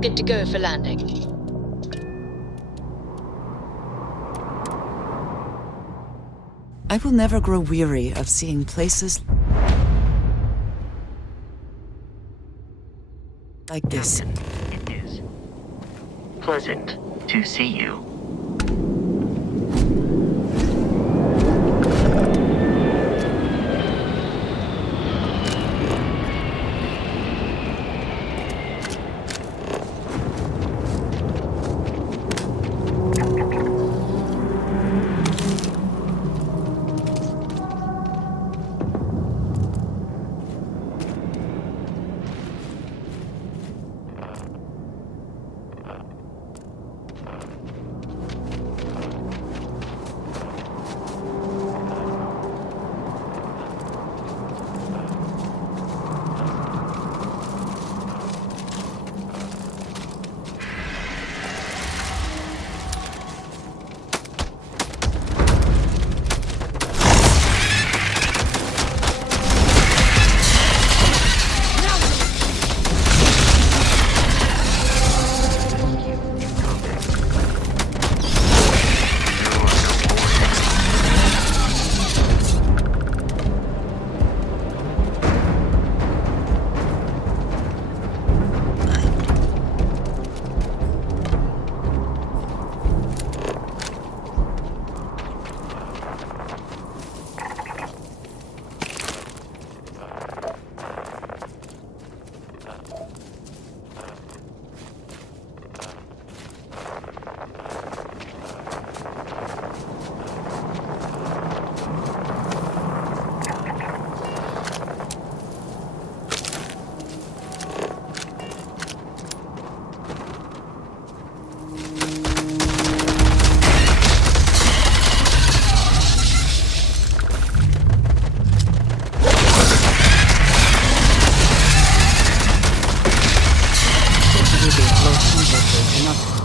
Good to go for landing. I will never grow weary of seeing places like this. It is pleasant to see you.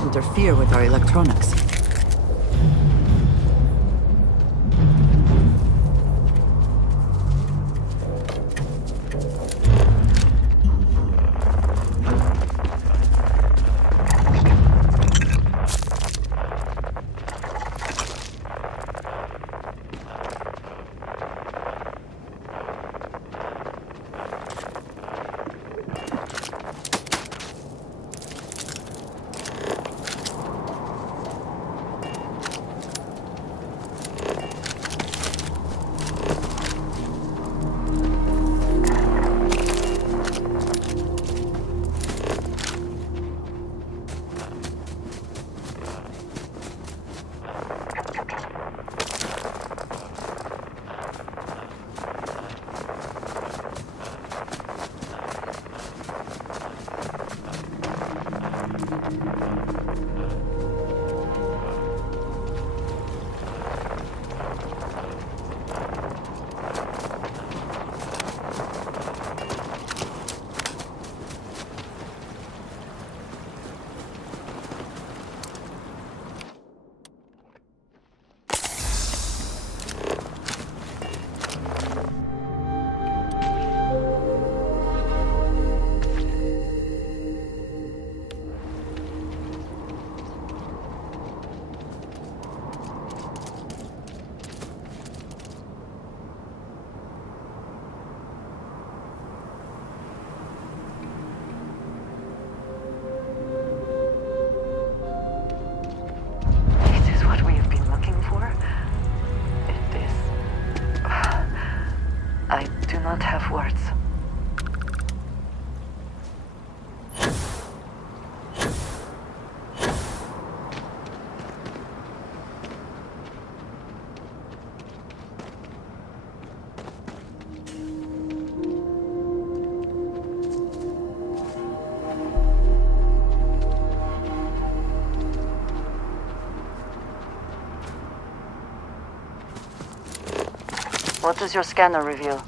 Interfere with our electronics. Not have words. What does your scanner reveal?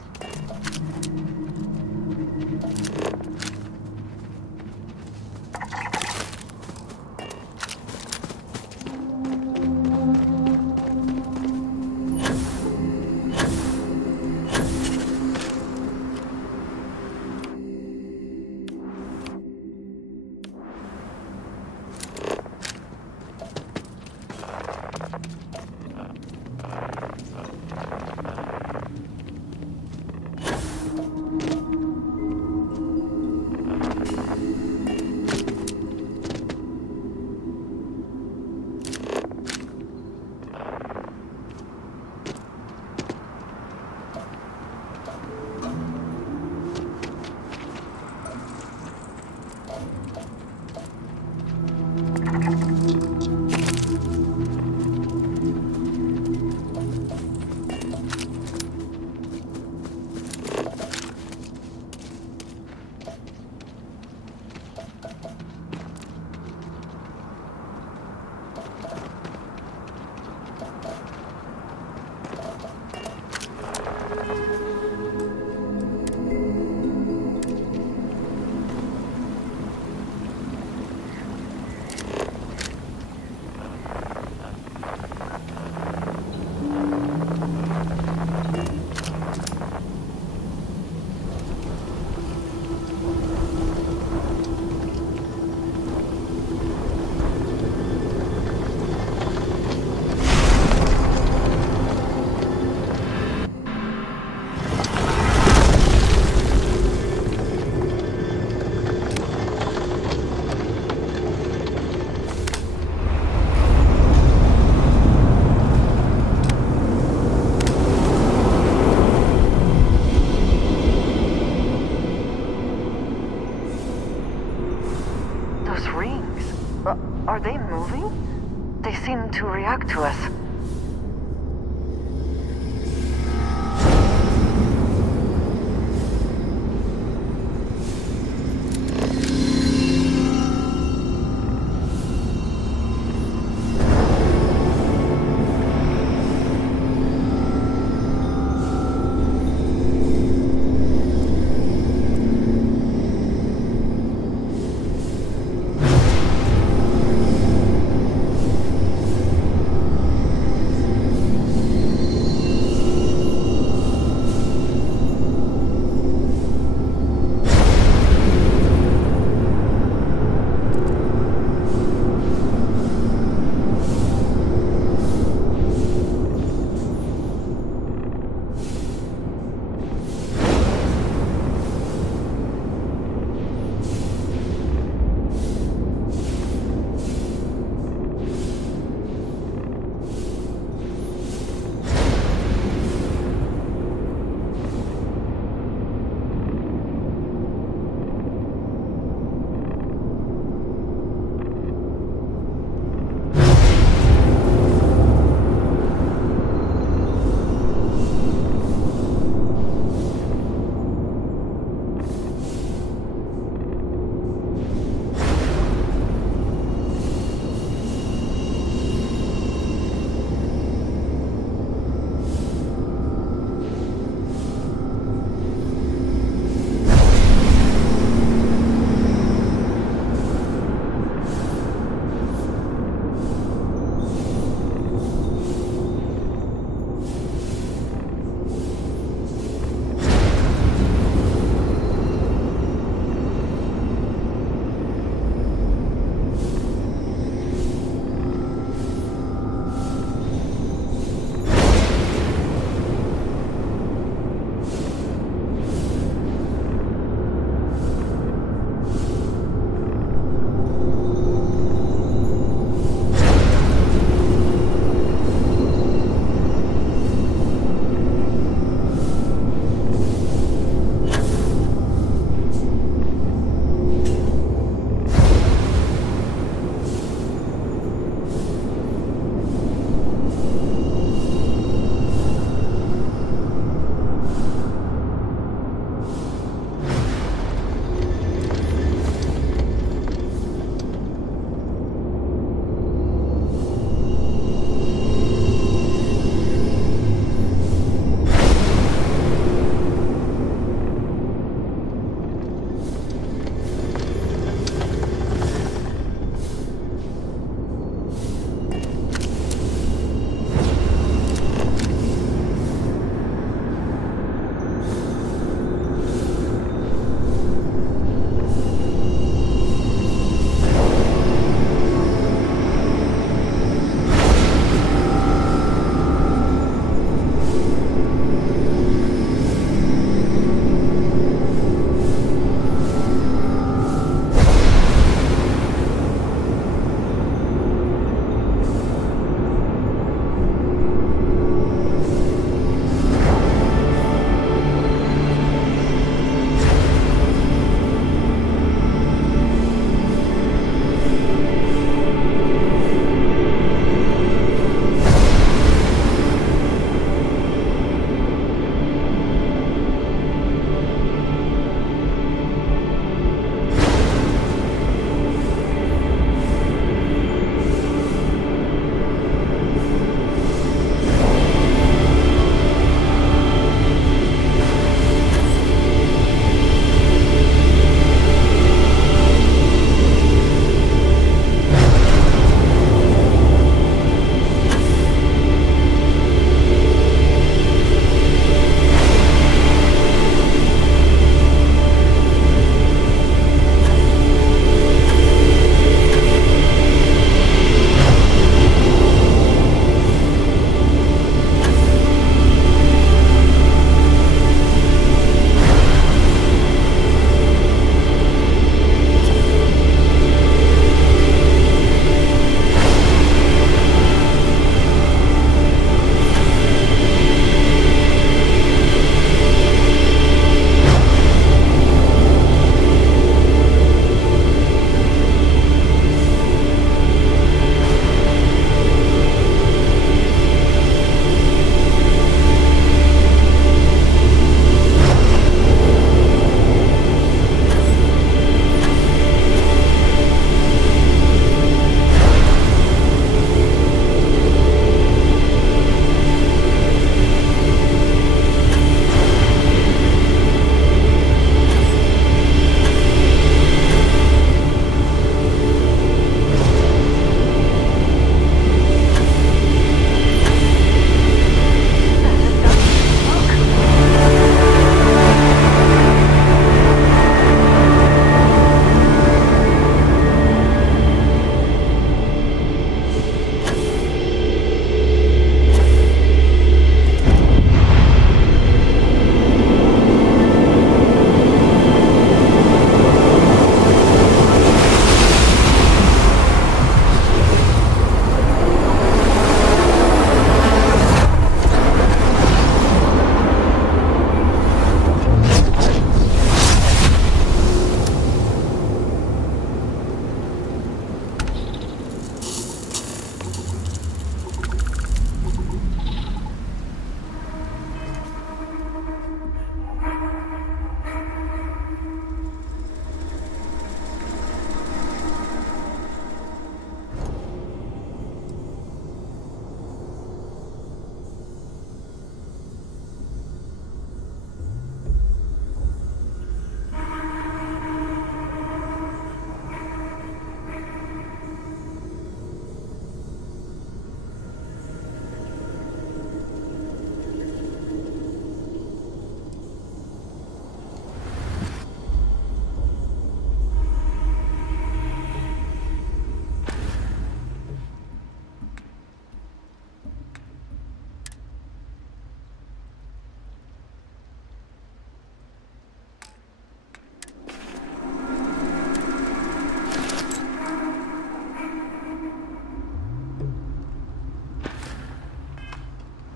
Those rings. Are they moving? They seem to react to us.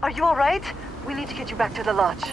Are you alright? We need to get you back to the lodge.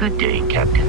Good day, Captain.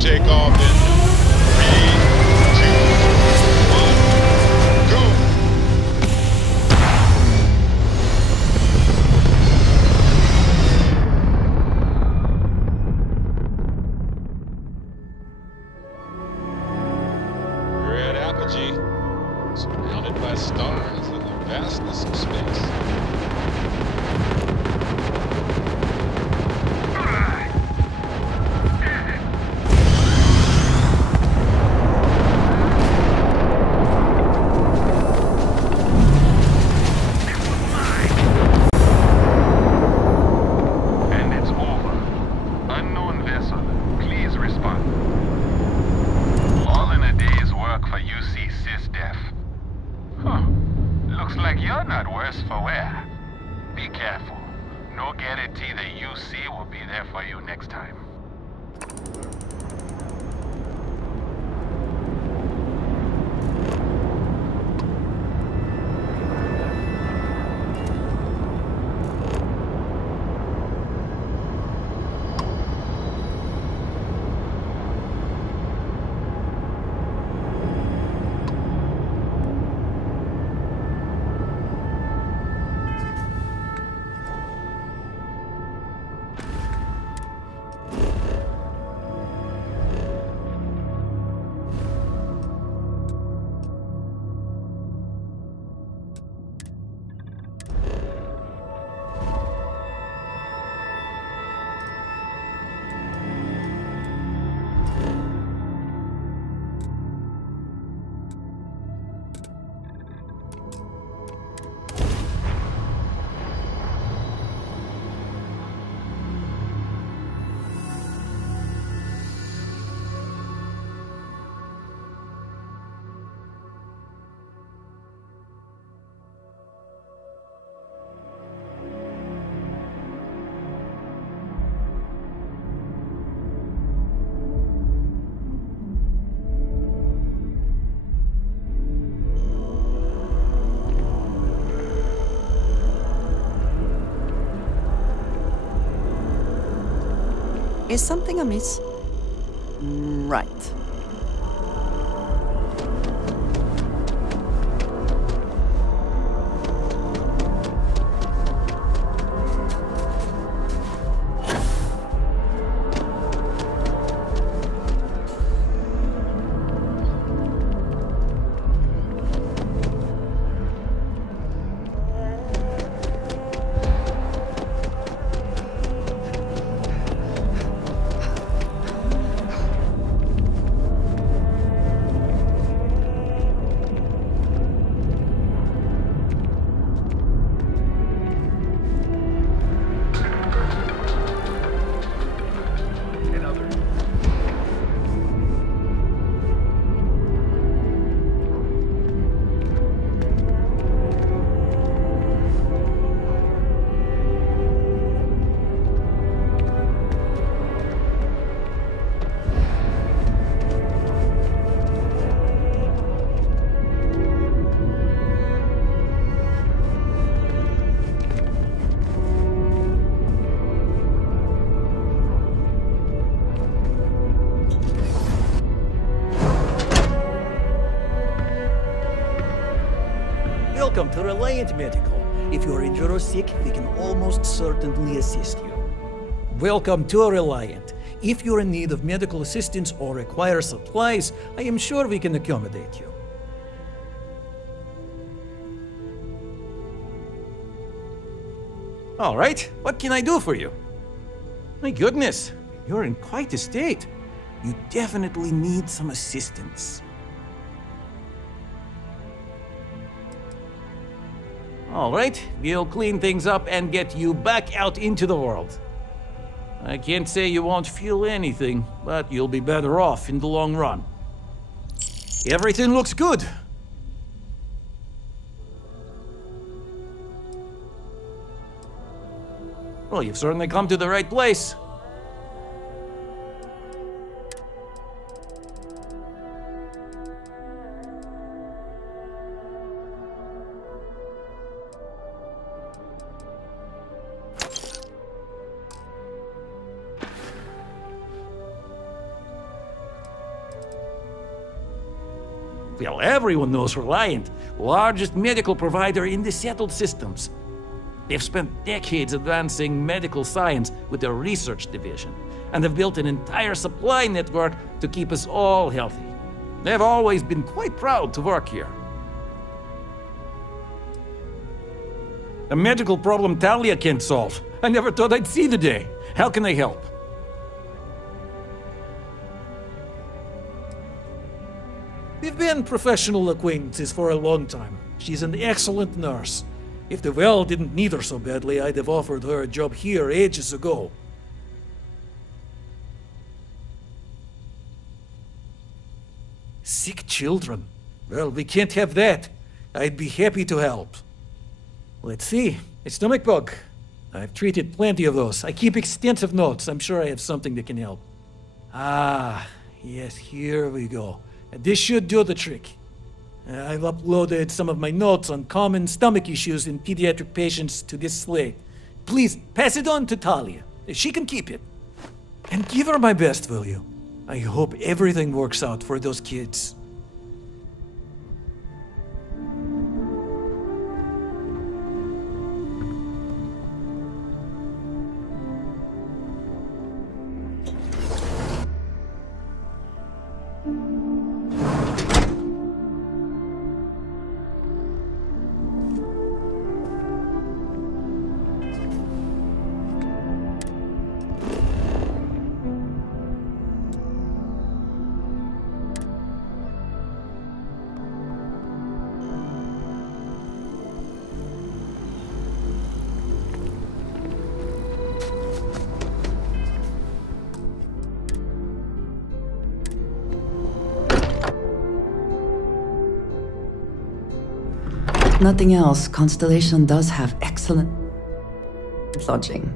Take off in 3, 2, 1, go! We're at apogee, surrounded by stars in the vastness of space. Is something amiss? Right. Welcome to Reliant Medical. If you're injured or sick, we can almost certainly assist you. Welcome to Reliant. If you're in need of medical assistance or require supplies, I am sure we can accommodate you. All right, what can I do for you? My goodness, you're in quite a state. You definitely need some assistance. All right, we'll clean things up and get you back out into the world. I can't say you won't feel anything, but you'll be better off in the long run. Everything looks good. Well, you've certainly come to the right place. Well, everyone knows Reliant, largest medical provider in the settled systems. They've spent decades advancing medical science with their research division, and have built an entire supply network to keep us all healthy. They've always been quite proud to work here. A medical problem Talia can't solve. I never thought I'd see the day. How can I help? We've been professional acquaintances for a long time. She's an excellent nurse. If the well didn't need her so badly, I'd have offered her a job here ages ago. Sick children? Well, we can't have that. I'd be happy to help. Let's see. A stomach bug. I've treated plenty of those. I keep extensive notes. I'm sure I have something that can help. Ah, yes, here we go. This should do the trick. I've uploaded some of my notes on common stomach issues in pediatric patients to this slate. Please, pass it on to Talia. She can keep it. And give her my best, will you? I hope everything works out for those kids. Nothing else, Constellation does have excellent lodging.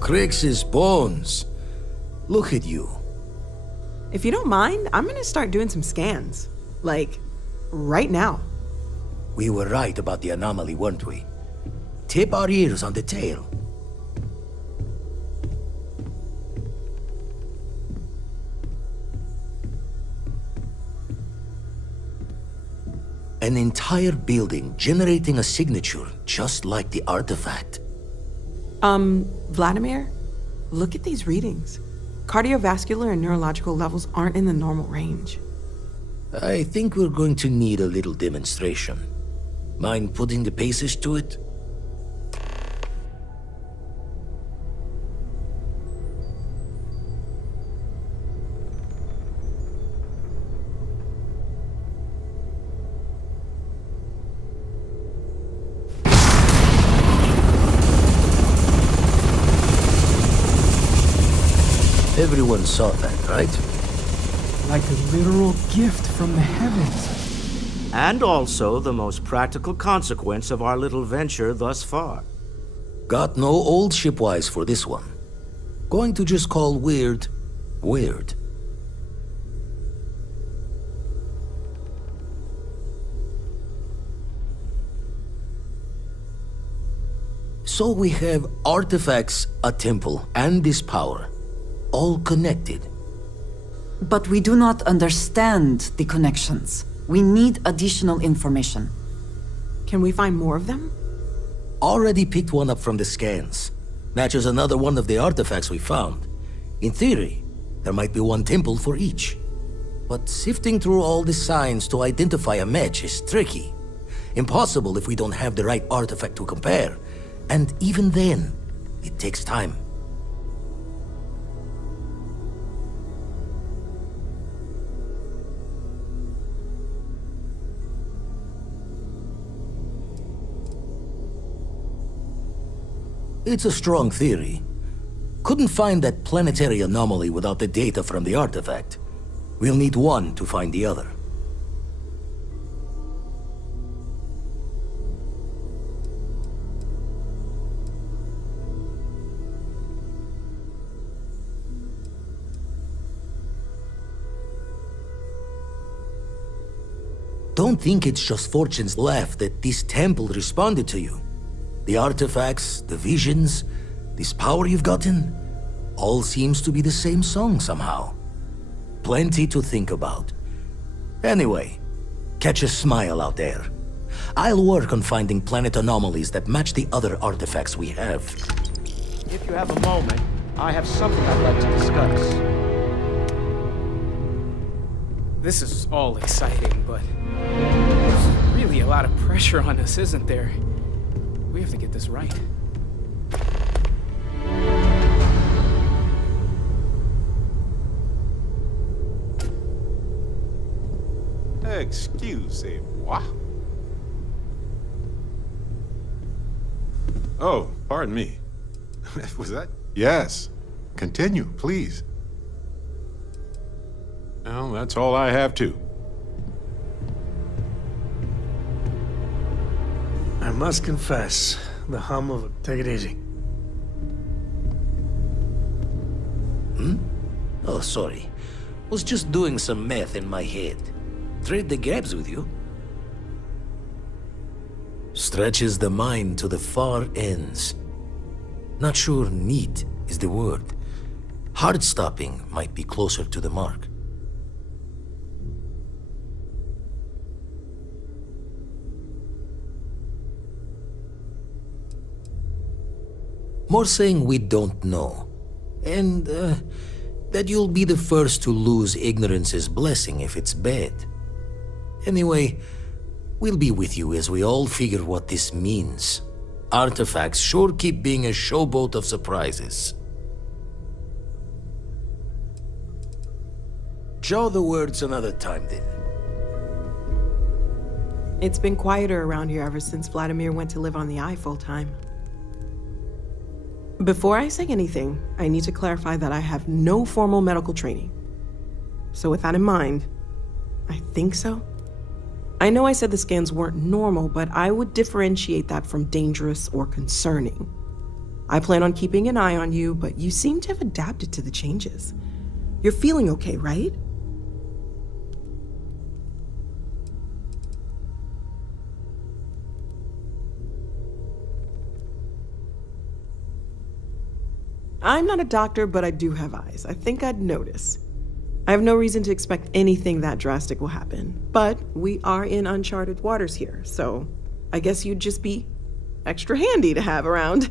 Crix's bones. Look at you. If you don't mind, I'm gonna start doing some scans. Like, right now. We were right about the anomaly, weren't we? Tip our ears on the tail. An entire building generating a signature just like the artifact. Vladimir, look at these readings. Cardiovascular and neurological levels aren't in the normal range. I think we're going to need a little demonstration. Mind putting the paces to it? Everyone saw that, right? Like a literal gift from the heavens. And also the most practical consequence of our little venture thus far. Got no old shipwise for this one. Going to just call weird, weird. So we have artifacts, a temple, and this power. All connected. But we do not understand the connections. We need additional information. Can we find more of them? Already picked one up from the scans. Matches another one of the artifacts we found. In theory, there might be one temple for each. But sifting through all the signs to identify a match is tricky. Impossible if we don't have the right artifact to compare. And even then, it takes time. It's a strong theory. Couldn't find that planetary anomaly without the data from the artifact. We'll need one to find the other. Don't think it's just Fortune's laugh that this temple responded to you. The artifacts, the visions, this power you've gotten, all seems to be the same song somehow. Plenty to think about. Anyway, catch a smile out there. I'll work on finding planet anomalies that match the other artifacts we have. If you have a moment, I have something I'd like to discuss. This is all exciting, but there's really a lot of pressure on us, isn't there? We have to get this right. Excusez-moi. Oh, pardon me. Was that? Yes. Continue, please. Well, that's all I have too. I must confess, the hum of it. Take it easy. Oh, sorry. Was just doing some math in my head. Trade the gaps with you. Stretches the mind to the far ends. Not sure neat is the word. Heart-stopping might be closer to the mark. More saying we don't know. And, that you'll be the first to lose ignorance's blessing if it's bad. Anyway, we'll be with you as we all figure what this means. Artifacts sure keep being a showboat of surprises. Jaw the words another time, then. It's been quieter around here ever since Vladimir went to live on the Eye full-time. Before I say anything, I need to clarify that I have no formal medical training. So with that in mind, I think so. I know I said the scans weren't normal, but I would differentiate that from dangerous or concerning. I plan on keeping an eye on you, but you seem to have adapted to the changes. You're feeling okay, right? I'm not a doctor, but I do have eyes. I think I'd notice. I have no reason to expect anything that drastic will happen, but we are in uncharted waters here, so I guess you'd just be extra handy to have around.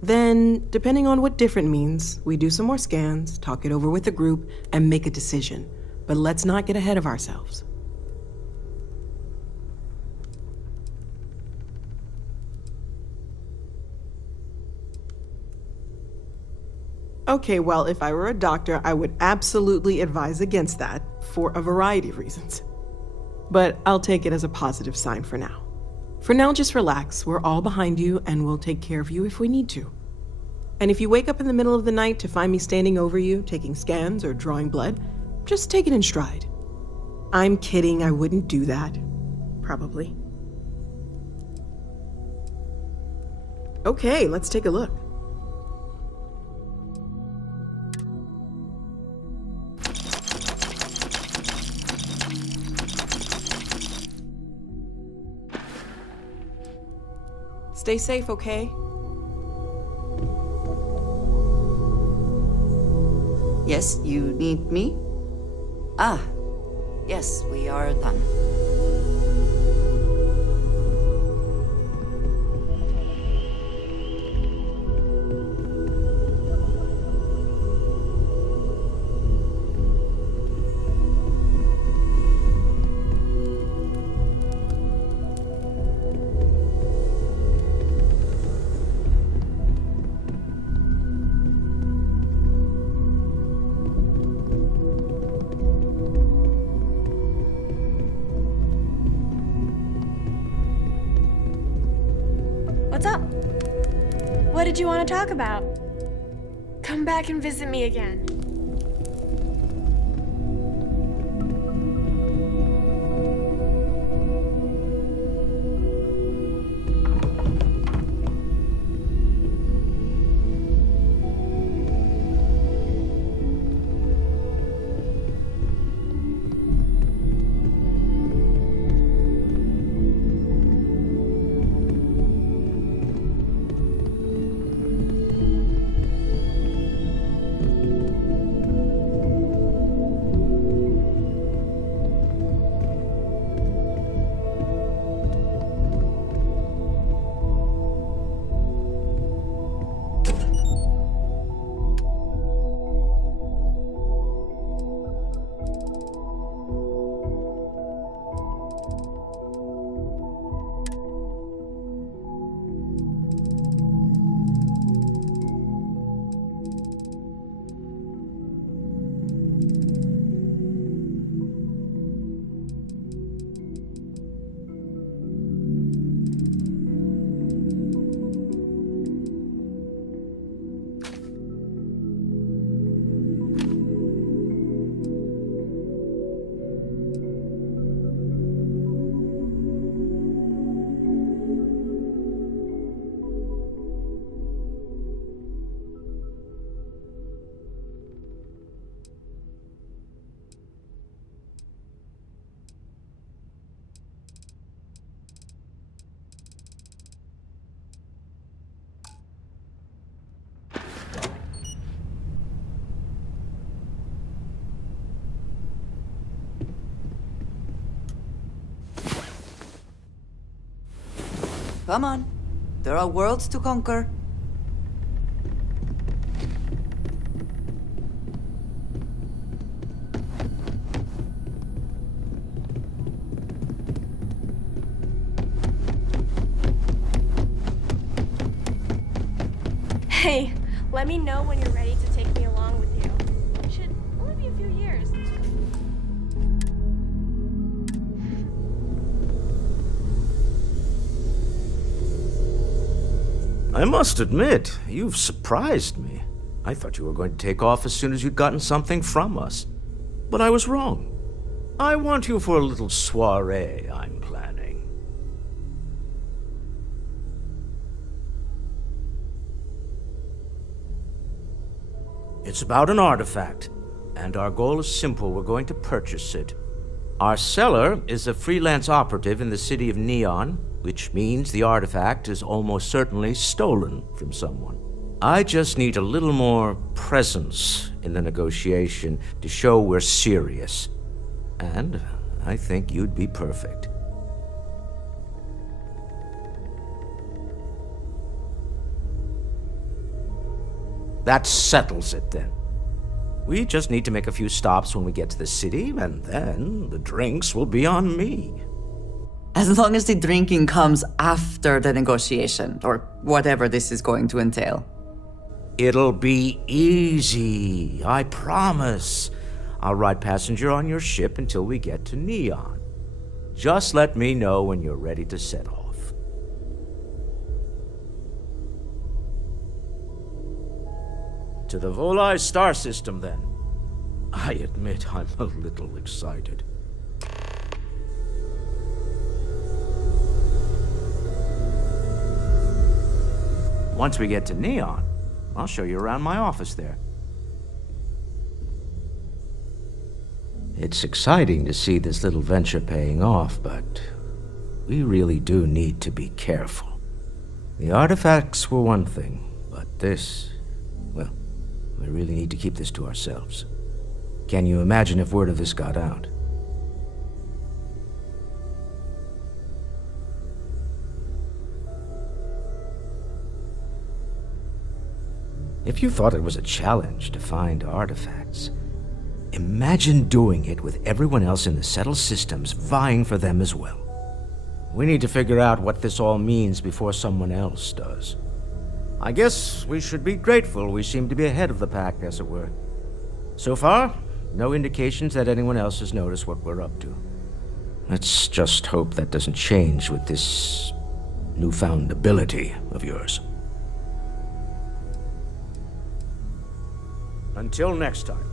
Then, depending on what different means, we do some more scans, talk it over with the group, and make a decision. But let's not get ahead of ourselves. Okay, well, if I were a doctor, I would absolutely advise against that, for a variety of reasons. But I'll take it as a positive sign for now. For now, just relax. We're all behind you, and we'll take care of you if we need to. And if you wake up in the middle of the night to find me standing over you, taking scans or drawing blood, just take it in stride. I'm kidding, I wouldn't do that. Probably. Okay, let's take a look. Stay safe, okay? Yes, you need me? Ah, yes, we are done. What's up? What did you want to talk about? Come back and visit me again. Come on. There are worlds to conquer. Hey, let me know when you're ready to take me along with you. It should only be a few years. I must admit, you've surprised me. I thought you were going to take off as soon as you'd gotten something from us. But I was wrong. I want you for a little soiree I'm planning. It's about an artifact, and our goal is simple. We're going to purchase it. Our seller is a freelance operative in the city of Neon, which means the artifact is almost certainly stolen from someone. I just need a little more presence in the negotiation to show we're serious. And I think you'd be perfect. That settles it then. We just need to make a few stops when we get to the city, and then the drinks will be on me. As long as the drinking comes after the negotiation, or whatever this is going to entail. It'll be easy, I promise. I'll ride passenger on your ship until we get to Neon. Just let me know when you're ready to set off. To the Volai star system, then. I admit I'm a little excited. Once we get to Neon, I'll show you around my office there. It's exciting to see this little venture paying off, but we really do need to be careful. The artifacts were one thing, but this, well, we really need to keep this to ourselves. Can you imagine if word of this got out? If you thought it was a challenge to find artifacts, imagine doing it with everyone else in the settled systems vying for them as well. We need to figure out what this all means before someone else does. I guess we should be grateful we seem to be ahead of the pack, as it were. So far, no indications that anyone else has noticed what we're up to. Let's just hope that doesn't change with this newfound ability of yours. Until next time.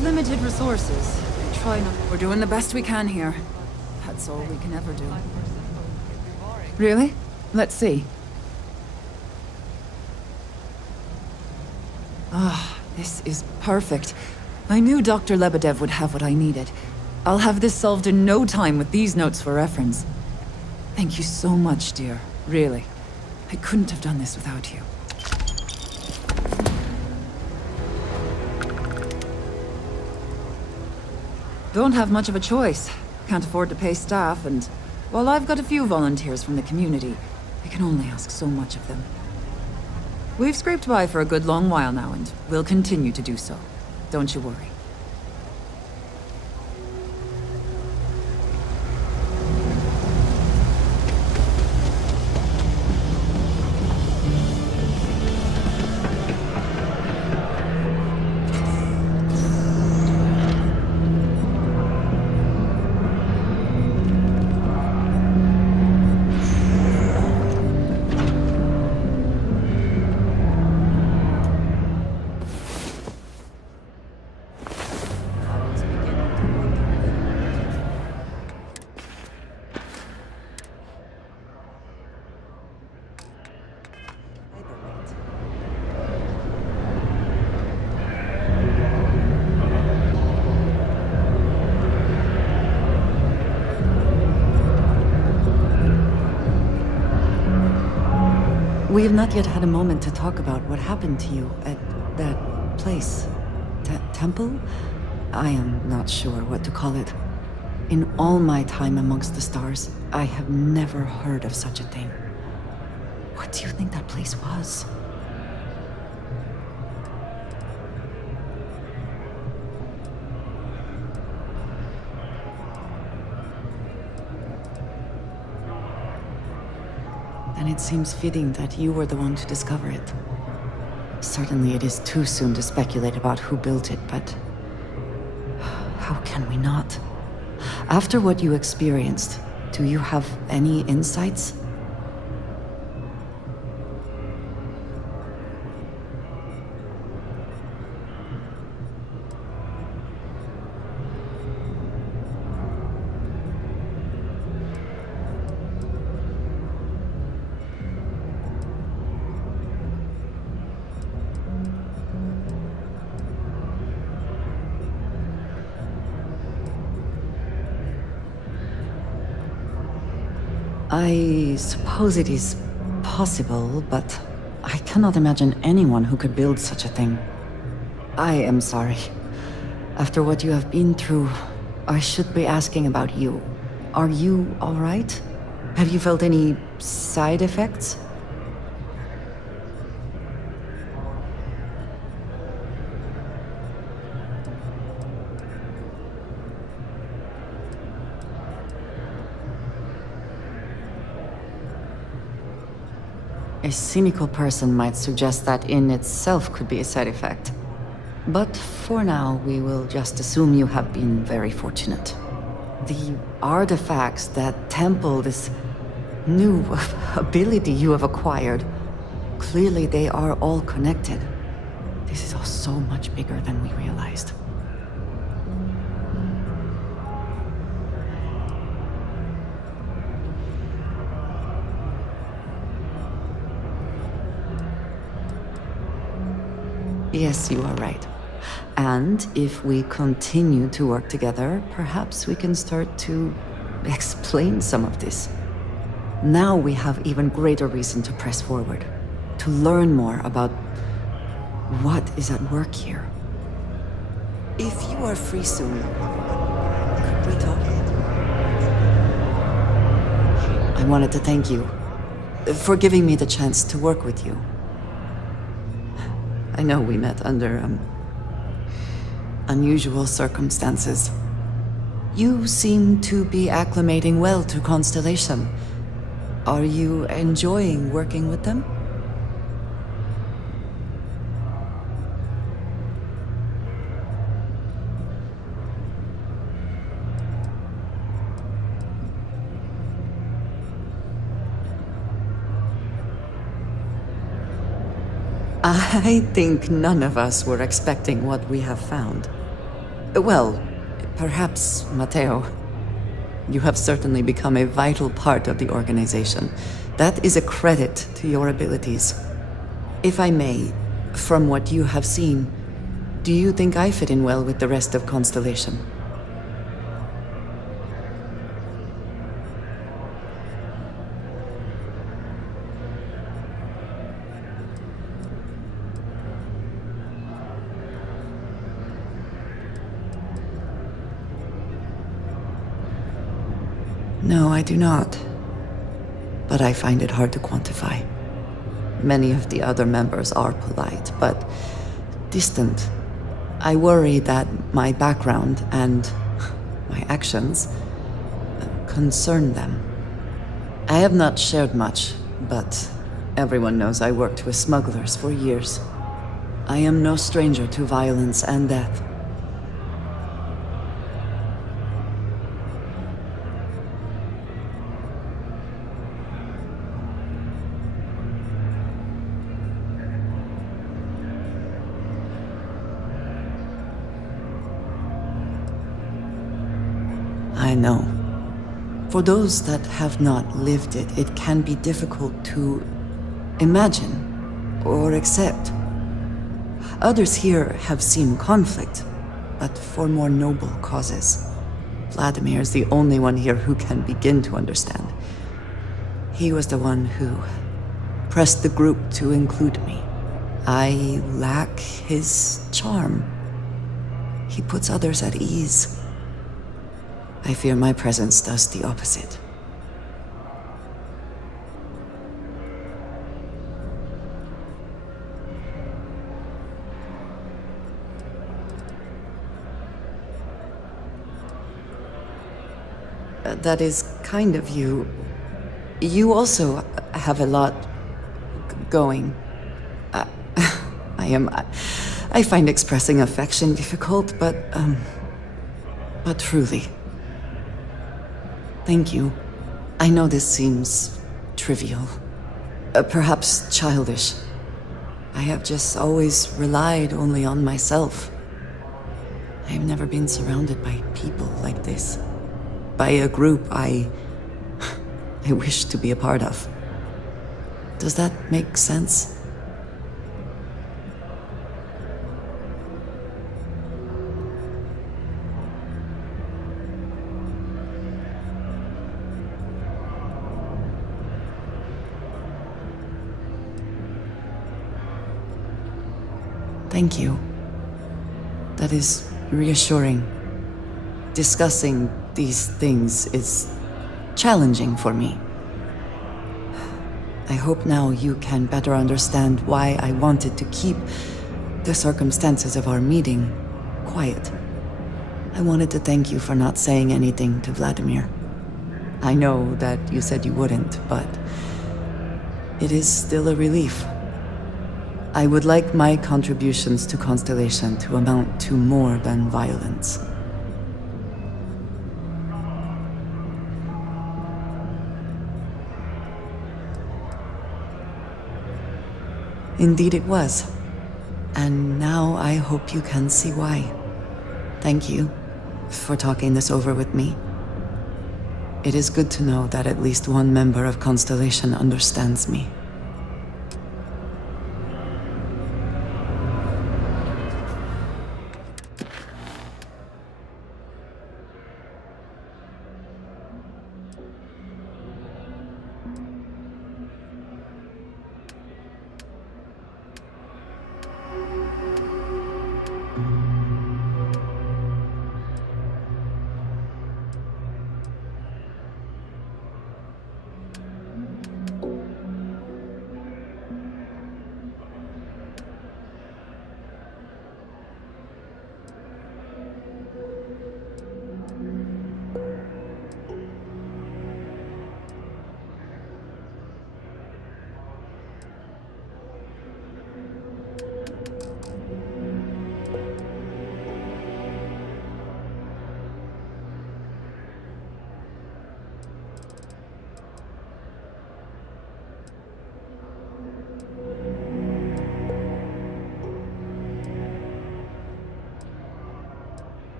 Limited resources. Try not. We're doing the best we can here. That's all we can ever do. Really? Let's see. Ah, this is perfect. I knew Dr. Lebedev would have what I needed. I'll have this solved in no time with these notes for reference. Thank you so much, dear. Really. I couldn't have done this without you. Don't have much of a choice. Can't afford to pay staff, and while I've got a few volunteers from the community, I can only ask so much of them. We've scraped by for a good long while now, and we'll continue to do so. Don't you worry. We have not yet had a moment to talk about what happened to you at that place. Temple? I am not sure what to call it. In all my time amongst the stars, I have never heard of such a thing. What do you think that place was? And it seems fitting that you were the one to discover it. Certainly it is too soon to speculate about who built it, but how can we not? After what you experienced, do you have any insights? I suppose it is possible, but I cannot imagine anyone who could build such a thing. I am sorry. After what you have been through, I should be asking about you. Are you all right? Have you felt any side effects? A cynical person might suggest that in itself could be a side effect. But for now, we will just assume you have been very fortunate. The artifacts, that temple, this new ability you have acquired, clearly they are all connected. This is all so much bigger than we realized. Yes, you are right. And if we continue to work together, perhaps we can start to explain some of this. Now we have even greater reason to press forward, to learn more about what is at work here. If you are free soon, could we talk? I wanted to thank you for giving me the chance to work with you. I know we met under, unusual circumstances. You seem to be acclimating well to Constellation. Are you enjoying working with them? I think none of us were expecting what we have found. Well, perhaps Matteo. You have certainly become a vital part of the organization. That is a credit to your abilities. If I may, from what you have seen, do you think I fit in well with the rest of Constellation? No, I do not. But I find it hard to quantify. Many of the other members are polite, but distant. I worry that my background and my actions concern them. I have not shared much, but everyone knows I worked with smugglers for years. I am no stranger to violence and death. I know. For those that have not lived it, it can be difficult to imagine or accept. Others here have seen conflict, but for more noble causes. Vladimir is the only one here who can begin to understand. He was the one who pressed the group to include me. I lack his charm. He puts others at ease. I fear my presence does the opposite. That is kind of you. You also have a lot going. I find expressing affection difficult, but truly. Thank you. I know this seems trivial, perhaps childish. I have just always relied only on myself. I have never been surrounded by people like this. By a group I wish to be a part of. Does that make sense? Thank you. That is reassuring. Discussing these things is challenging for me. I hope now you can better understand why I wanted to keep the circumstances of our meeting quiet. I wanted to thank you for not saying anything to Vladimir. I know that you said you wouldn't, but it is still a relief. I would like my contributions to Constellation to amount to more than violence. Indeed it was. And now I hope you can see why. Thank you for talking this over with me. It is good to know that at least one member of Constellation understands me.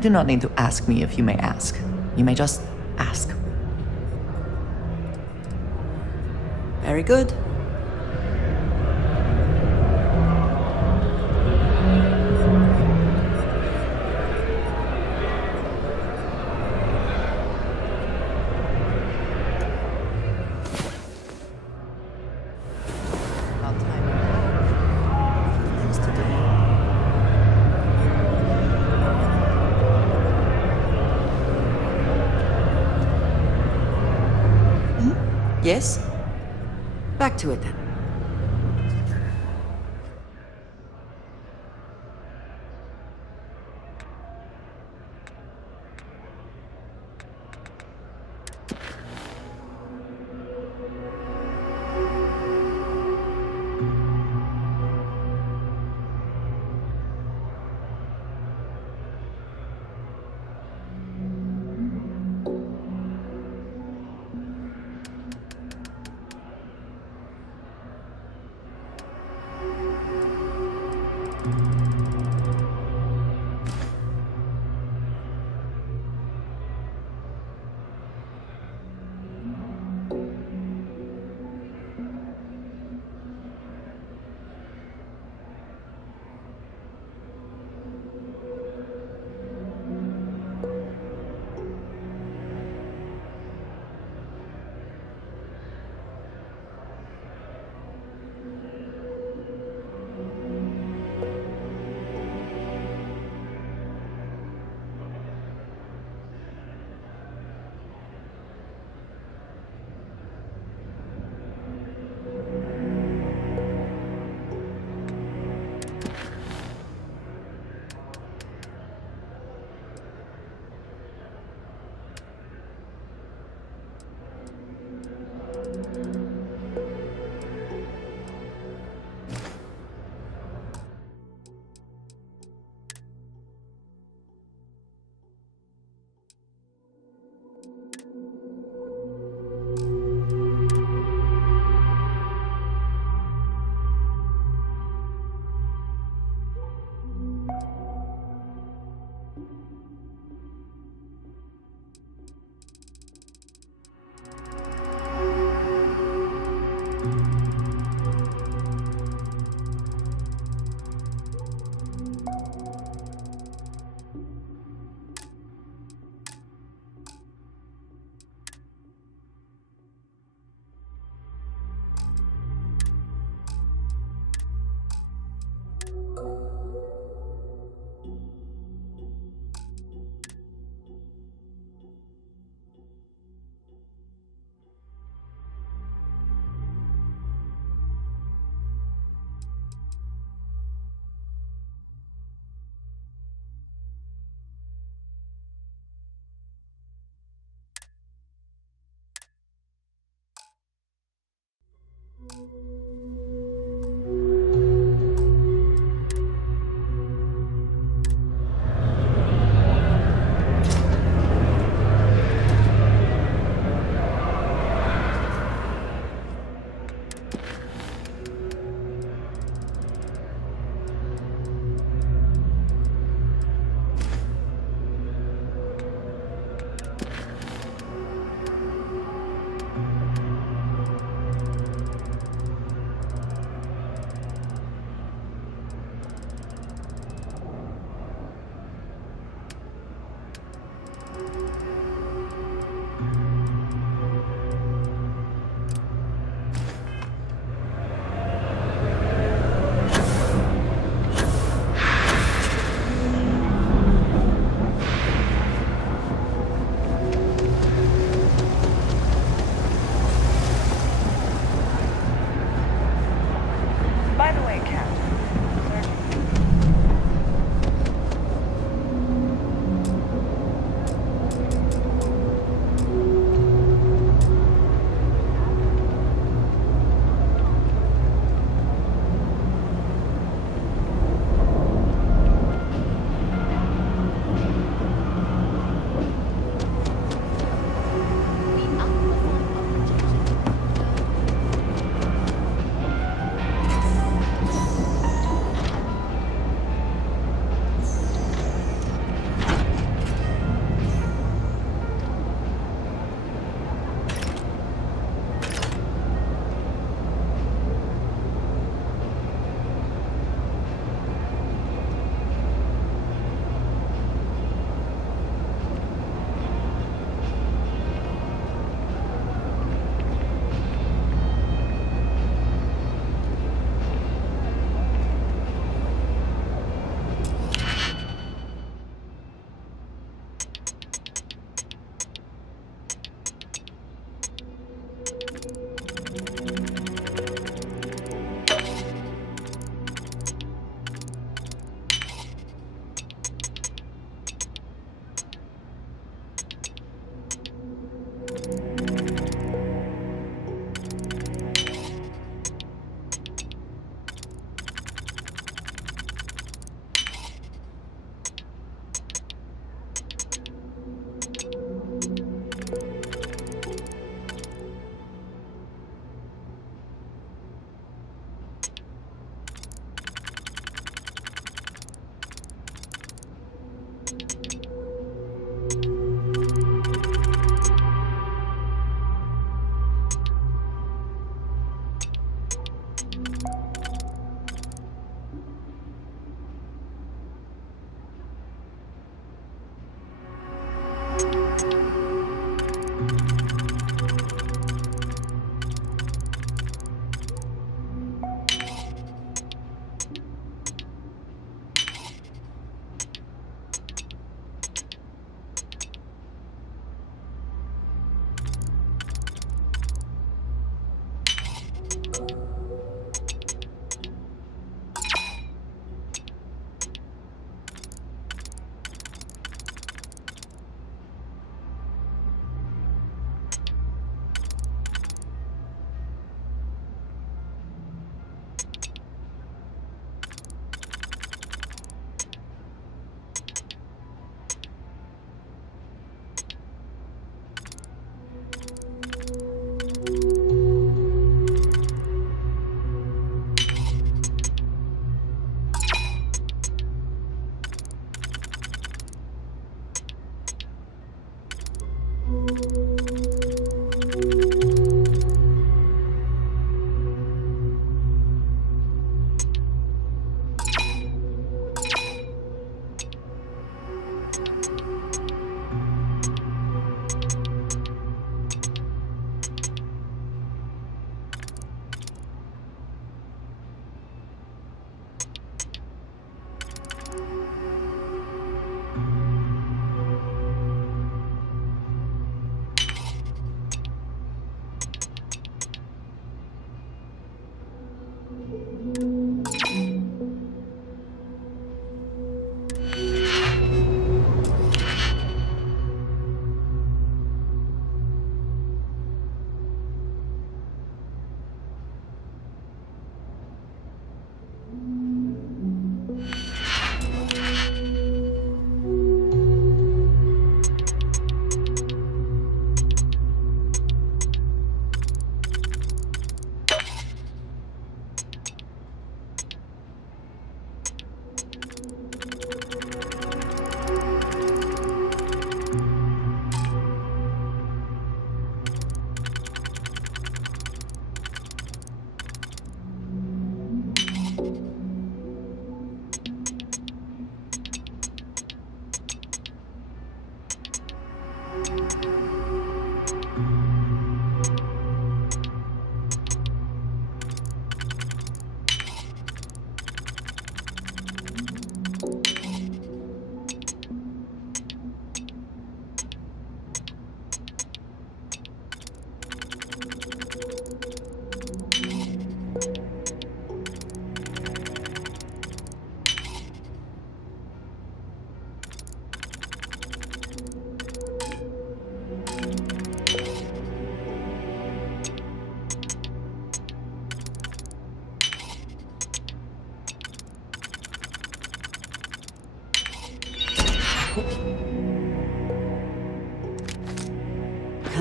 You do not need to ask me if you may ask. You may just ask. Very good. Yes? Back to it then.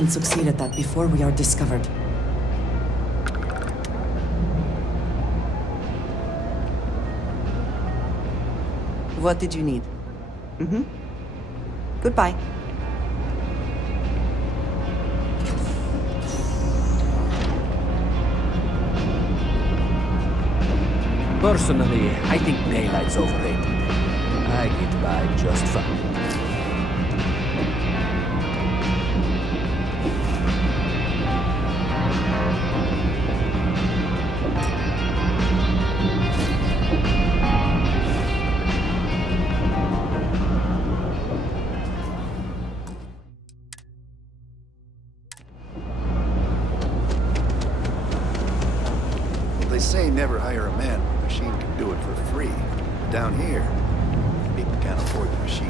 can succeed at that before we are discovered. What did you need? Goodbye. Personally, I think daylight's overrated. I get by just fine. They say never hire a man when a machine can do it for free. Down here, people can't afford the machine.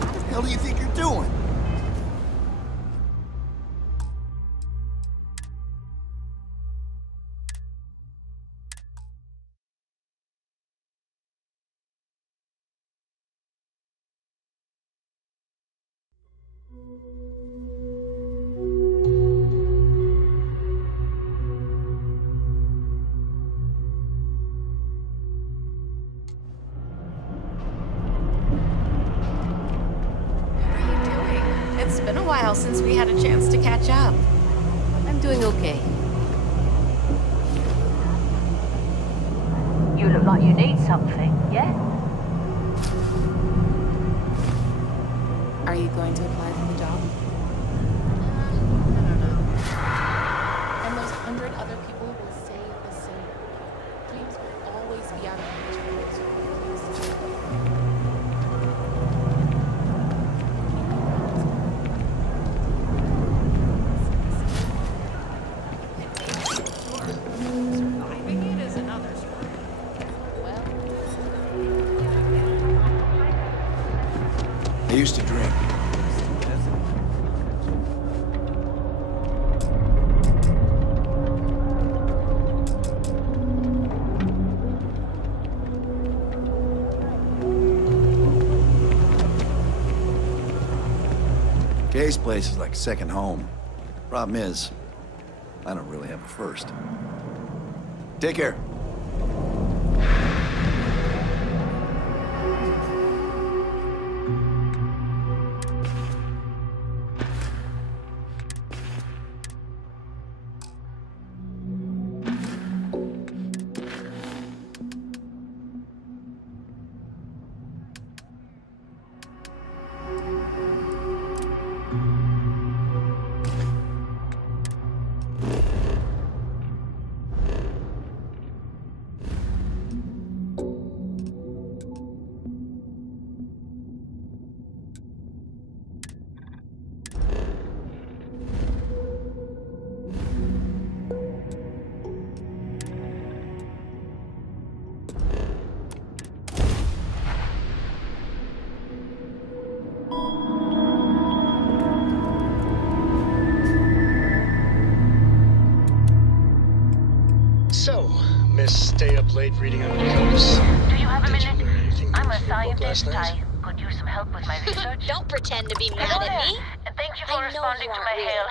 What the hell do you think you're doing? It's been a while since we had a chance to catch up. I'm doing okay. You look like you need something, yeah? Are you going to apply for the job? I don't know. And those 100 other people will say the same. Dreams will always be out of reach for those who refuse. Surviving it is another story. Well, I used to drink. Kay's place is like second home. Problem is, I don't really have a first. Take care. So, Miss Stay Up Late reading under covers. Do you have a Did you minute? learn anything I'm new a from your book last scientist. night? I could use some help with my research. Don't pretend to be mad Hello at there. me. Thank you for I know responding you to aren't my real. hail.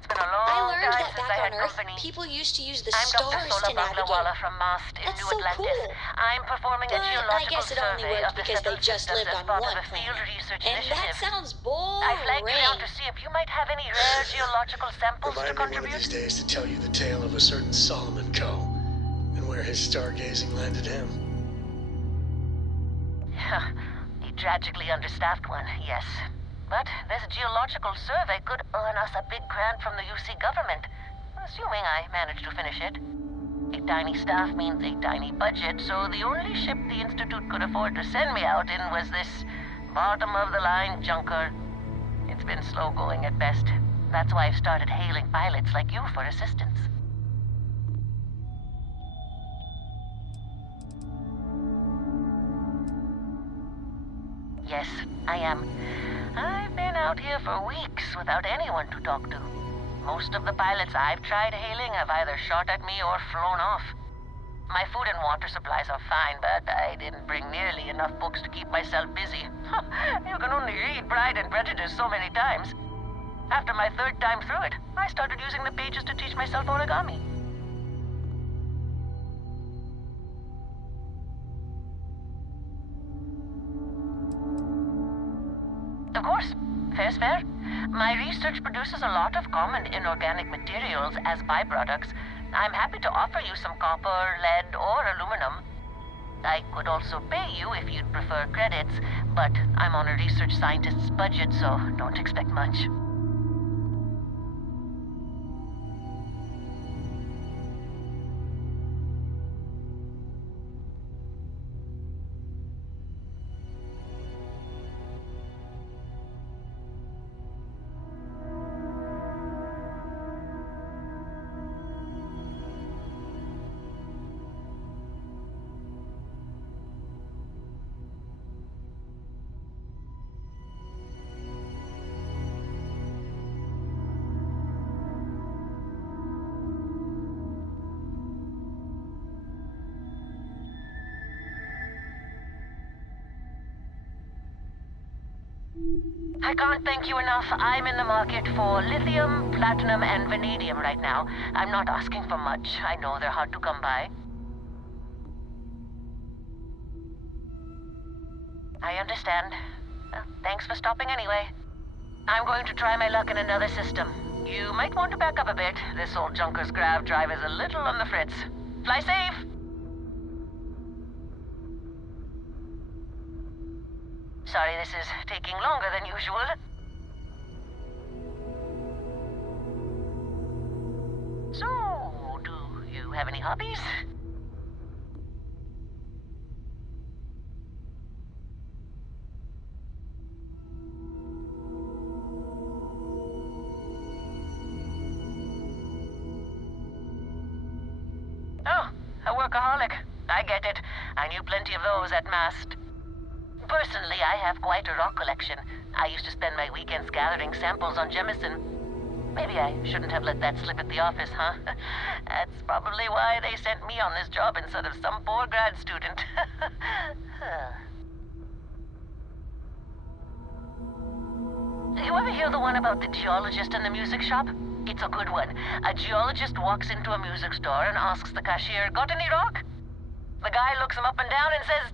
It's been a long I learned time that since back I had on Earth, company. people used to use the I'm Dr. stars Sola to navigate. Baglawala from MAST in That's New so Atlantis. cool. I'm performing a But geological I guess it only survey worked of the because they settled just systems lived as on part one of a field planet. research And initiative. that sounds I boring. flagged you down to see if you might have any rare geological samples to Remind me one of contribute. these days to tell you the tale of a certain Solomon Co. and where his stargazing landed him. The tragically understaffed one, yes. But this geological survey could earn us a big grant from the UC government, assuming I manage to finish it. A tiny staff means a tiny budget, so the only ship the Institute could afford to send me out in was this bottom-of-the-line junker. It's been slow going at best. That's why I've started hailing pilots like you for assistance. Yes, I am. I've been out here for weeks without anyone to talk to. Most of the pilots I've tried hailing have either shot at me or flown off. My food and water supplies are fine, but I didn't bring nearly enough books to keep myself busy. You can only read Pride and Prejudice so many times. After my third time through it, I started using the pages to teach myself origami. Of course, fair's fair. My research produces a lot of common inorganic materials as byproducts. I'm happy to offer you some copper, lead, or aluminum. I could also pay you if you'd prefer credits, but I'm on a research scientist's budget, so don't expect much. I can't thank you enough. I'm in the market for lithium, platinum, and vanadium right now. I'm not asking for much. I know they're hard to come by. I understand. Thanks for stopping anyway. I'm going to try my luck in another system. You might want to back up a bit. This old junker's grav drive is a little on the fritz. Fly safe! Sorry this is taking longer than usual. So, do you have any hobbies? Oh, a workaholic. I get it. I knew plenty of those at Mast. Personally, I have quite a rock collection. I used to spend my weekends gathering samples on Jemison. Maybe I shouldn't have let that slip at the office, huh? That's probably why they sent me on this job instead of some poor grad student. You ever hear the one about the geologist in the music shop? It's a good one. A geologist walks into a music store and asks the cashier, "Got any rock?" The guy looks him up and down and says,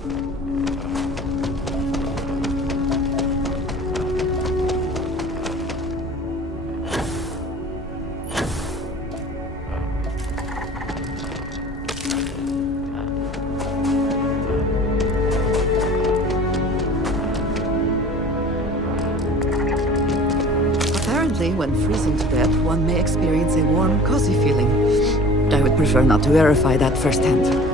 Apparently, when freezing to death, one may experience a warm, cozy feeling. I would prefer not to verify that firsthand.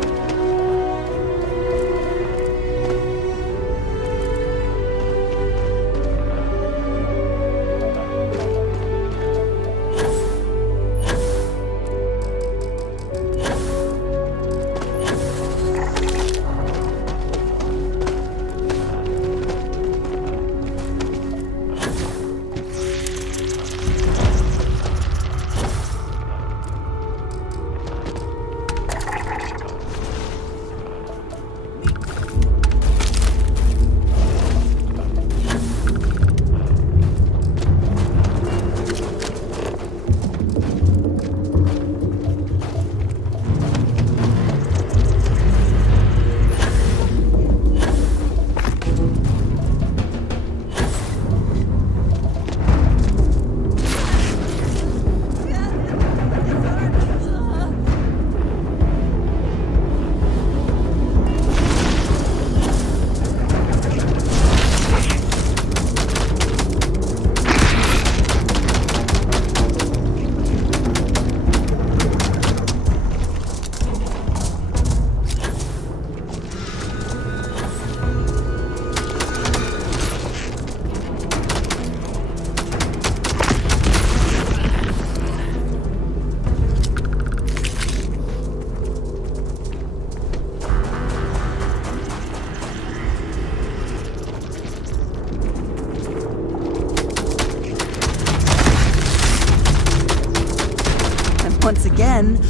Once again,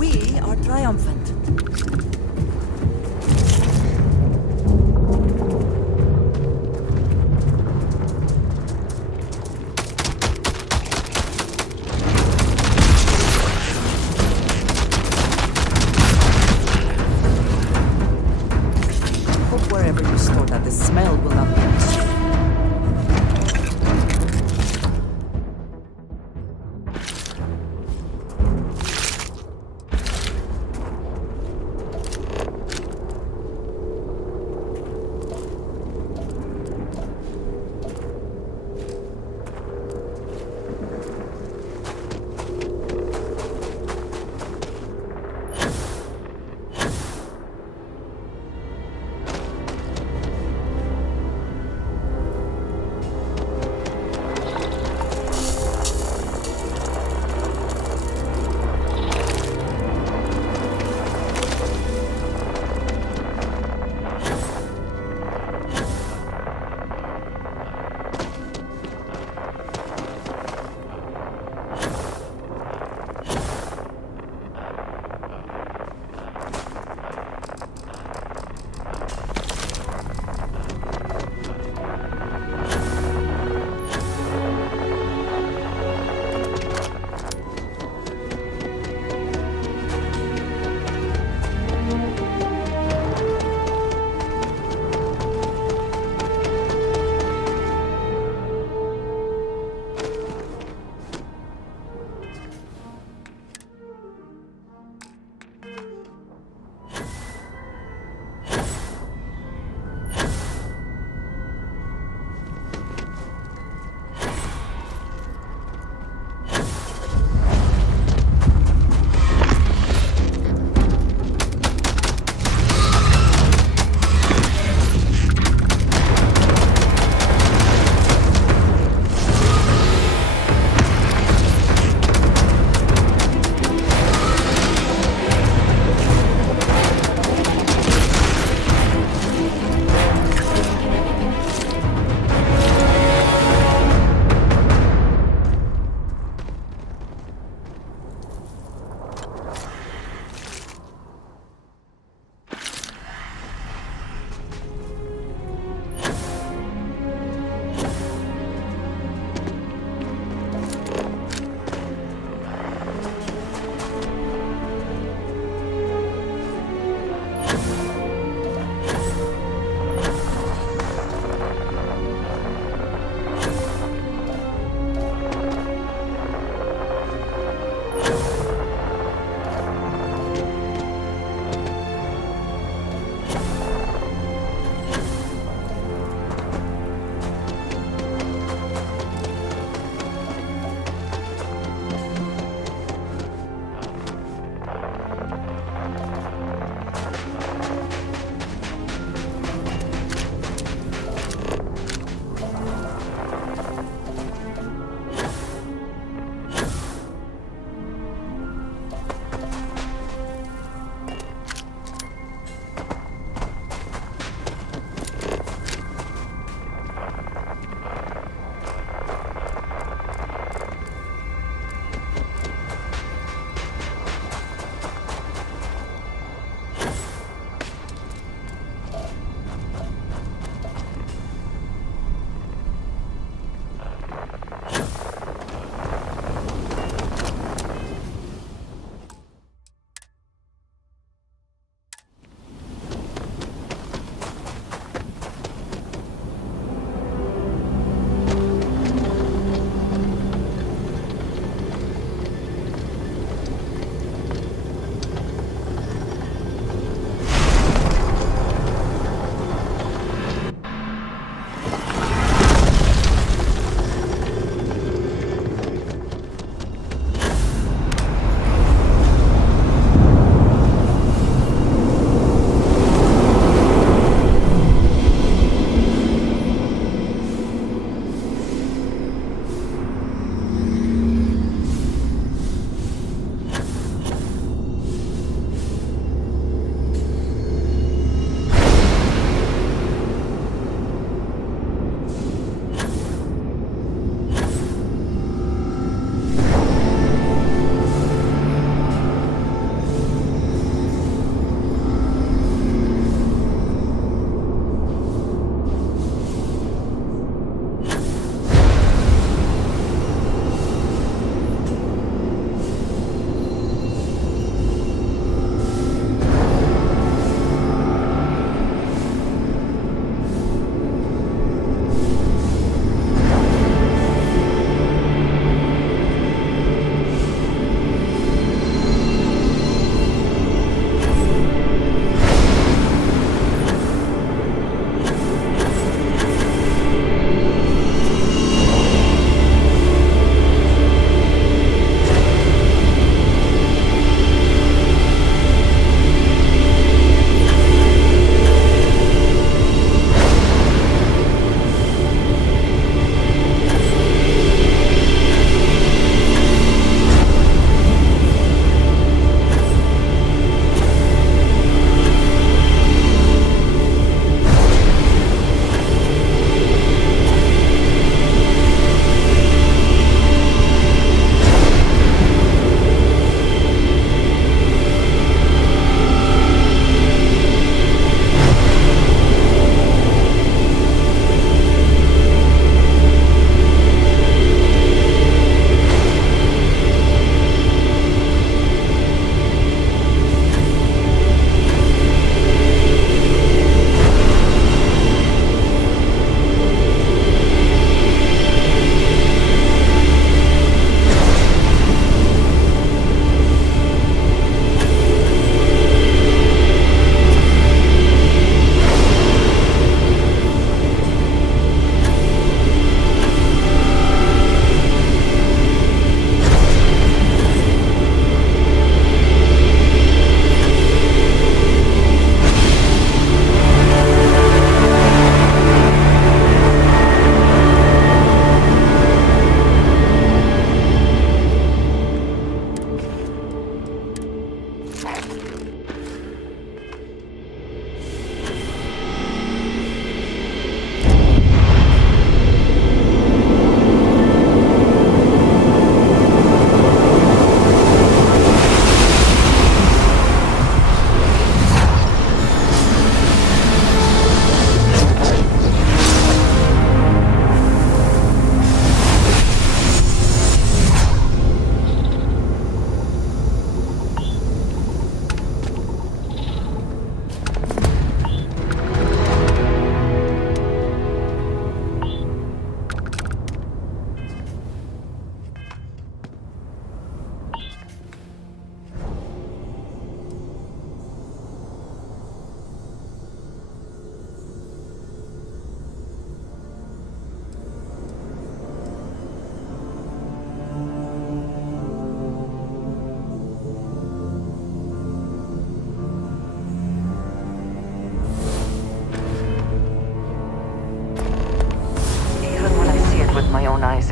we are triumphant. Hope wherever you store that, the smell will not be disturbed.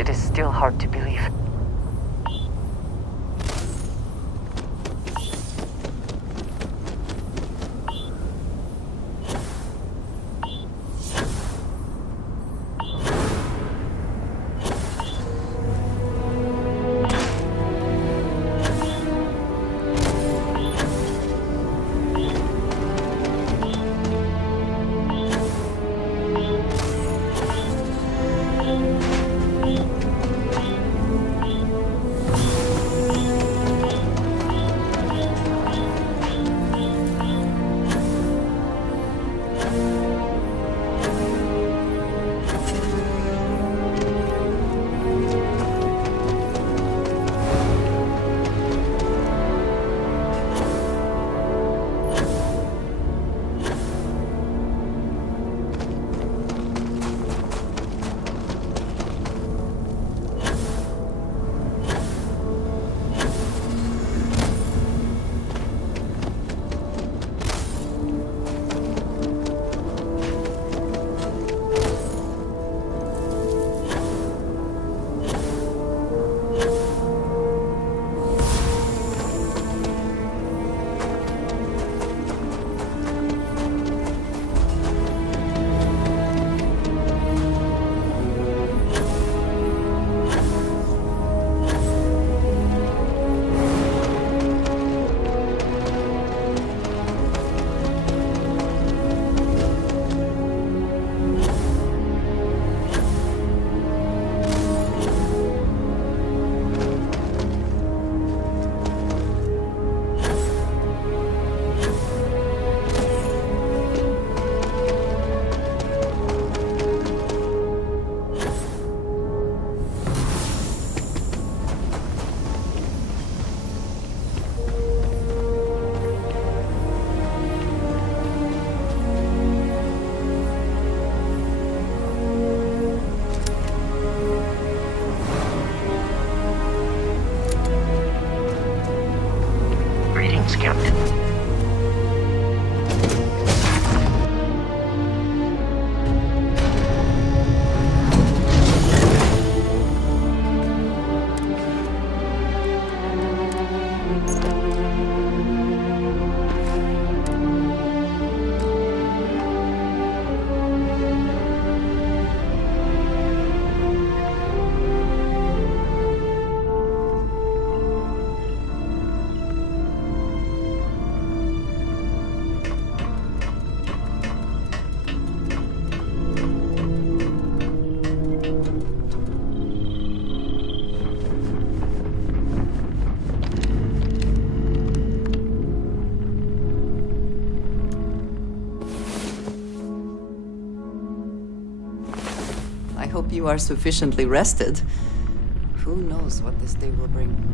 it is still hard to believe. Hope you are sufficiently rested. Who knows what this day will bring?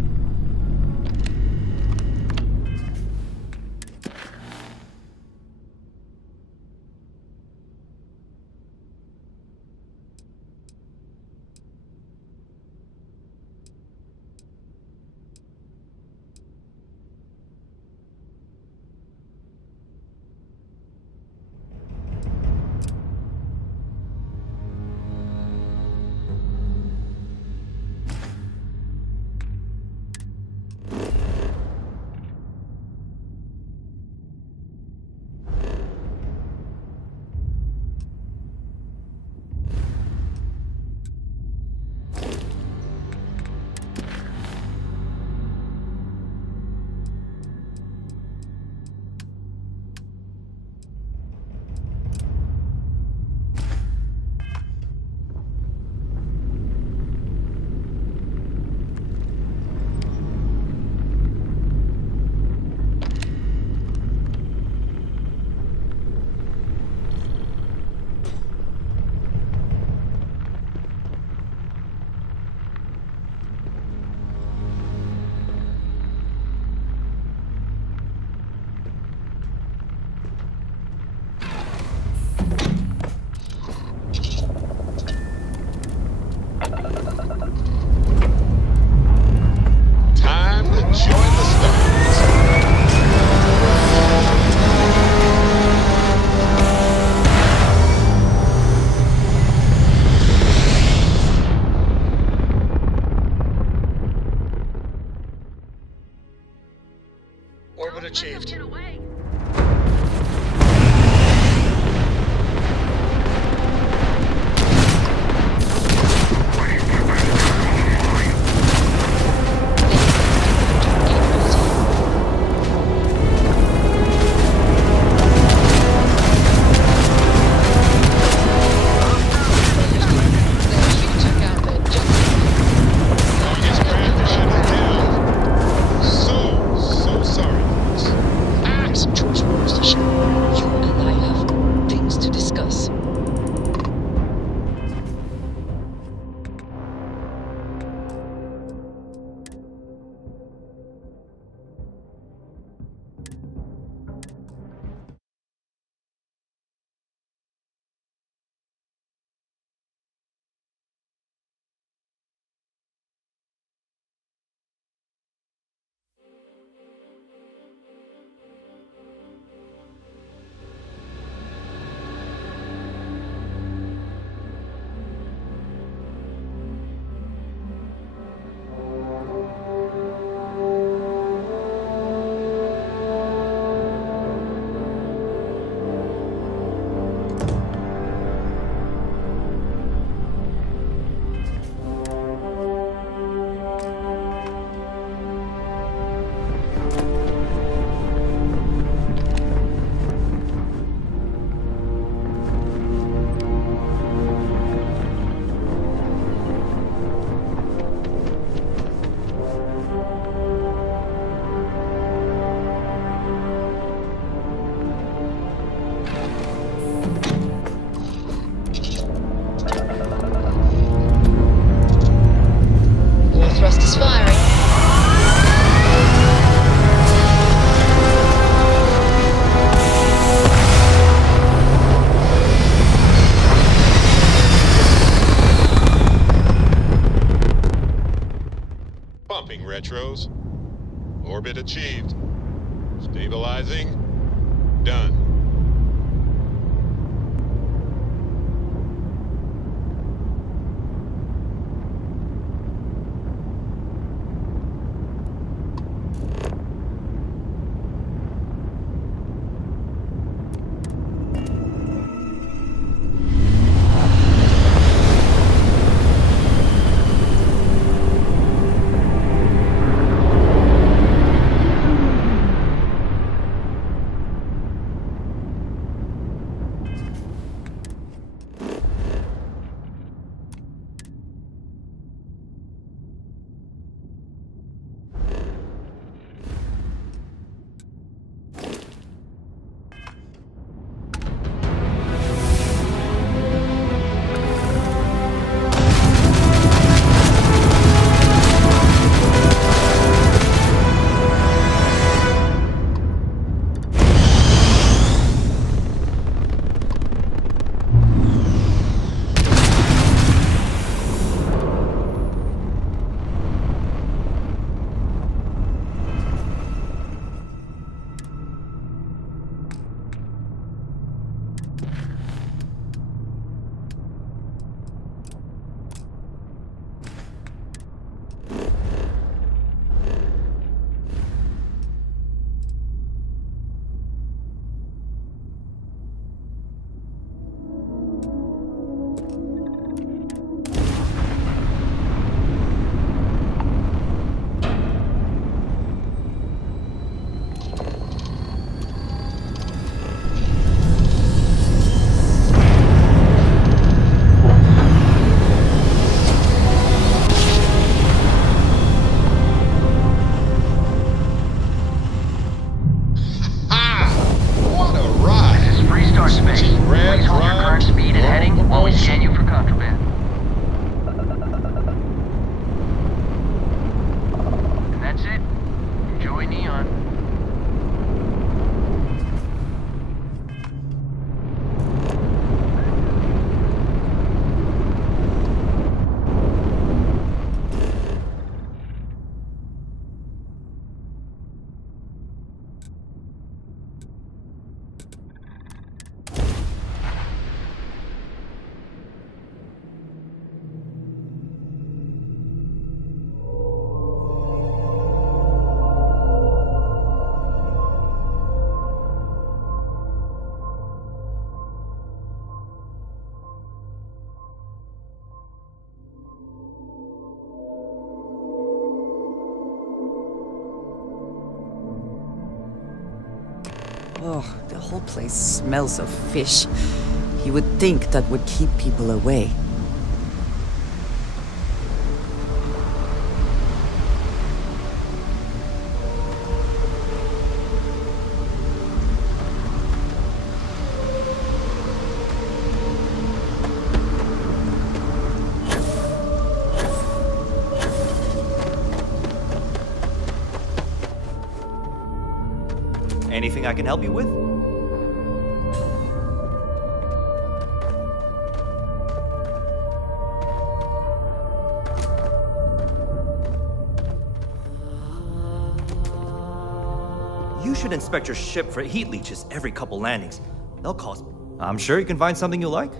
Orbit achieved. Stabilizing. Done. Oh, the whole place smells of fish. You would think that would keep people away. Anything I can help you with? You should inspect your ship for heat leeches every couple landings. They'll cause... I'm sure you can find something you like.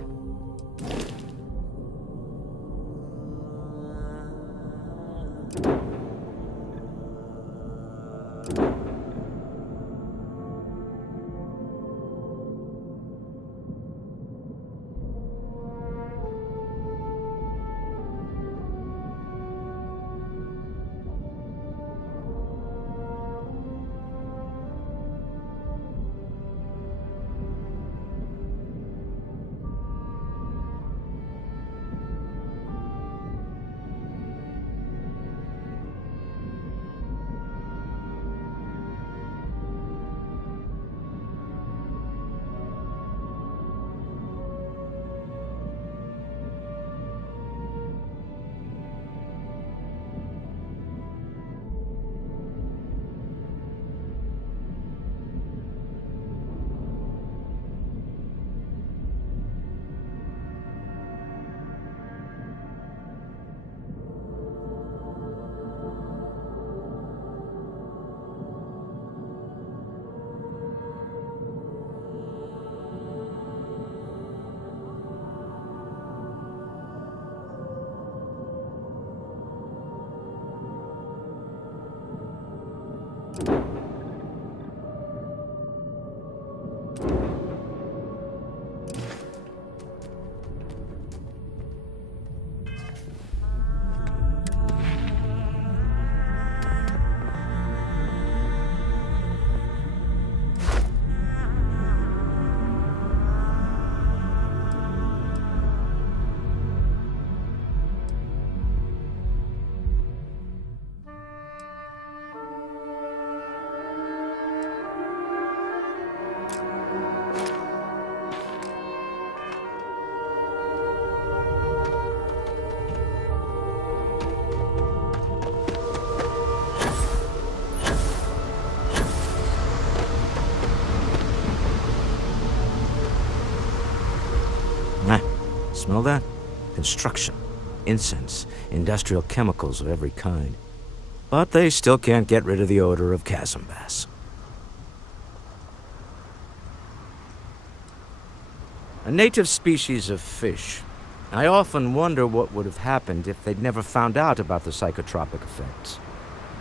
Ah, smell that? Construction, incense, industrial chemicals of every kind. But they still can't get rid of the odor of chasm bass. A native species of fish. I often wonder what would have happened if they'd never found out about the psychotropic effects.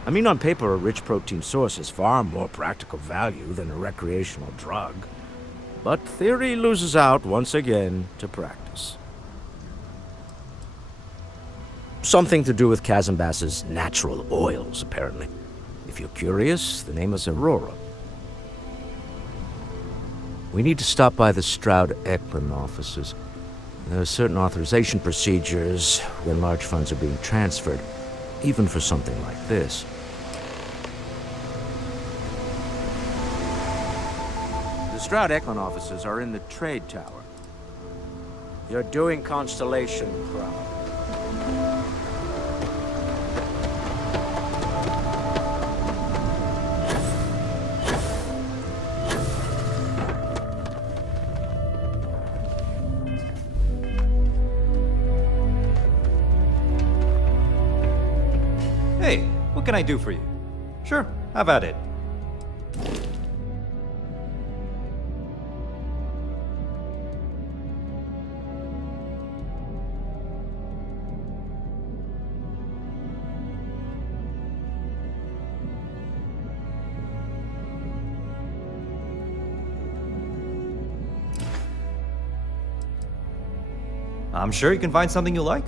I mean, on paper, a rich protein source is far more practical value than a recreational drug. But theory loses out once again to practice. Something to do with chasm bass's natural oils, apparently. If you're curious, the name is Aurora. We need to stop by the Stroud-Eklund offices. There are certain authorization procedures when large funds are being transferred, even for something like this. The Stroud-Eklund offices are in the trade tower. You're doing Constellation proud. Hey, what can I do for you? Sure, have at it. I'm sure you can find something you like.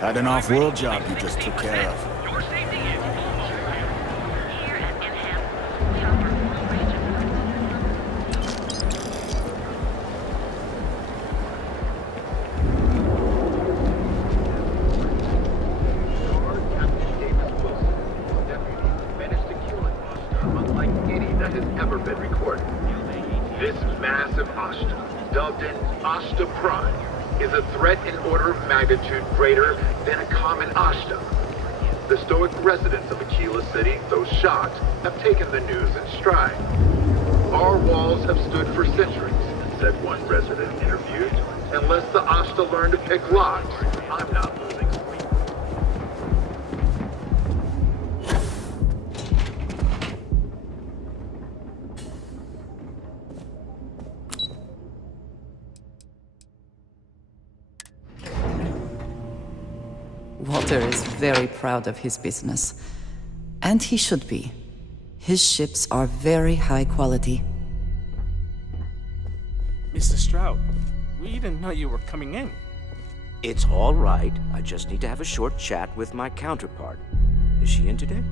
Had an off-world job you just took care of. This massive Ashta, dubbed an Ashta Prime, is a threat in order of magnitude greater than a common Ashta. The stoic residents of Aquila City, though shocked, have taken the news in stride. Our walls have stood for centuries, said one resident interviewed. Unless the Ashta learn to pick locks, I'm not losing sleep. Walter is very proud of his business. And he should be. His ships are very high quality. Mr. Stroud, we didn't know you were coming in. It's all right. I just need to have a short chat with my counterpart. Is she in today?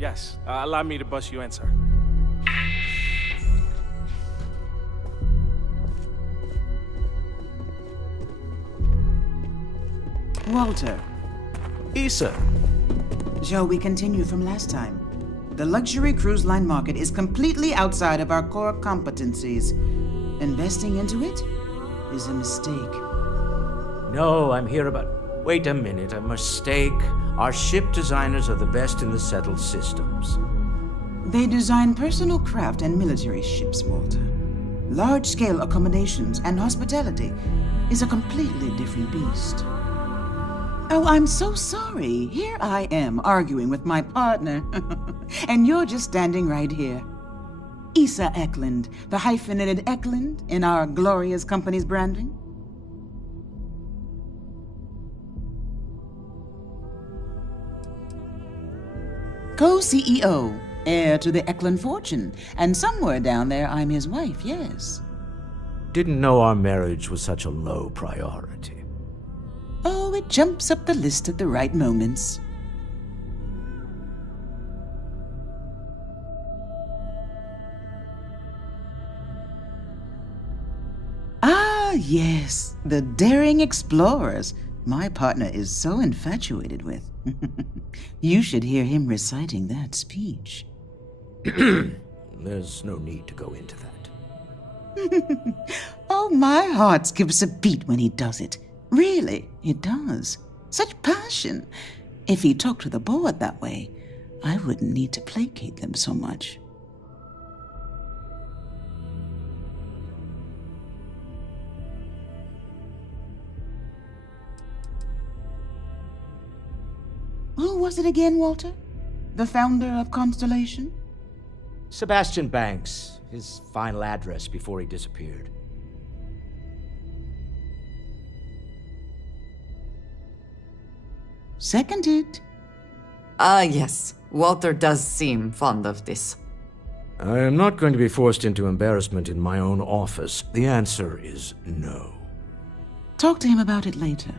Yes, allow me to bust you in, sir. Walter. Issa. Shall we continue from last time? the luxury cruise line market is completely outside of our core competencies. Investing into it is a mistake. No, I'm here about... Wait a minute, a mistake? Our ship designers are the best in the settled systems. They design personal craft and military ships, Walter. Large-scale accommodations and hospitality is a completely different beast. Oh, I'm so sorry. Here I am arguing with my partner, and you're just standing right here. Issa Eklund, the hyphenated Eklund in our glorious company's branding. Co-CEO, heir to the Eklund fortune, and somewhere down there I'm his wife, yes. Didn't know our marriage was such a low priority. Oh, it jumps up the list at the right moments. Ah, yes, the daring explorers. My partner is so infatuated with. You should hear him reciting that speech. There's no need to go into that. Oh, my heart skips a beat when he does it. Really, it does. Such passion. If he talked to the board that way, I wouldn't need to placate them so much. Who was it again, Walter? The founder of Constellation? Sebastian Banks, his final address before he disappeared. Seconded. Ah, yes. Walter does seem fond of this. I am not going to be forced into embarrassment in my own office. The answer is no. Talk to him about it later.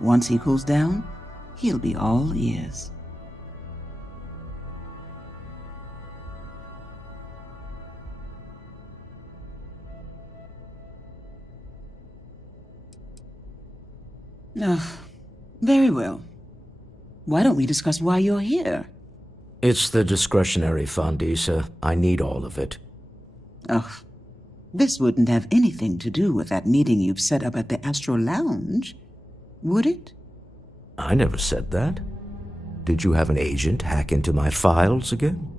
Once he cools down, he'll be all ears. Oh, very well. Why don't we discuss why you're here? It's the discretionary fund, Issa. I need all of it. Oh, this wouldn't have anything to do with that meeting you've set up at the Astro Lounge, would it? I never said that. Did you have an agent hack into my files again?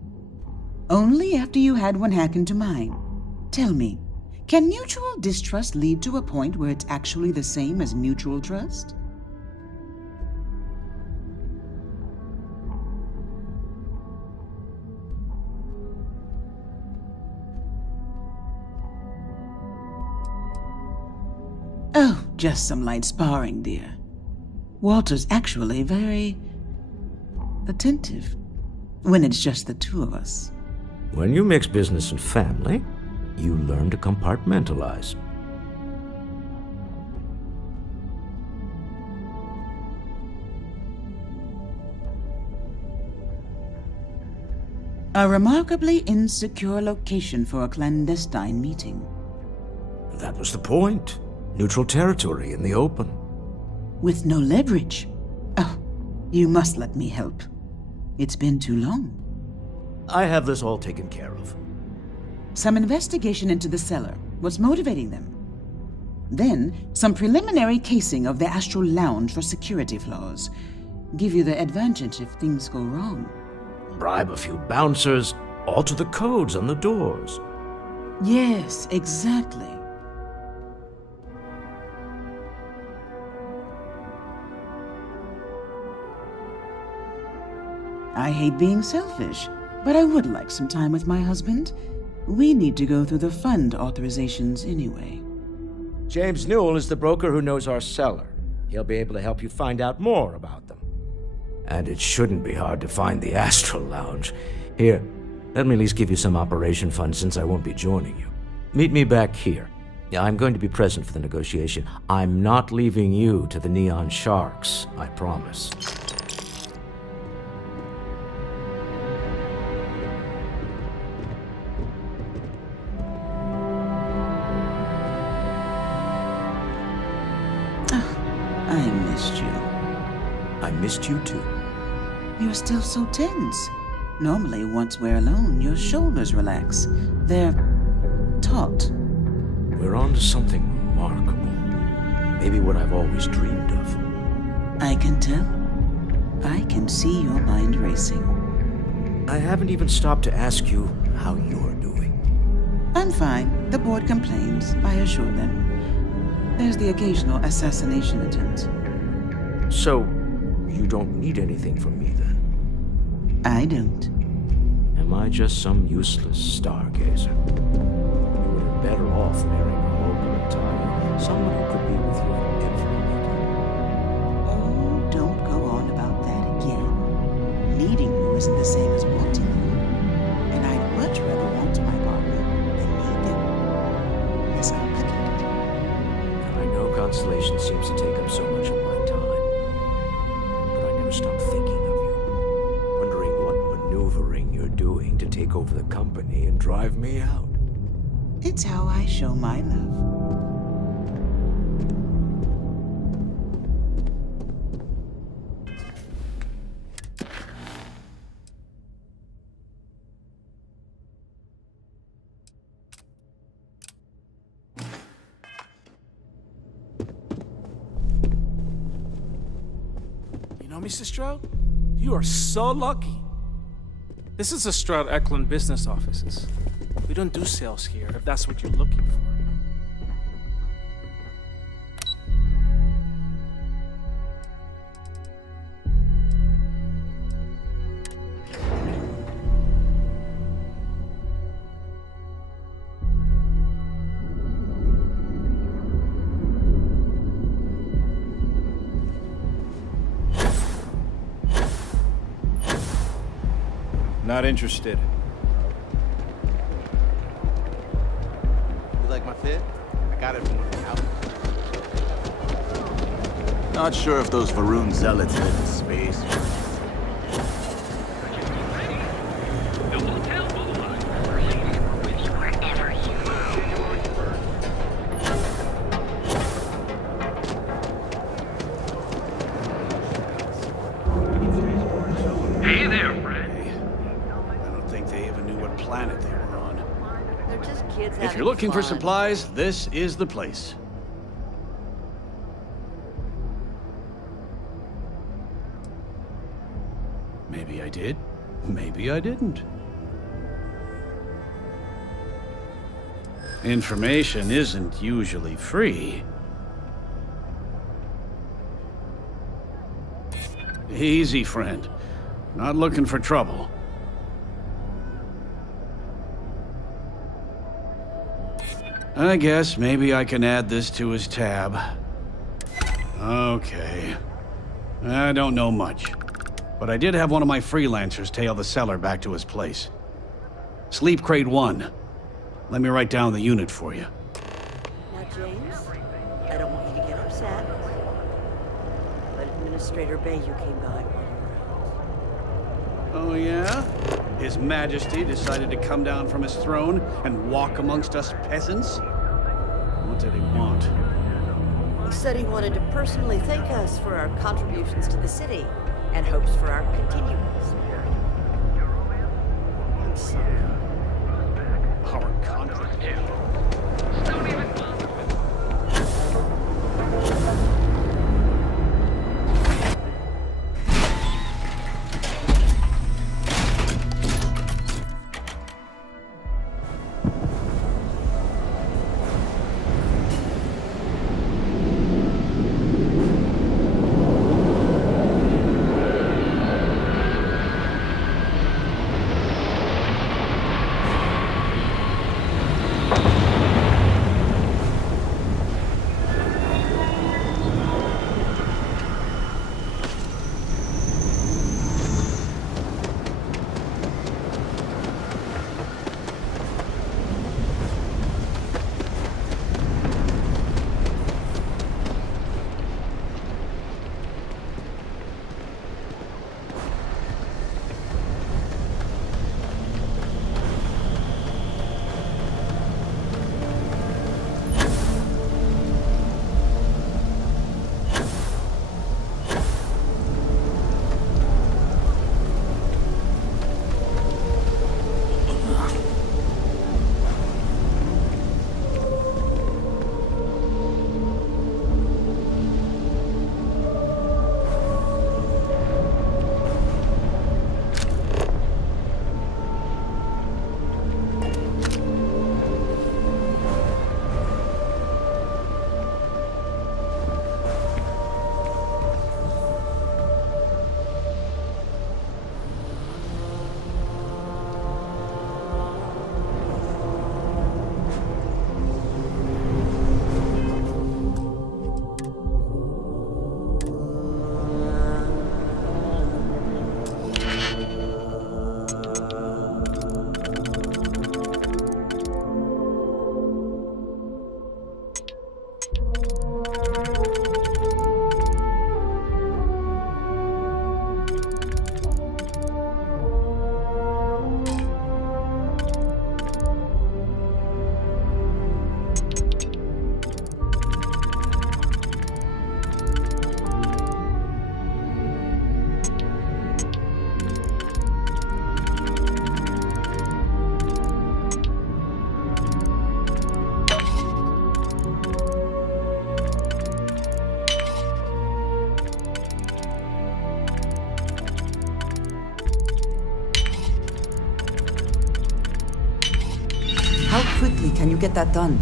Only after you had one hack into mine. Tell me, can mutual distrust lead to a point where it's actually the same as mutual trust? Oh, just some light sparring, dear. Walter's actually very attentive when it's just the two of us. When you mix business and family, you learn to compartmentalize. A remarkably insecure location for a clandestine meeting. That was the point. Neutral territory in the open. With no leverage. Oh, you must let me help. It's been too long. I have this all taken care of. Some investigation into the cellar. What's motivating them? Then, some preliminary casing of the Astral Lounge for security flaws. Give you the advantage if things go wrong. Bribe a few bouncers, alter the codes on the doors. Yes, exactly. I hate being selfish, but I would like some time with my husband. We need to go through the fund authorizations anyway. James Newell is the broker who knows our cellar. He'll be able to help you find out more about them. And it shouldn't be hard to find the Astral Lounge. Here, let me at least give you some operation funds since I won't be joining you. Meet me back here. I'm going to be present for the negotiation. I'm not leaving you to the Neon Sharks, I promise. I missed you. I missed you too. You're still so tense. Normally, once we're alone, your shoulders relax. They're taut. We're on to something remarkable. Maybe what I've always dreamed of. I can tell. I can see your mind racing. I haven't even stopped to ask you how you're doing. I'm fine. The board complains. I assure them. There's the occasional assassination attempt. So, you don't need anything from me then? I don't. Am I just some useless stargazer? You would have better off marrying a local Italian, someone who could be with you every minute. Oh, don't go on about that again. Needing you isn't the same as wanting you. And I'd much rather want my partner than need them. It's complicated. I know Constellation seems to take up so much of my time, but I never stop thinking of you, wondering what maneuvering you're doing to take over the company and drive me out. It's how I show my love. You know, Mr. Stroud? You are so lucky. This is the Stroud Eklund business offices. We don't do sales here, if that's what you're looking for. Not interested. You like my fit? I got it from the house. Not sure if those Varun zealots live in space. Hey there, friend. I don't think they even knew what planet they were on. They're just kids If you're looking for supplies, this is the place. Maybe I did. Maybe I didn't. Information isn't usually free. Easy, friend. Not looking for trouble. I guess maybe I can add this to his tab. Okay. I don't know much. But I did have one of my freelancers tail the seller back to his place. Sleep Crate 1. Let me write down the unit for you. Now, James, I don't want you to get upset, but Administrator Bayou came by while Oh, yeah? His Majesty decided to come down from his throne and walk amongst us peasants? What did he want? He said he wanted to personally thank us for our contributions to the city and hopes for our continuance. I'm sorry. Our contribution. Sorry. quickly can you get that done?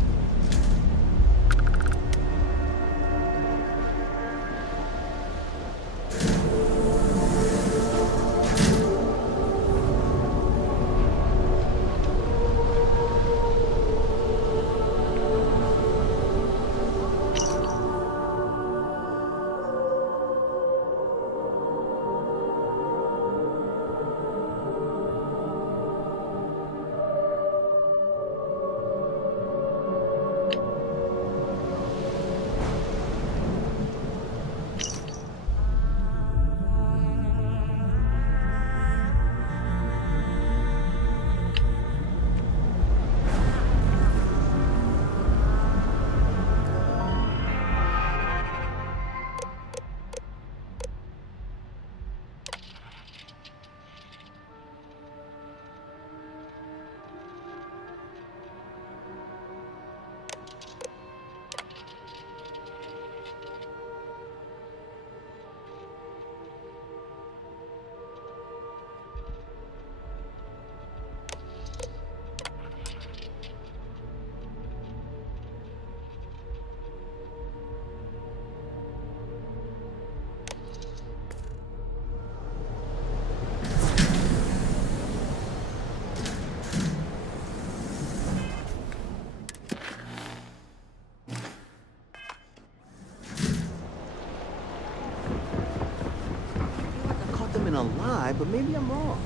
A lie, but maybe I'm wrong.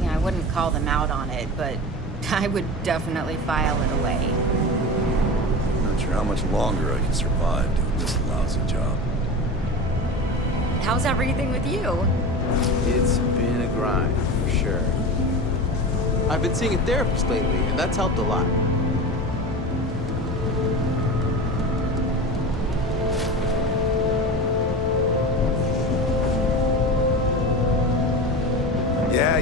Yeah, I wouldn't call them out on it, but I would definitely file it away. Not sure how much longer I can survive doing this lousy job. How's everything with you? It's been a grind, for sure. I've been seeing a therapist lately, and that's helped a lot. Yeah.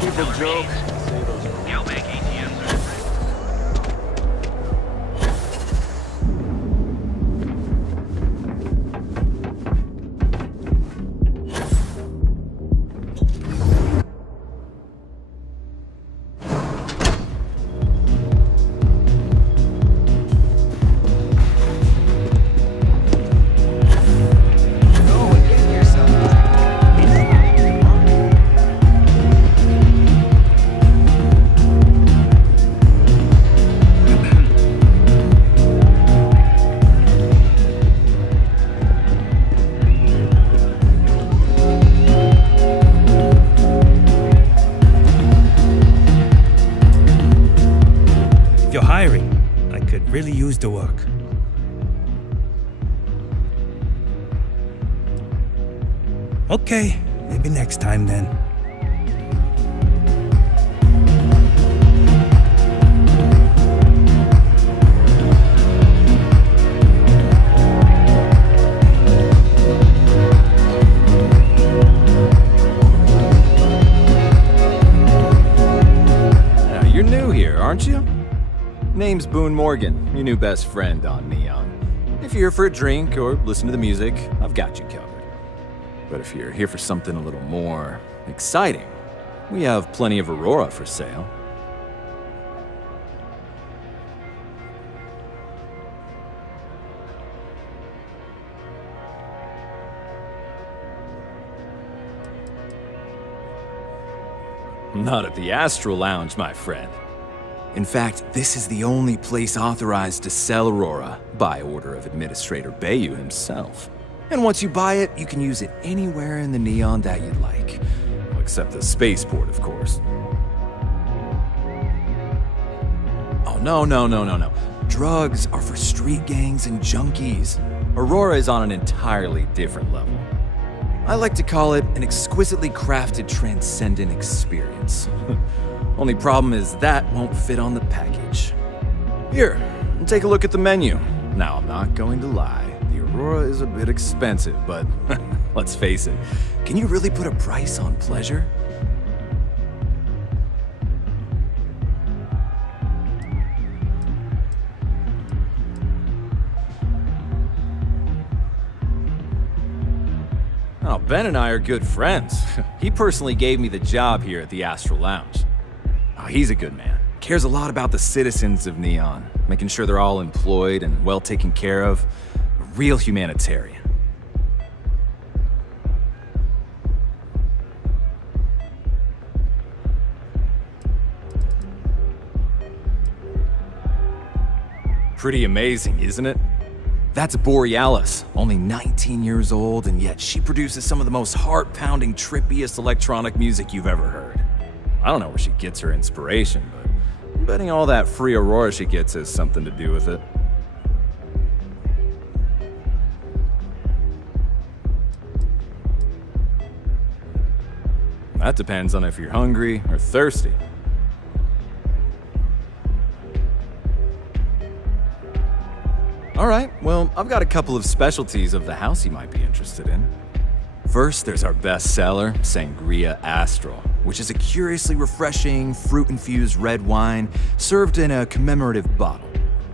Keep a joke. You'll make ATMs. Really used the work. Okay, maybe next time then. Now, you're new here, aren't you? Name's Boone Morgan, your new best friend on Neon. If you're here for a drink or listen to the music, I've got you covered. But if you're here for something a little more exciting, we have plenty of Aurora for sale. Not at the Astral Lounge, my friend. In fact, this is the only place authorized to sell Aurora by order of Administrator Bayou himself. And once you buy it, you can use it anywhere in the Neon that you'd like. Well, except the spaceport, of course. Oh, no. Drugs are for street gangs and junkies. Aurora is on an entirely different level. I like to call it an exquisitely crafted transcendent experience. Only problem is that won't fit on the package. Here, take a look at the menu. Now, I'm not going to lie. The Aurora is a bit expensive, but let's face it. Can you really put a price on pleasure? Ben and I are good friends. He personally gave me the job here at the Astral Lounge. Oh, he's a good man. Cares a lot about the citizens of Neon, making sure they're all employed and well taken care of. A real humanitarian. Pretty amazing, isn't it? That's Borealis, only 19 years old, and yet she produces some of the most heart-pounding, trippiest electronic music you've ever heard. I don't know where she gets her inspiration, but I'm betting all that free Aurora she gets has something to do with it. That depends on if you're hungry or thirsty. Alright, well, I've got a couple of specialties of the house you might be interested in. First, there's our best seller, Sangria Astral, which is a curiously refreshing, fruit-infused red wine served in a commemorative bottle.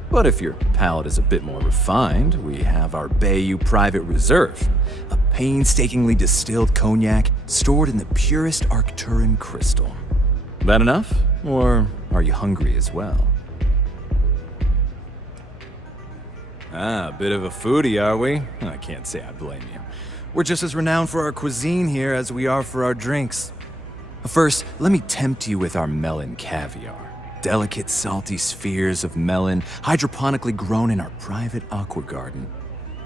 But if your palate is a bit more refined, we have our Bayou Private Reserve, a painstakingly distilled cognac stored in the purest Arcturan crystal. That enough? Or are you hungry as well? Ah, a bit of a foodie, are we? I can't say I blame you. We're just as renowned for our cuisine here as we are for our drinks. First, let me tempt you with our melon caviar. Delicate, salty spheres of melon, hydroponically grown in our private aqua garden.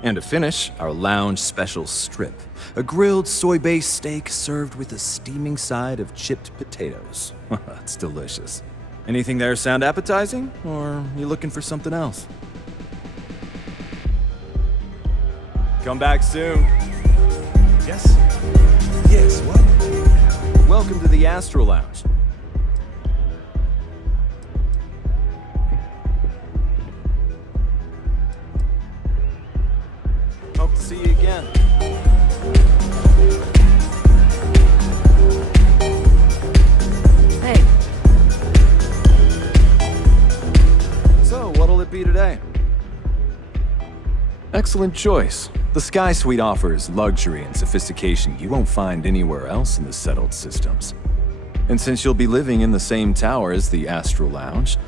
And to finish, our lounge special strip, a grilled soy-based steak served with a steaming side of chipped potatoes. It's delicious. Anything there sound appetizing, or are you looking for something else? Come back soon. Yes? Yes, what? Welcome to the Astral Lounge. Hope to see you again. Hey. So, what'll it be today? Excellent choice. The Sky Suite offers luxury and sophistication you won't find anywhere else in the settled systems. And since you'll be living in the same tower as the Astral Lounge,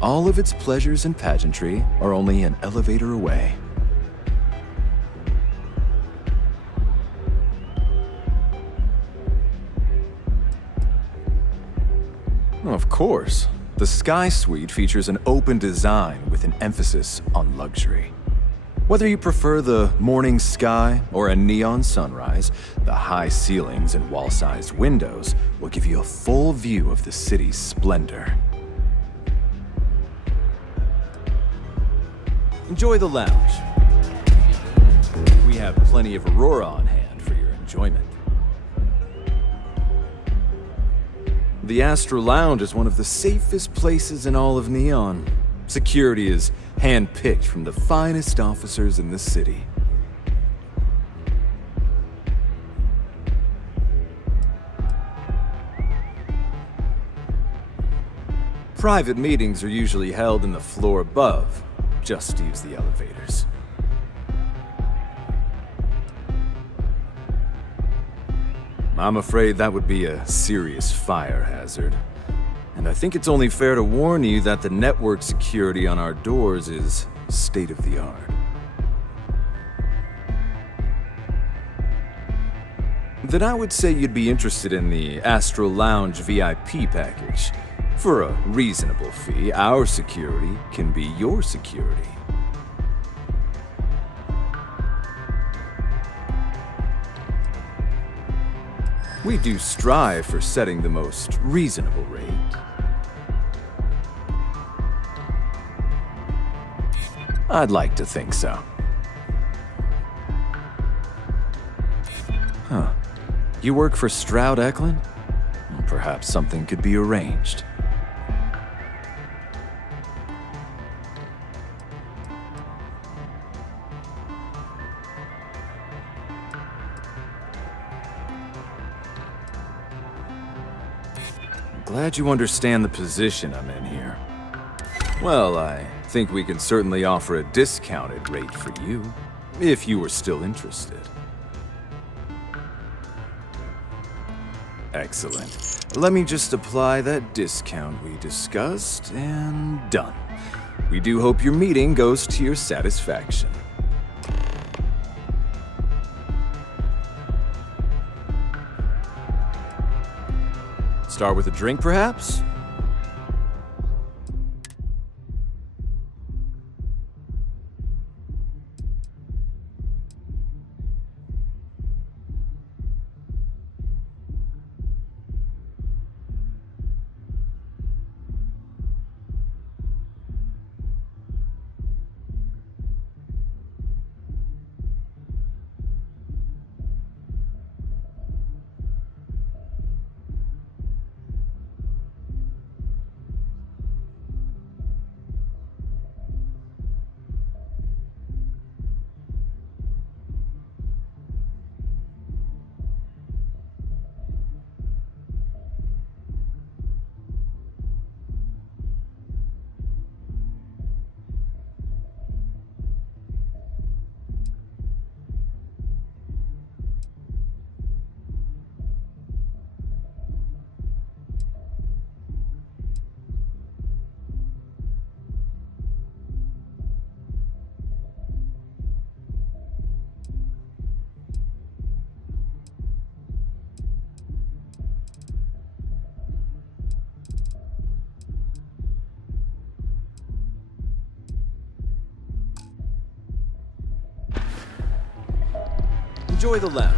all of its pleasures and pageantry are only an elevator away. Of course, the Sky Suite features an open design with an emphasis on luxury. Whether you prefer the morning sky or a neon sunrise, the high ceilings and wall-sized windows will give you a full view of the city's splendor. Enjoy the lounge. We have plenty of Aurora on hand for your enjoyment. The Astral Lounge is one of the safest places in all of Neon. Security is hand-picked from the finest officers in the city. Private meetings are usually held in the floor above. Just use the elevators. I'm afraid that would be a serious fire hazard. And I think it's only fair to warn you that the network security on our doors is state-of-the-art. Then I would say you'd be interested in the Astral Lounge VIP package. For a reasonable fee, our security can be your security. We do strive for setting the most reasonable rate. I'd like to think so. Huh. You work for Stroud Eklund? Perhaps something could be arranged. Glad you understand the position I'm in here. Well, I think we can certainly offer a discounted rate for you, if you were still interested. Excellent. Let me just apply that discount we discussed, and done. We do hope your meeting goes to your satisfaction. Start with a drink, perhaps? Enjoy the lounge.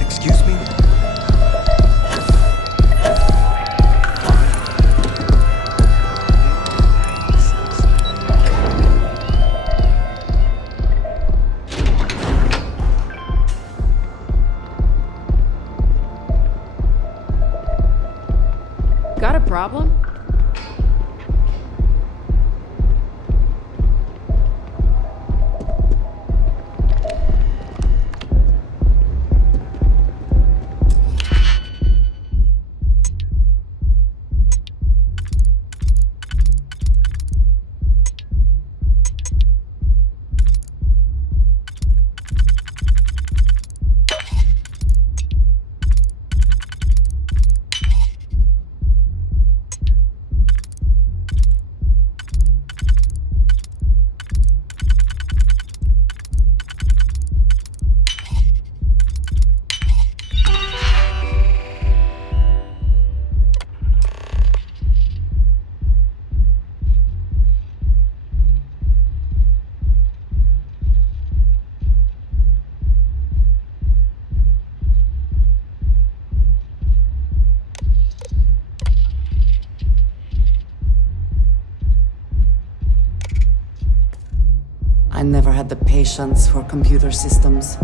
Excuse me? Got a problem? I never had the patience for computer systems.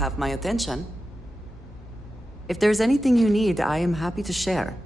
have my attention. If there's anything you need, I am happy to share.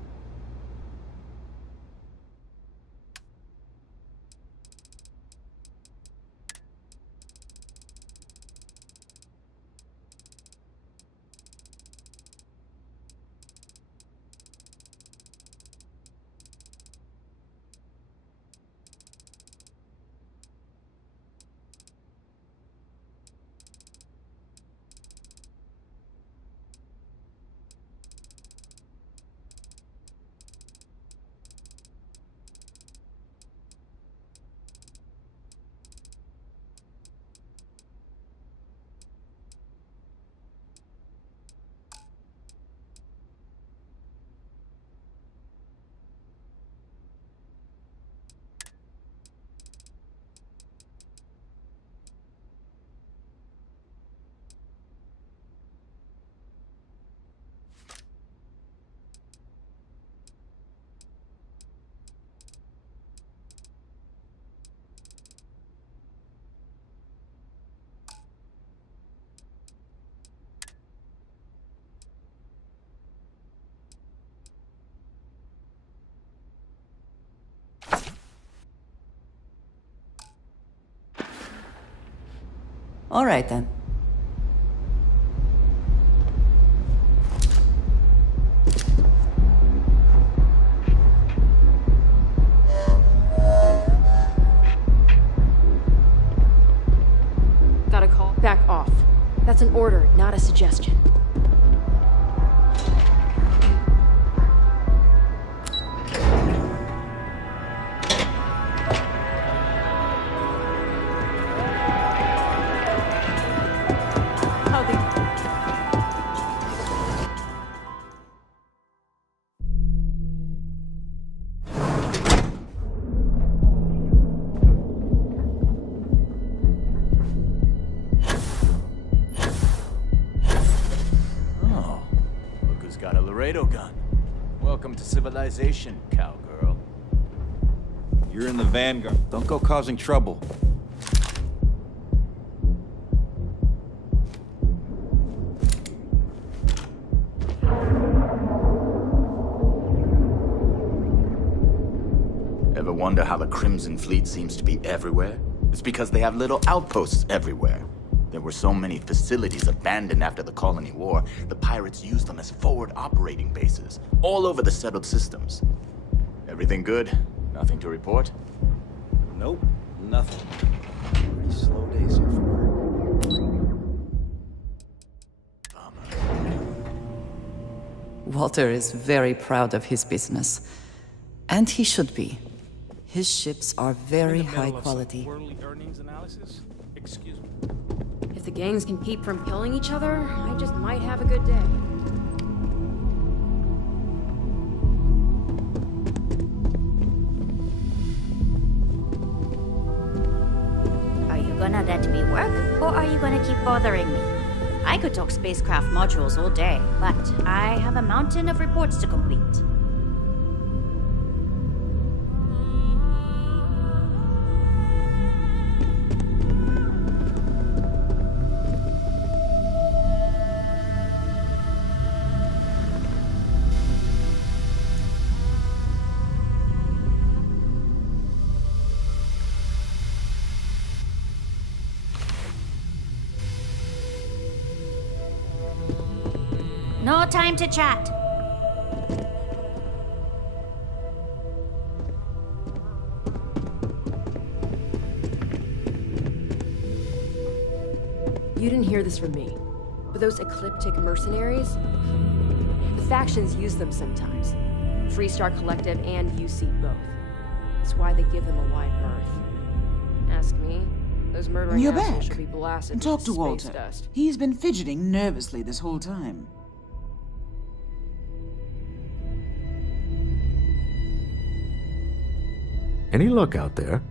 All right, then. Got a call. Back off. That's an order, not a suggestion. Welcome to civilization, cowgirl. You're in the vanguard. Don't go causing trouble. Ever wonder how the Crimson Fleet seems to be everywhere? It's because they have little outposts everywhere. There were so many facilities abandoned after the Colony War, the pirates used them as forward operating bases, all over the settled systems. Everything good? Nothing to report? Nope, nothing. Pretty slow days here for Walter is very proud of his business. And he should be. His ships are very high quality. Quarterly earnings analysis? Excuse me. If the gangs can keep from killing each other, I just might have a good day. Are you gonna let me work, or are you gonna keep bothering me? I could talk spacecraft modules all day, but I have a mountain of reports to complete. No time to chat. You didn't hear this from me, but those ecliptic mercenaries, the factions use them sometimes. Freestar Collective and UC both. That's why they give them a wide berth. Ask me, those murdering You're assholes back. should be blasted Talk with to space Walter. dust. He's been fidgeting nervously this whole time. Any luck out there?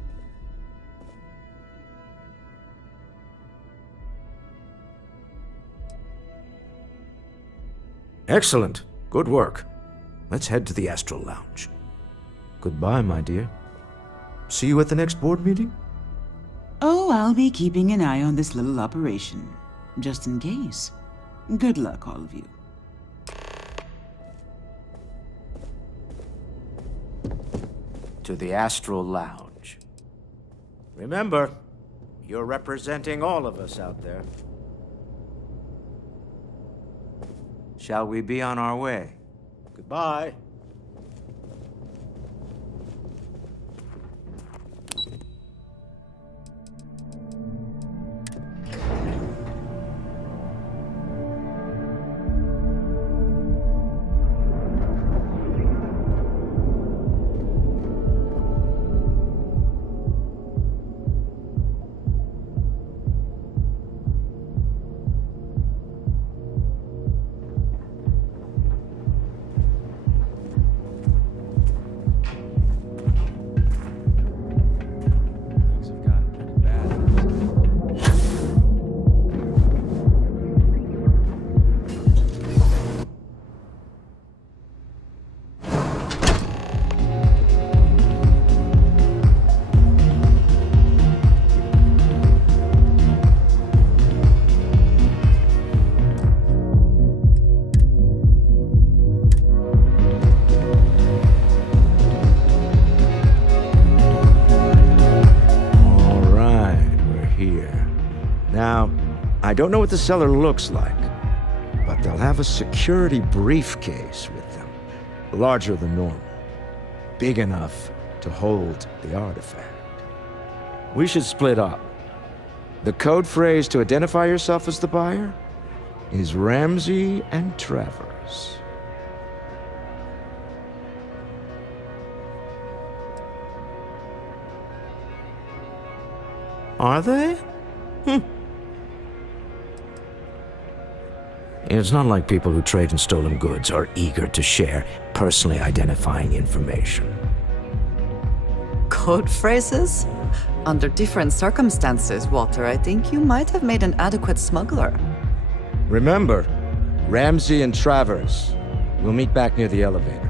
Excellent. Good work. Let's head to the Astral Lounge. Goodbye, my dear. See you at the next board meeting? Oh, I'll be keeping an eye on this little operation. just in case. Good luck, all of you. To the Astral Lounge. Remember, you're representing all of us out there. Shall we be on our way? Goodbye. I don't know what the cellar looks like, but they'll have a security briefcase with them, larger than normal, big enough to hold the artifact. We should split up. The code phrase to identify yourself as the buyer is Ramsey and Travers. Are they? It's not like people who trade in stolen goods are eager to share personally identifying information. Code phrases? Under different circumstances, Walter, I think you might have made an adequate smuggler. Remember, Ramsey and Travers. We'll meet back near the elevator.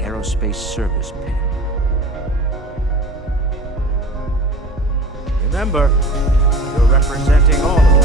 Aerospace service pin. Remember, you're representing all of us.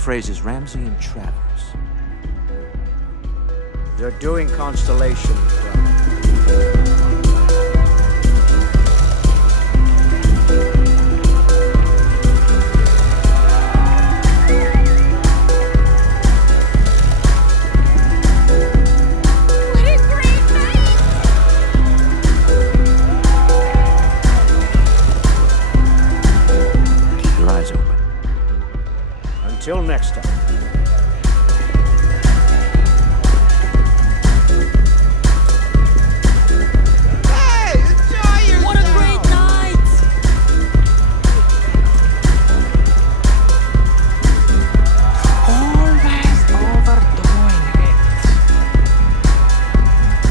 phrases Ramsey and Travers. They're doing Constellation. Until next time. Hey, enjoy yourself! What a great night! Always overdoing it.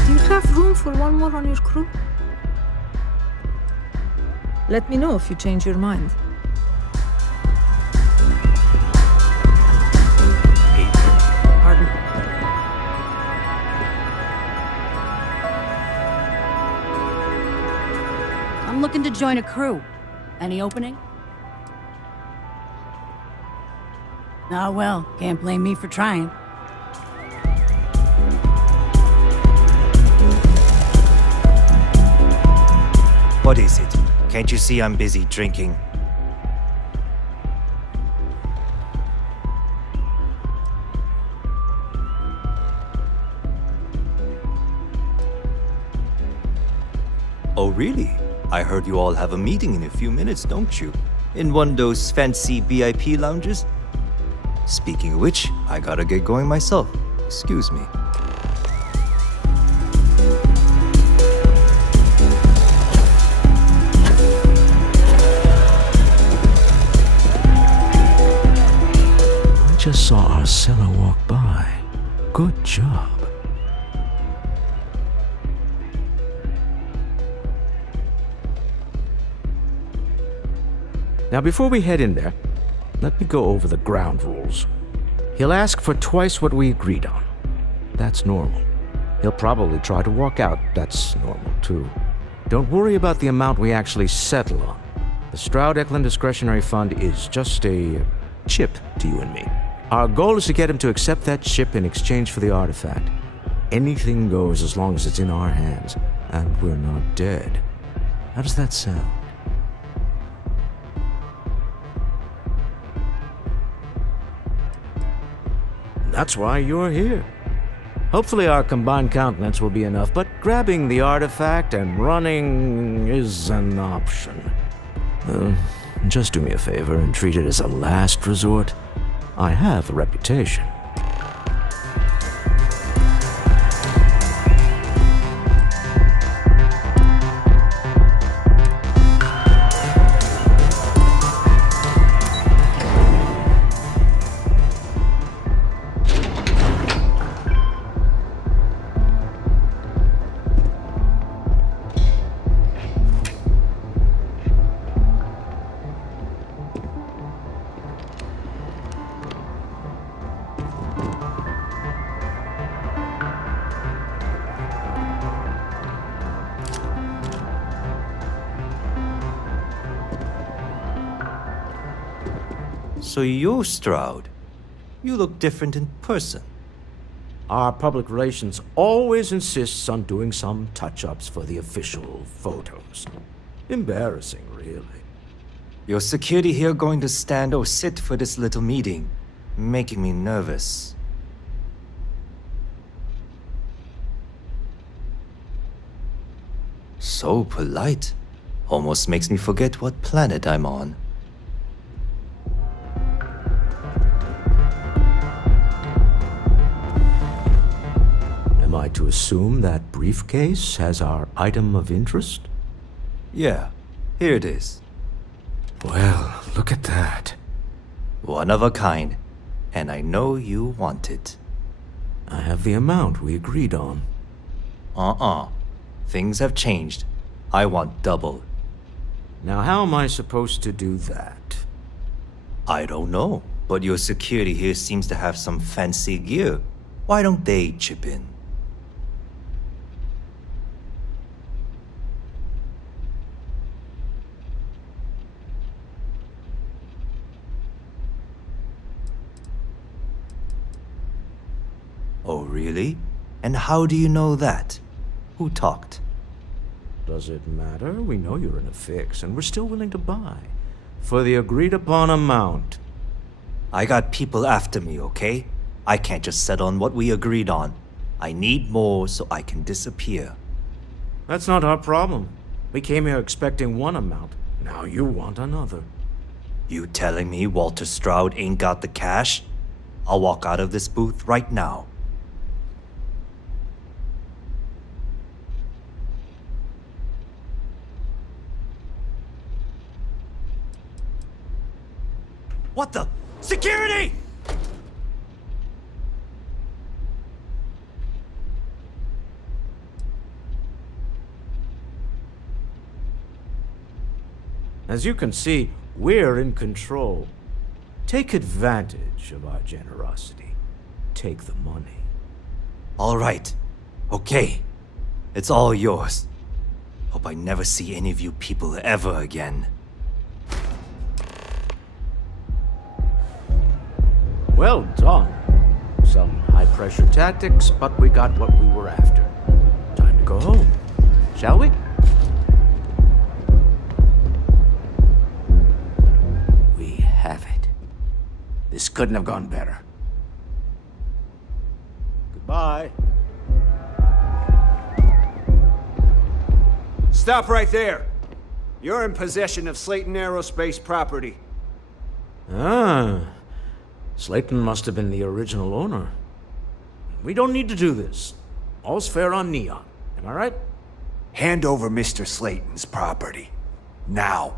Do you have room for one more on your crew? Let me know if you change your mind. I'm looking to join a crew. Any opening? Oh well, can't blame me for trying. What is it? Can't you see I'm busy drinking? Oh really? I heard you all have a meeting in a few minutes, don't you? In one of those fancy VIP lounges? Speaking of which, I gotta get going myself. Excuse me. I just saw Arcella walk by. Good job. Now, before we head in there, let me go over the ground rules. He'll ask for twice what we agreed on. That's normal. He'll probably try to walk out. That's normal, too. Don't worry about the amount we actually settle on. The Stroud-Eklund Discretionary Fund is just a chip to you and me. Our goal is to get him to accept that chip in exchange for the artifact. Anything goes as long as it's in our hands, and we're not dead. How does that sound? That's why you're here. Hopefully our combined countenance will be enough, but grabbing the artifact and running is an option. Just do me a favor and treat it as a last resort. I have a reputation. So you're Stroud. You look different in person. Our public relations always insists on doing some touch-ups for the official photos. Embarrassing, really. Your security here going to stand or sit for this little meeting, making me nervous. So polite. Almost makes me forget what planet I'm on. Am I to assume that briefcase has our item of interest? Yeah, here it is. Well, look at that. One of a kind, and I know you want it. I have the amount we agreed on. Things have changed. I want double. Now how am I supposed to do that? I don't know, but your security here seems to have some fancy gear. Why don't they chip in? And how do you know that? Who talked? Does it matter? We know you're in a fix, and we're still willing to buy. For the agreed-upon amount. I got people after me, okay? I can't just settle on what we agreed on. I need more so I can disappear. That's not our problem. We came here expecting one amount. Now you want another. You telling me Walter Stroud ain't got the cash? I'll walk out of this booth right now. What the? Security! As you can see, we're in control. Take advantage of our generosity. Take the money. All right. Okay. It's all yours. Hope I never see any of you people ever again. Well done. Some high-pressure tactics, but we got what we were after. Time to go home, shall we? We have it. This couldn't have gone better. Goodbye. Stop right there. You're in possession of Slayton Aerospace property. Ah. Slayton must have been the original owner. We don't need to do this. All's fair on Neon. Am I right? Hand over Mr. Slayton's property. Now.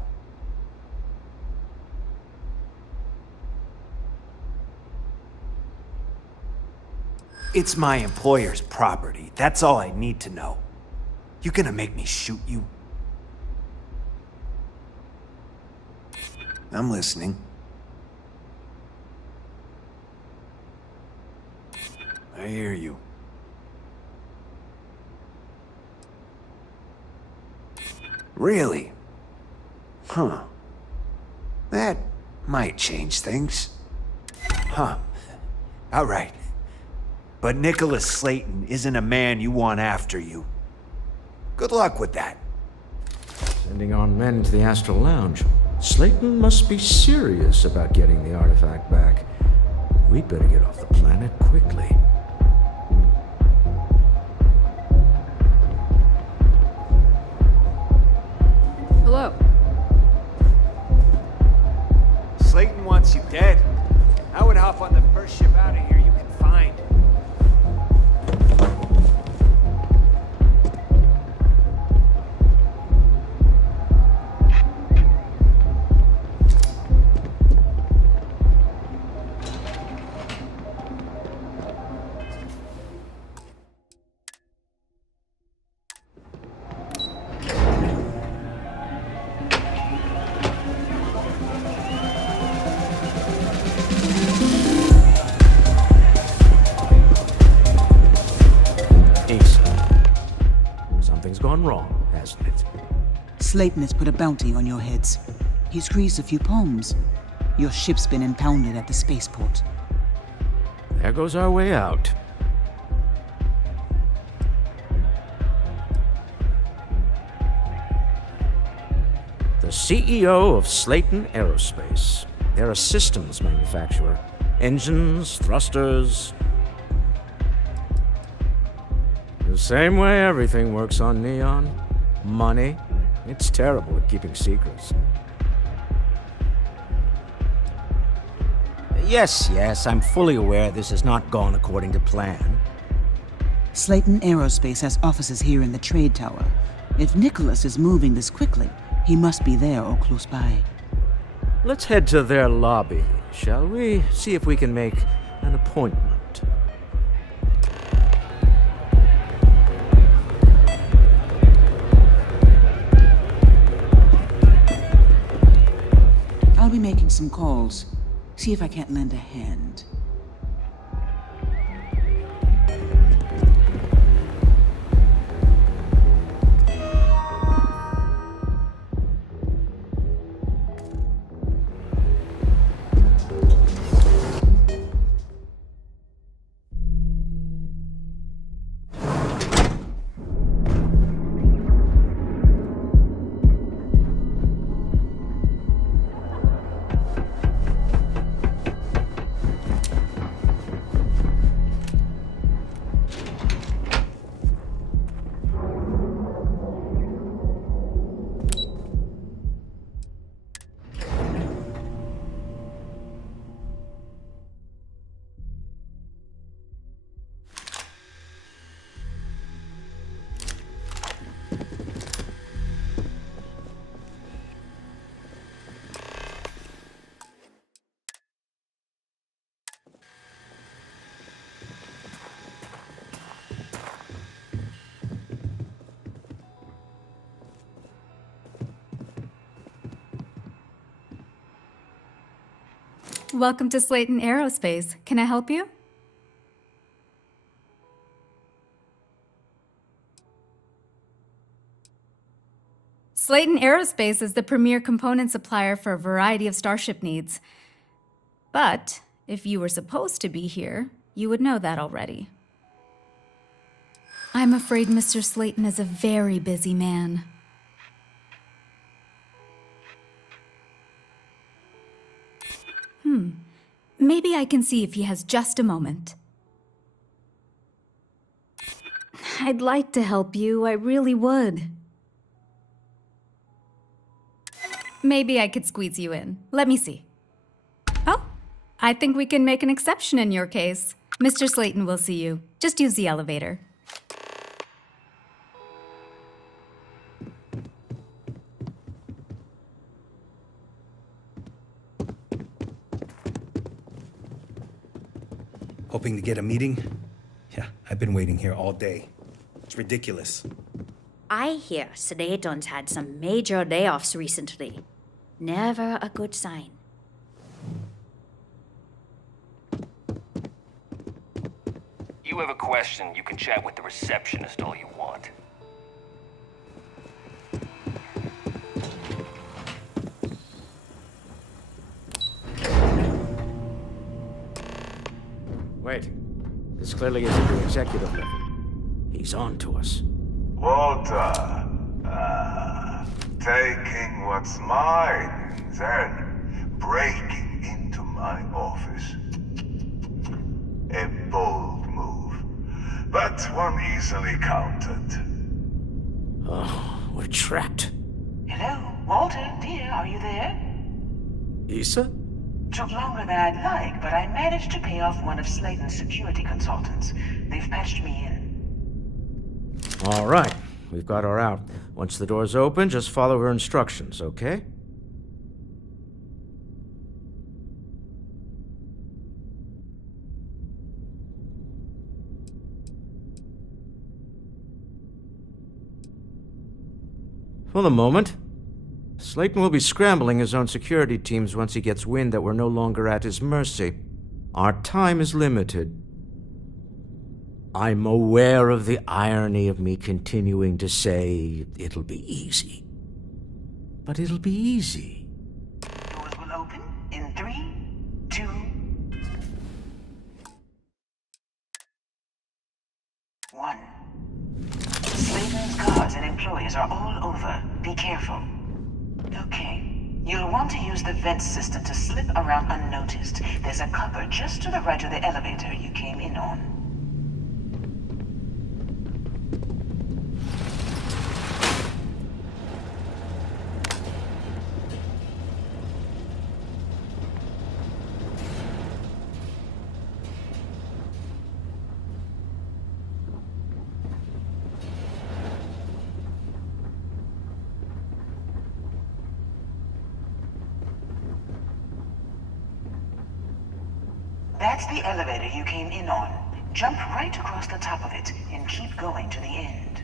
It's my employer's property. That's all I need to know. You gonna make me shoot you? I'm listening. I hear you. Really? Huh. That might change things. Huh. All right. But Nicholas Slayton isn't a man you want after you. Good luck with that. Sending on men to the Astral Lounge. Slayton must be serious about getting the artifact back. We'd better get off the planet quickly. Hello. Slayton wants you dead. I would hop on the first ship out of here you can find. Wrong, hasn't it? Slayton has put a bounty on your heads. He's greased a few palms. Your ship's been impounded at the spaceport. There goes our way out. The CEO of Slayton Aerospace. They're a systems manufacturer. Engines, thrusters. The same way everything works on Neon. Money. It's terrible at keeping secrets. Yes, I'm fully aware this has not gone according to plan. Slayton Aerospace has offices here in the trade tower. If Nicholas is moving this quickly, he must be there or close by. Let's head to their lobby, shall we? See if we can make an appointment. I'll be making some calls. See if I can't lend a hand. Welcome to Slayton Aerospace. Can I help you? Slayton Aerospace is the premier component supplier for a variety of starship needs. But if you were supposed to be here, you would know that already. I'm afraid Mr. Slayton is a very busy man. Maybe I can see if he has just a moment. I'd like to help you, I really would. Maybe I could squeeze you in. Let me see. Oh, I think we can make an exception in your case. Mr. Slayton will see you. Just use the elevator. Hoping to get a meeting? Yeah, I've been waiting here all day. It's ridiculous. I hear Sedaton's had some major layoffs recently. Never a good sign. You have a question, you can chat with the receptionist all you want. Wait. This clearly isn't the executive level. He's on to us. Walter. Taking what's mine, then breaking into my office. A bold move, but one easily countered. Oh, we're trapped. Hello, Walter, dear, are you there? Issa? Took longer than I'd like, but I managed to pay off one of Slayton's security consultants. They've patched me in. All right, we've got her out. Once the door's open, just follow her instructions, okay? For the moment, Slayton will be scrambling his own security teams once he gets wind that we're no longer at his mercy. Our time is limited. I'm aware of the irony of me continuing to say it'll be easy. But it'll be easy. Doors will open in 3, 2, 1. Slayton's guards and employees are all over. Be careful. Okay. You'll want to use the vent system to slip around unnoticed. There's a cupboard just to the right of the elevator you came in on. That's the elevator you came in on. Jump right across the top of it and keep going to the end.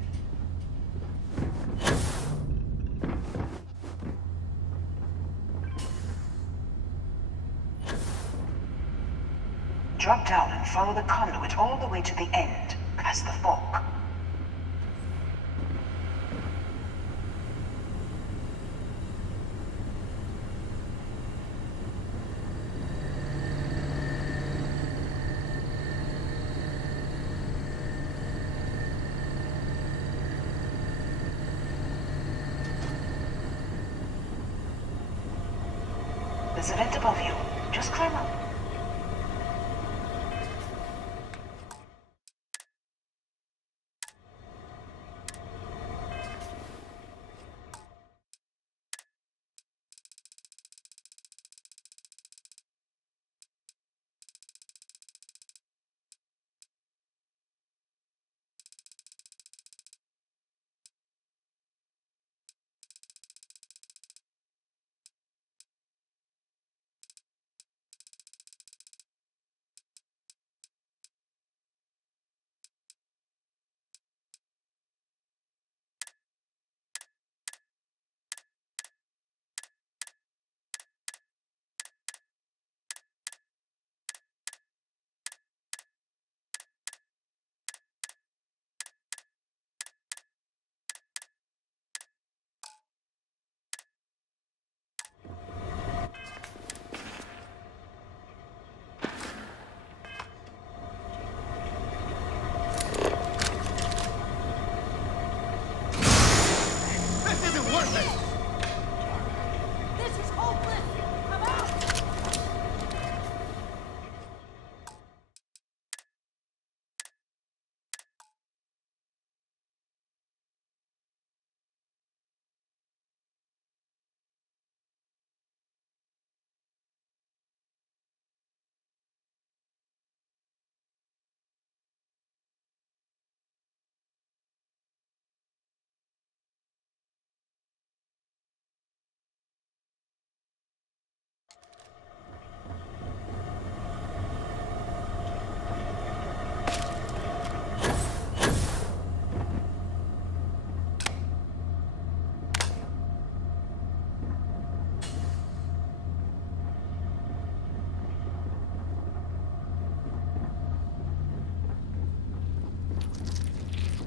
Drop down and follow the conduit all the way to the end, past the fork. There's a vent above you. Just climb up.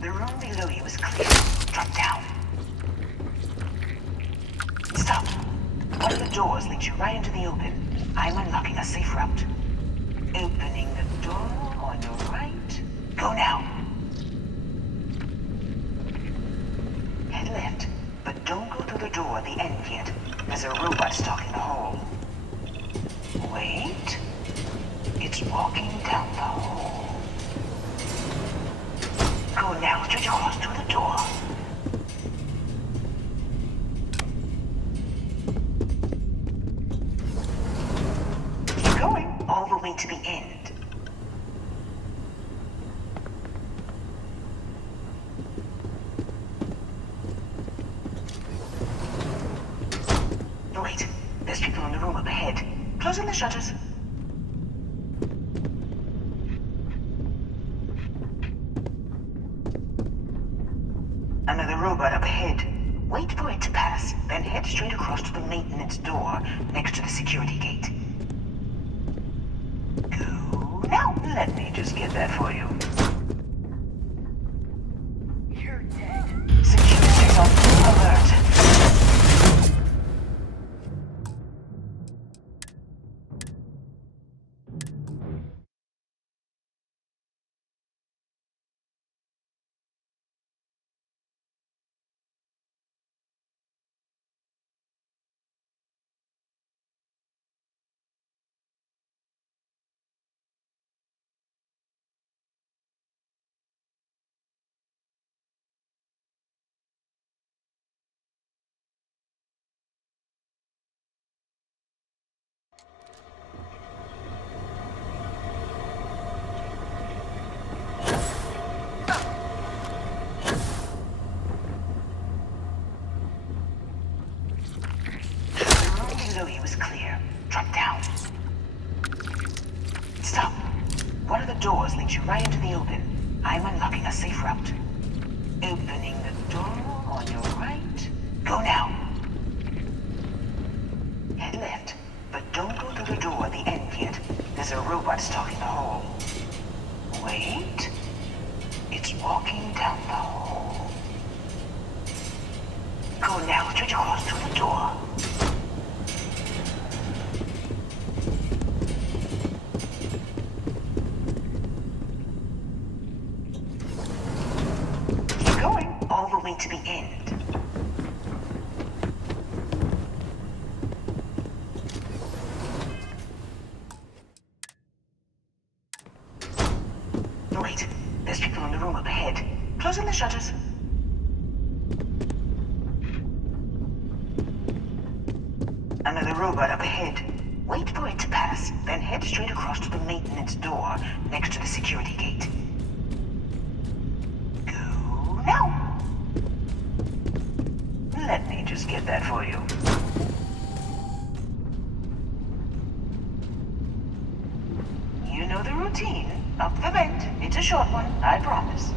The room below you is clear. Drop down. Stop. One of the doors leads you right into the open. I'm unlocking a safe route. Opening the door on your right. Go now. Head left, but don't go through the door at the end yet. There's a robot stalking the hall. Wait. It's walking down the hall. Go now, stretch across through the door. Keep going, all the way to the end. Wait, there's people in the room up ahead. Closing the shutters. Another robot up ahead. Wait for it to pass, then head straight across to the maintenance door next to the security gate. Go now. Let me just get that for you. You're dead. Security's on full alert. Below you is clear. Drop down. Stop. One of the doors leads you right into the open. I'm unlocking a safe route. Opening the door on your right. Go now. Head left, but don't go through the door at the end yet. There's a robot stalking the hall. Wait. It's walking down the hall. Go now, stretch across through the door. All the way to the end. Wait, there's people in the room up ahead. Closing the shutters. Another robot up ahead. Wait for it to pass, then head straight across to the maintenance door next to the security gate. Go now. Let me just get that for you. You know the routine. Up the vent. It's a short one, I promise.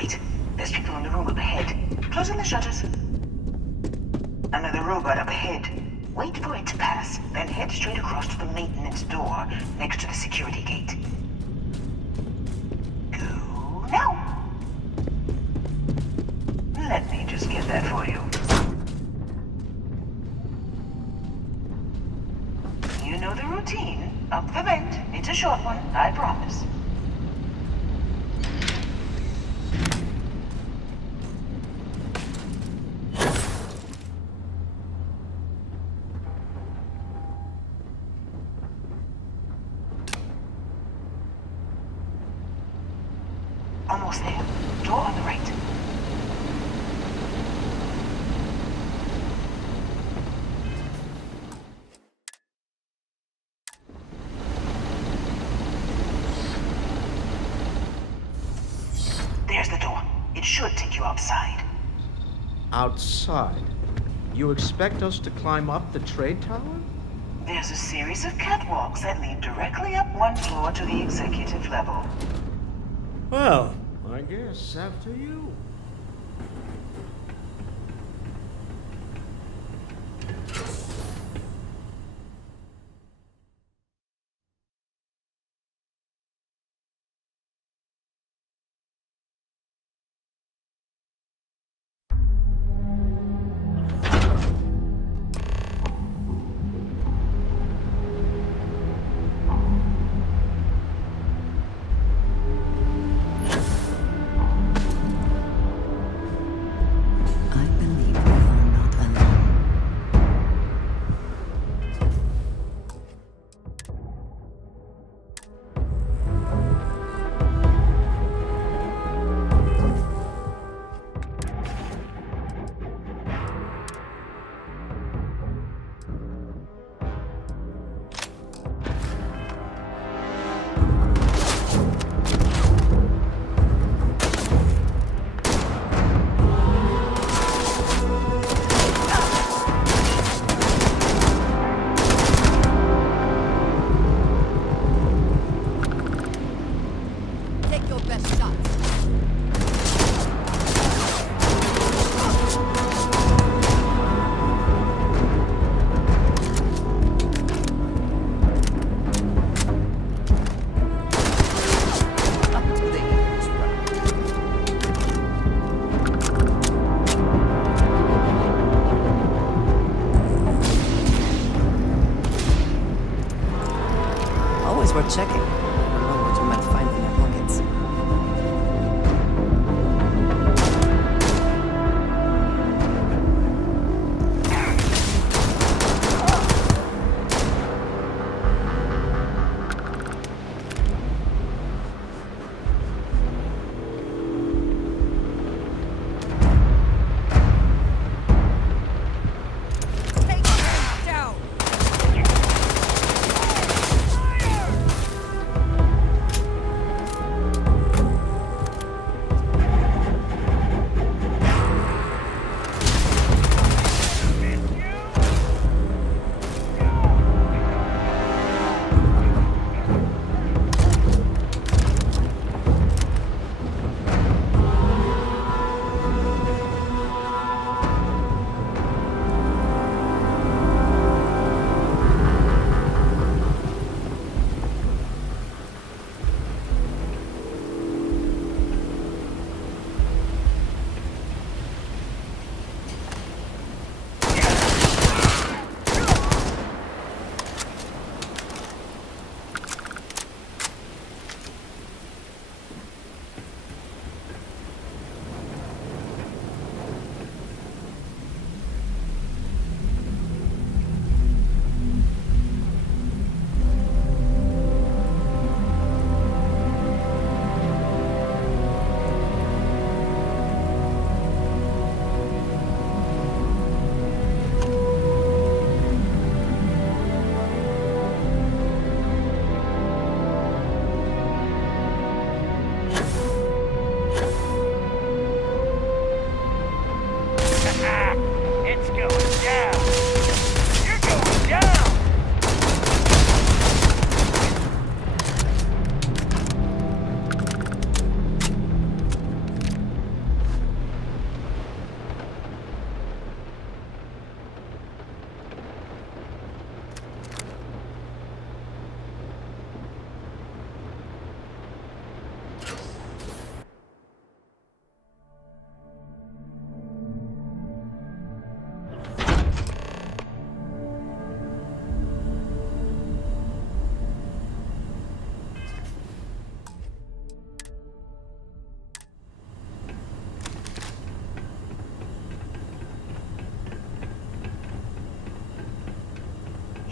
Wait, there's people in the room up ahead. Closing the shutters. Another robot up ahead. Wait for it to pass, then head straight across to the maintenance door next to the security gate. Go now. Let me just get that for you. You know the routine. Up the vent. It's a short one, I promise. Almost there. Door on the right. There's the door. It should take you outside. Outside? You expect us to climb up the trade tower? There's a series of catwalks that lead directly up one floor to the executive level. Well, I guess after you.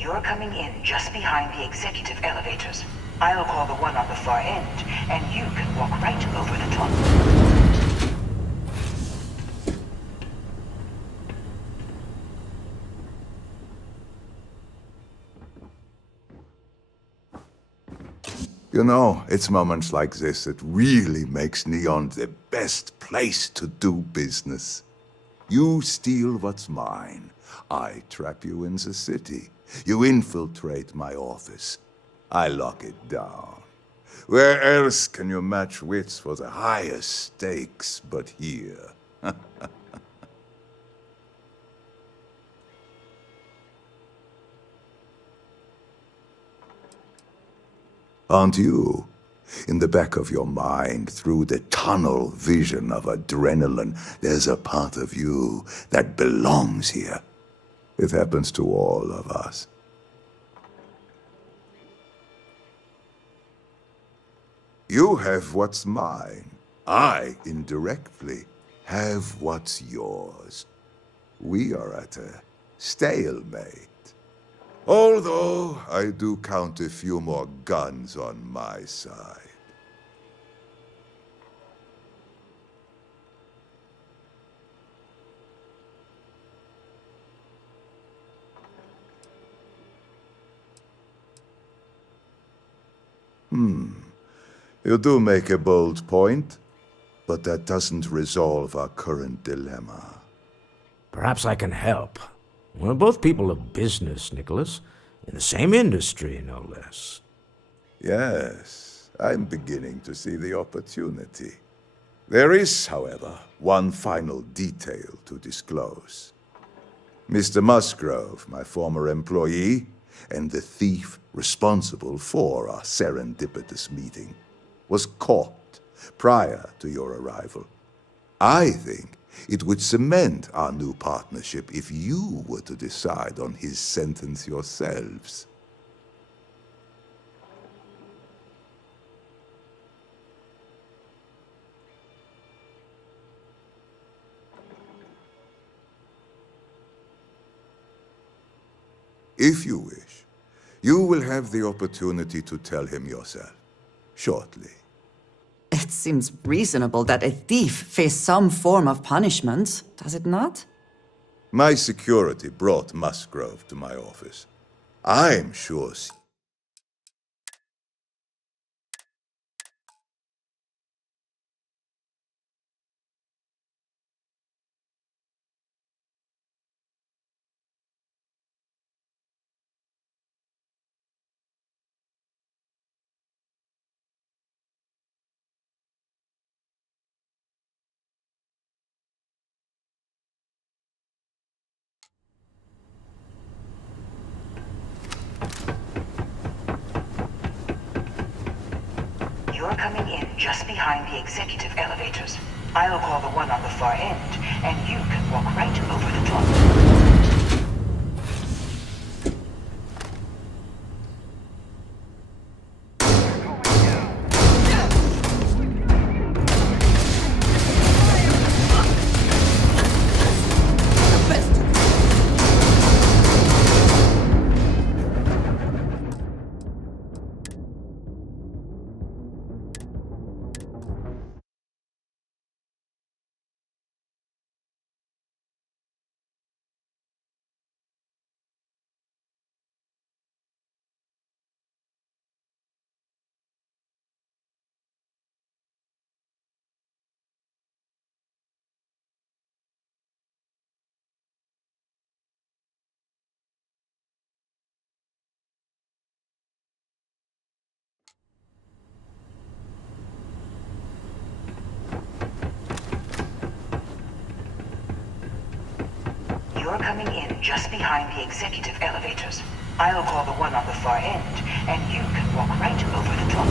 You're coming in just behind the executive elevators. I'll call the one on the far end, and you can walk right over the top. You know, it's moments like this that really makes Neon the best place to do business. You steal what's mine. I trap you in the city. You infiltrate my office. I lock it down. Where else can you match wits for the highest stakes but here? Aren't you? In the back of your mind, through the tunnel vision of adrenaline, there's a part of you that belongs here. It happens to all of us. You have what's mine. I, indirectly, have what's yours. We are at a stalemate. Although, I do count a few more guns on my side. You do make a bold point, but that doesn't resolve our current dilemma. Perhaps I can help. We're both people of business, Nicholas. In the same industry, no less. Yes, I'm beginning to see the opportunity. There is, however, one final detail to disclose. Mr. Musgrove, my former employee, and the thief responsible for our serendipitous meeting, was caught prior to your arrival. I think it would cement our new partnership if you were to decide on his sentence yourselves. If you wish, you will have the opportunity to tell him yourself, shortly. It seems reasonable that a thief face some form of punishment, does it not? My security brought Musgrove to my office. I'm sure You're coming in just behind the executive elevators. I'll call the one on the far end, and you can walk right over the top. You're coming in just behind the executive elevators. I'll call the one on the far end, and you can walk right over the top.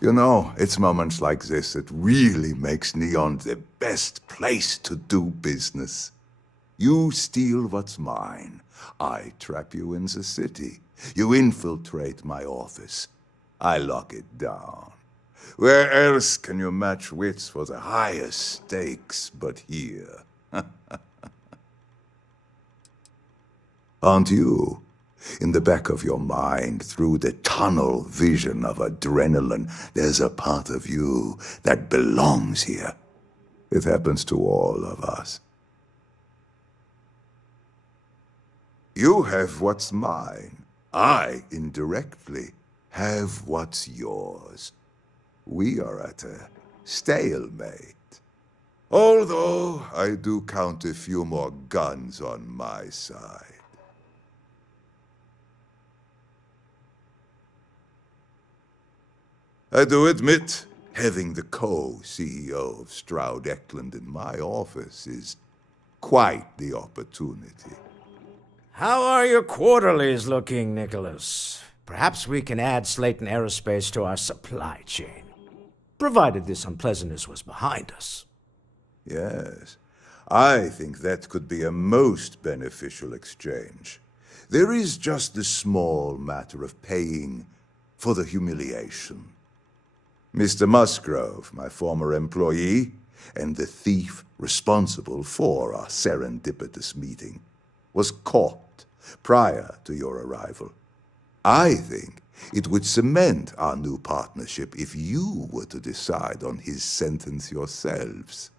You know, it's moments like this that really makes Neon the best place to do business. You steal what's mine. I trap you in the city. You infiltrate my office. I lock it down. Where else can you match wits for the highest stakes but here? Aren't you? In the back of your mind, through the tunnel vision of adrenaline, there's a part of you that belongs here. It happens to all of us. You have what's mine. I, indirectly, have what's yours. We are at a stalemate. Although I do count a few more guns on my side. I do admit, having the co-CEO of Stroud Eklund in my office is quite the opportunity. How are your quarterlies looking, Nicholas? Perhaps we can add Slayton Aerospace to our supply chain, provided this unpleasantness was behind us. Yes, I think that could be a most beneficial exchange. There is just the small matter of paying for the humiliation. Mr. Musgrove, my former employee, and the thief responsible for our serendipitous meeting, was caught prior to your arrival. I think it would cement our new partnership if you were to decide on his sentence yourselves.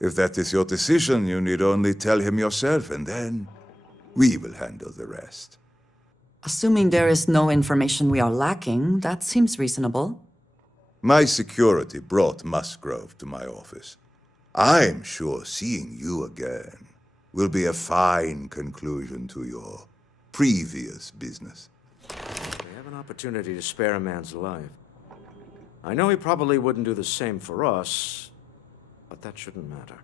If that is your decision, you need only tell him yourself, and then we will handle the rest. Assuming there is no information we are lacking, that seems reasonable. My security brought Musgrove to my office. I'm sure seeing you again will be a fine conclusion to your previous business. We have an opportunity to spare a man's life. I know he probably wouldn't do the same for us, but that shouldn't matter.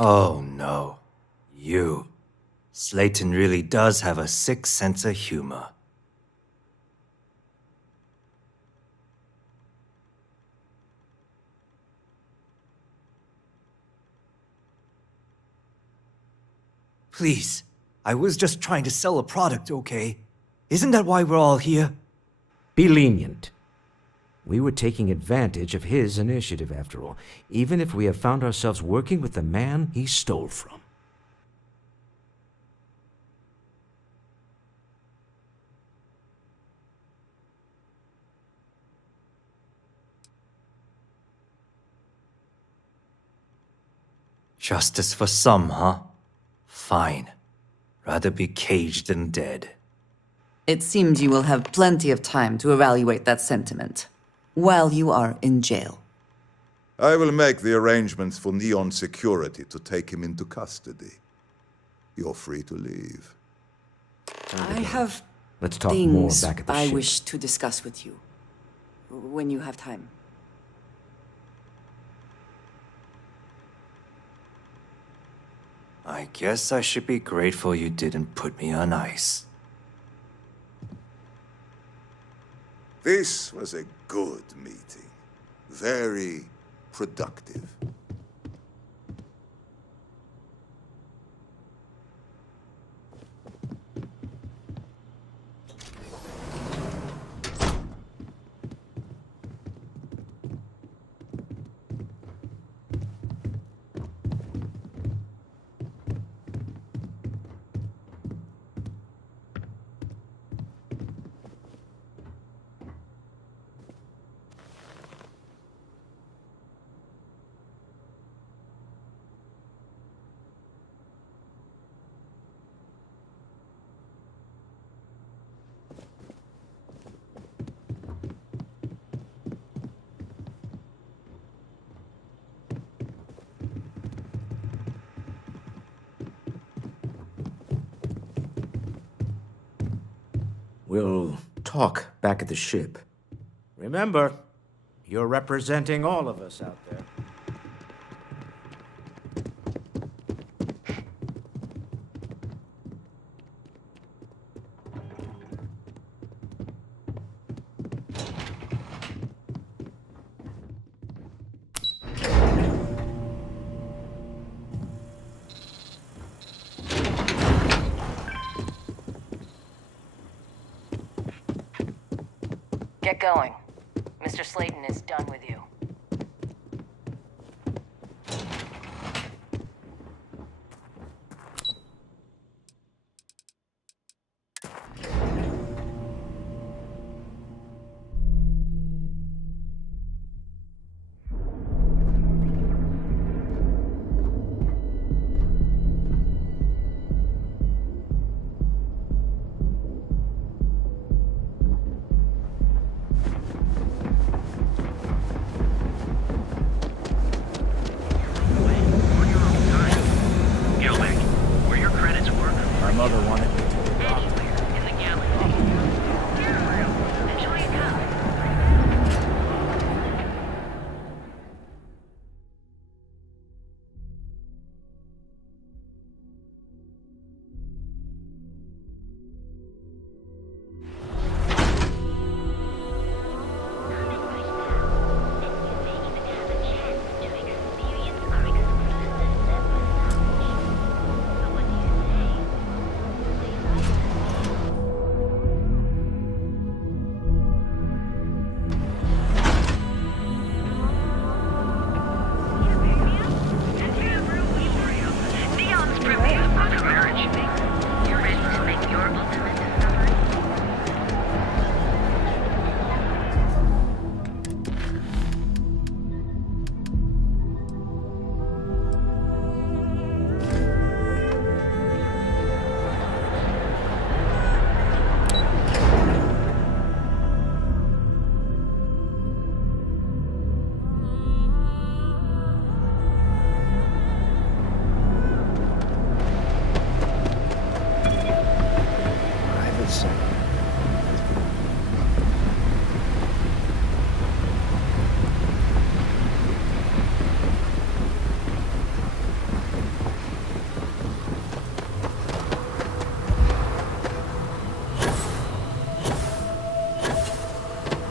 Oh no. You. Slayton really does have a sick sense of humor. Please, I was just trying to sell a product, okay? Isn't that why we're all here? Be lenient. We were taking advantage of his initiative, after all, even if we have found ourselves working with the man he stole from. Justice for some, huh? Fine. Rather be caged than dead. It seems you will have plenty of time to evaluate that sentiment while you are in jail. I will make the arrangements for Neon Security to take him into custody. You're free to leave. I have Let's talk more things back at the I ship. wish to discuss with you when you have time. I guess I should be grateful you didn't put me on ice. This was a good meeting. Very productive. We'll talk back at the ship. Remember, you're representing all of us out there. Get going. Mr. Slayton is done with you.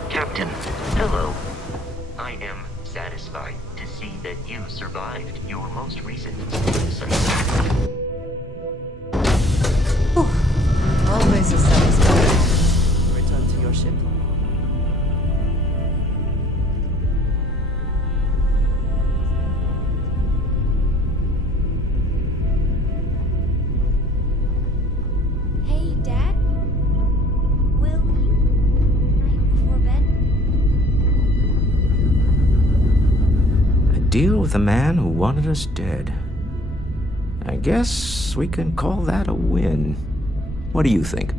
Captain, hello. I am satisfied to see that you survived your most recent assignment. Always a satisfaction. Return to your ship. Hey, Dad? Will you night before bed? A deal with a man who wanted us dead. I guess we can call that a win. What do you think?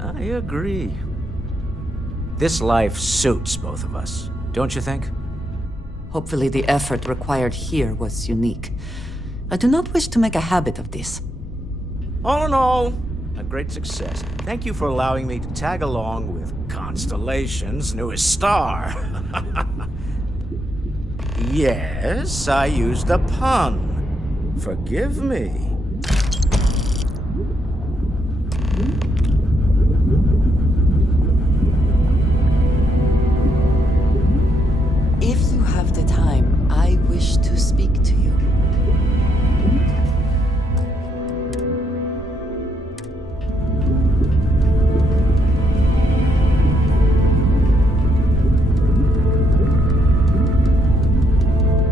I agree. This life suits both of us, don't you think? Hopefully the effort required here was unique. I do not wish to make a habit of this. All in all, a great success. Thank you for allowing me to tag along with Constellation's newest star. Yes, I used a pun. Forgive me. If you have the time, I wish to speak to you.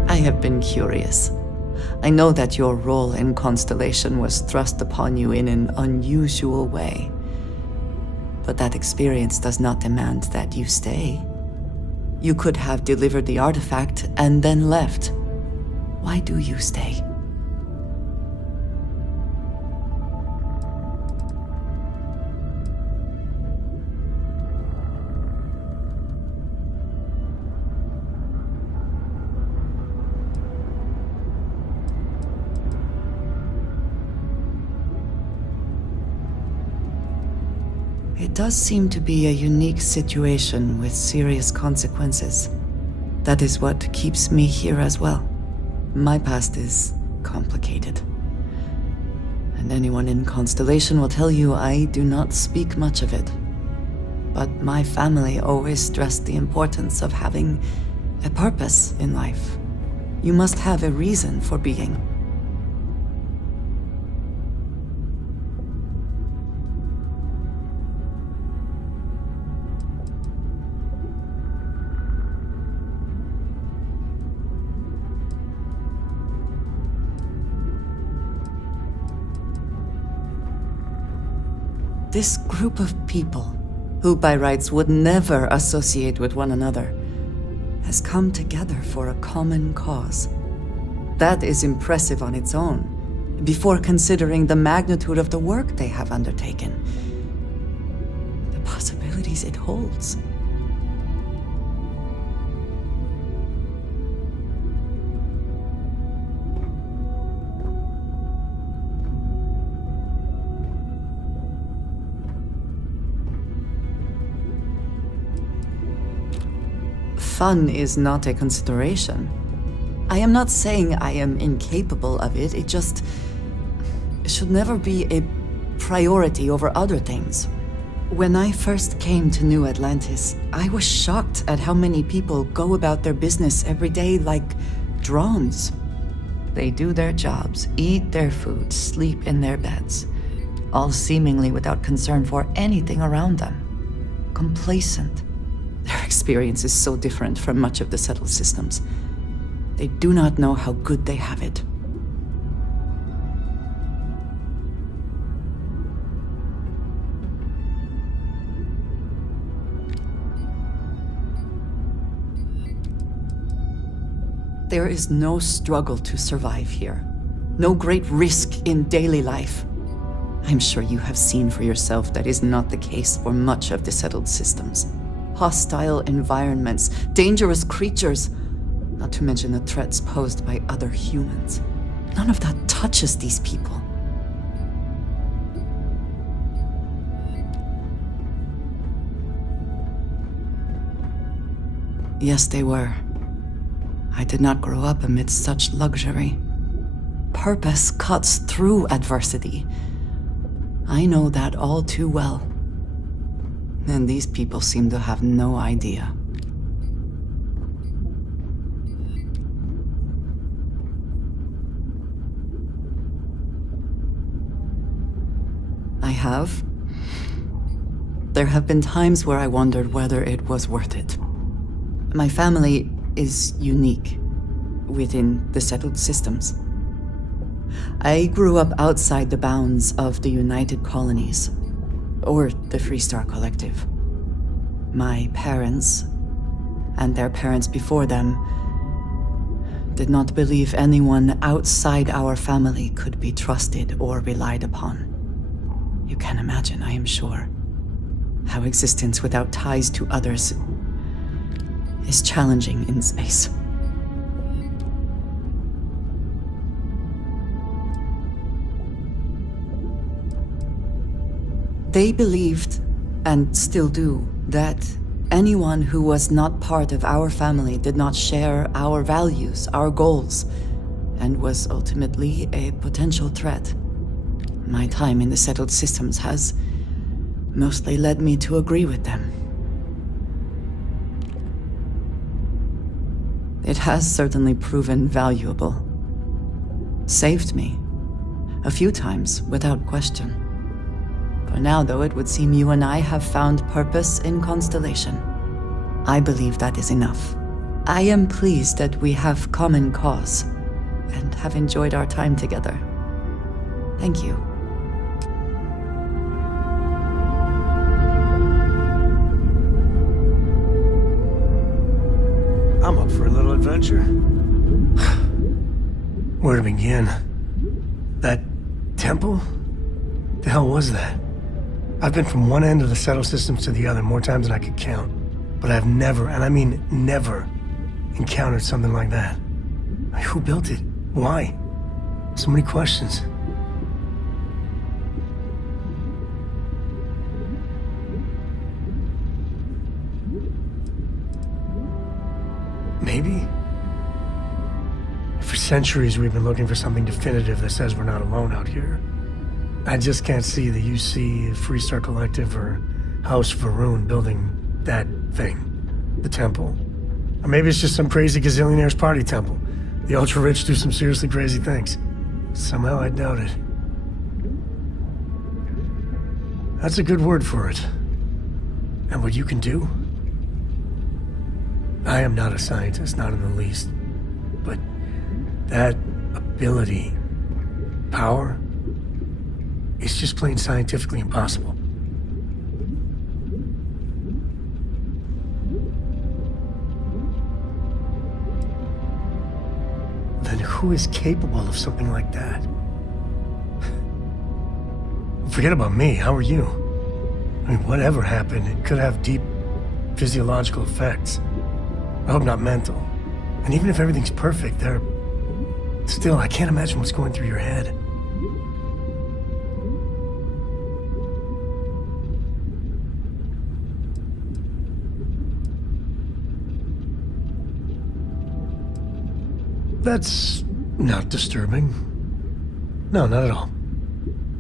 I have been curious. I know that your role in Constellation was thrust upon you in an unusual way. But that experience does not demand that you stay. You could have delivered the artifact and then left. Why do you stay? It does seem to be a unique situation with serious consequences. That is what keeps me here as well. My past is complicated. And anyone in Constellation will tell you I do not speak much of it. But my family always stressed the importance of having a purpose in life. You must have a reason for being. This group of people, who by rights would never associate with one another, has come together for a common cause. That is impressive on its own, before considering the magnitude of the work they have undertaken, the possibilities it holds. Fun is not a consideration. I am not saying I am incapable of it, it just should never be a priority over other things. When I first came to New Atlantis, I was shocked at how many people go about their business every day like drones. They do their jobs, eat their food, sleep in their beds, all seemingly without concern for anything around them. Complacent. Their experience is so different from much of the settled systems. They do not know how good they have it. There is no struggle to survive here. No great risk in daily life. I'm sure you have seen for yourself that is not the case for much of the settled systems. Hostile environments, dangerous creatures, not to mention the threats posed by other humans. None of that touches these people. Yes, they were. I did not grow up amidst such luxury. Purpose cuts through adversity. I know that all too well. And these people seem to have no idea. I have. There have been times where I wondered whether it was worth it. My family is unique within the settled systems. I grew up outside the bounds of the United Colonies, or the Freestar Collective. My parents, and their parents before them, did not believe anyone outside our family could be trusted or relied upon. You can imagine, I am sure, how existence without ties to others is challenging in space. They believed, and still do, that anyone who was not part of our family did not share our values, our goals, and was ultimately a potential threat. My time in the settled systems has mostly led me to agree with them. It has certainly proven valuable. Saved me. A few times, without question. For now, though, it would seem you and I have found purpose in Constellation. I believe that is enough. I am pleased that we have common cause, and have enjoyed our time together. Thank you. I'm up for a little adventure. Where to begin? That temple? The hell was that? I've been from one end of the settled systems to the other more times than I could count. But I've never, and I mean never, encountered something like that. Who built it? Why? So many questions. Maybe? For centuries, we've been looking for something definitive that says we're not alone out here. I just can't see the UC, Freestar Collective, or House Varun building that thing. The temple. Or maybe it's just some crazy gazillionaire's party temple. The ultra-rich do some seriously crazy things. Somehow I doubt it. That's a good word for it. And what you can do? I am not a scientist, not in the least. But that ability, power, it's just plain scientifically impossible. Then who is capable of something like that? Forget about me, how are you? I mean, whatever happened, it could have deep physiological effects. I hope not mental. And even if everything's perfect, still, I can't imagine what's going through your head. That's not disturbing. No, not at all.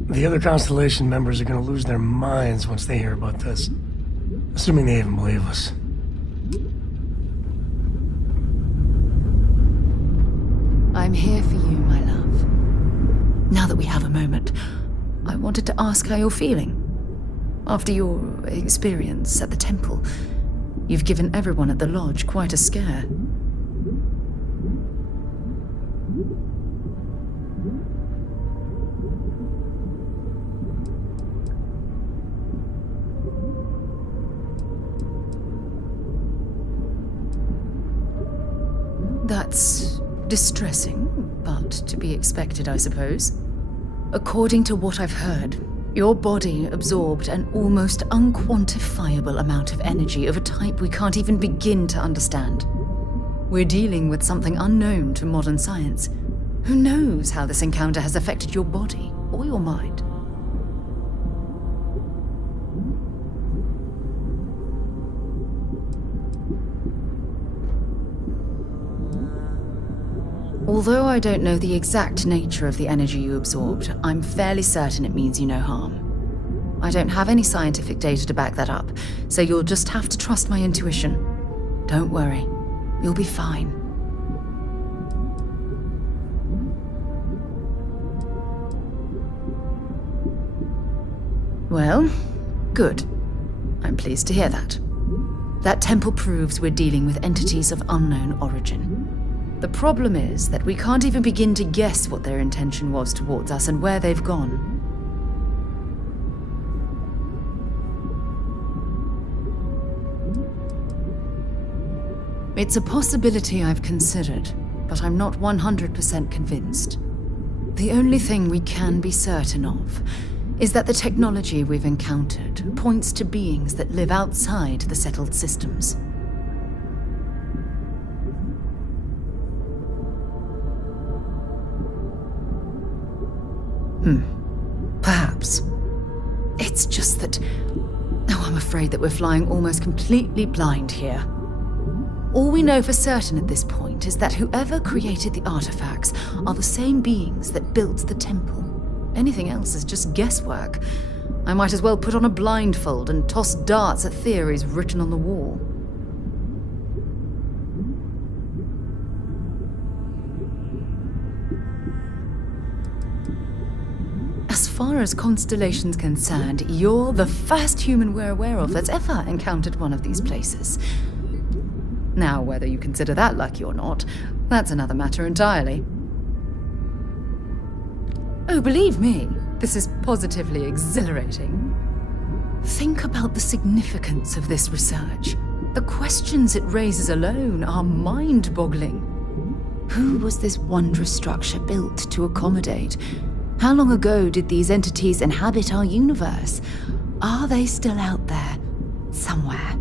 The other Constellation members are gonna lose their minds once they hear about this. Assuming they even believe us. I'm here for you, my love. Now that we have a moment, I wanted to ask how you're feeling. After your experience at the temple, you've given everyone at the lodge quite a scare. That's distressing, but to be expected, I suppose. According to what I've heard, your body absorbed an almost unquantifiable amount of energy of a type we can't even begin to understand. We're dealing with something unknown to modern science. Who knows how this encounter has affected your body or your mind? Although I don't know the exact nature of the energy you absorbed, I'm fairly certain it means you no harm. I don't have any scientific data to back that up, so you'll just have to trust my intuition. Don't worry, you'll be fine. Well, good. I'm pleased to hear that. That temple proves we're dealing with entities of unknown origin. The problem is that we can't even begin to guess what their intention was towards us and where they've gone. It's a possibility I've considered, but I'm not 100% convinced. The only thing we can be certain of is that the technology we've encountered points to beings that live outside the settled systems. Perhaps. It's just that... Oh, I'm afraid that we're flying almost completely blind here. All we know for certain at this point is that whoever created the artifacts are the same beings that built the temple. Anything else is just guesswork. I might as well put on a blindfold and toss darts at theories written on the wall. As far as Constellation's concerned, you're the first human we're aware of that's ever encountered one of these places. Now, whether you consider that lucky or not, that's another matter entirely. Oh, believe me, this is positively exhilarating. Think about the significance of this research. The questions it raises alone are mind-boggling. Who was this wondrous structure built to accommodate? How long ago did these entities inhabit our universe? Are they still out there, somewhere?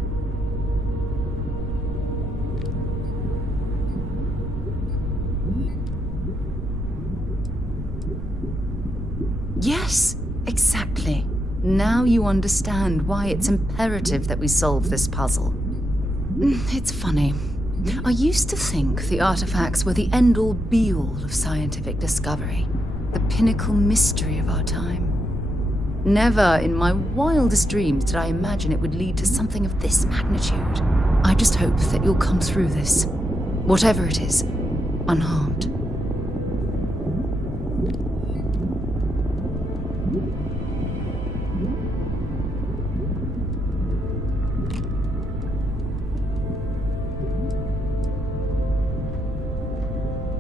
Yes, exactly. Now you understand why it's imperative that we solve this puzzle. It's funny. I used to think the artifacts were the end-all be-all of scientific discovery, the pinnacle mystery of our time. Never in my wildest dreams did I imagine it would lead to something of this magnitude. I just hope that you'll come through this, whatever it is, unharmed.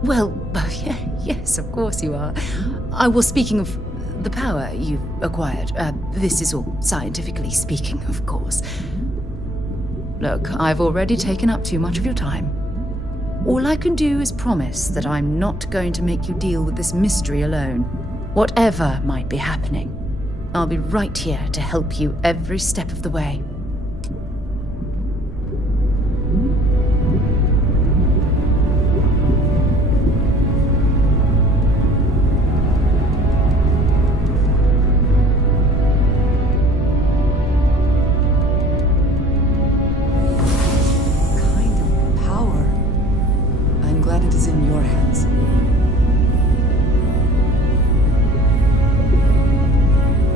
Well, yes, of course you are. I was speaking of the power you've acquired. This is all scientifically speaking, of course. Look, I've already taken up too much of your time. All I can do is promise that I'm not going to make you deal with this mystery alone. Whatever might be happening, I'll be right here to help you every step of the way.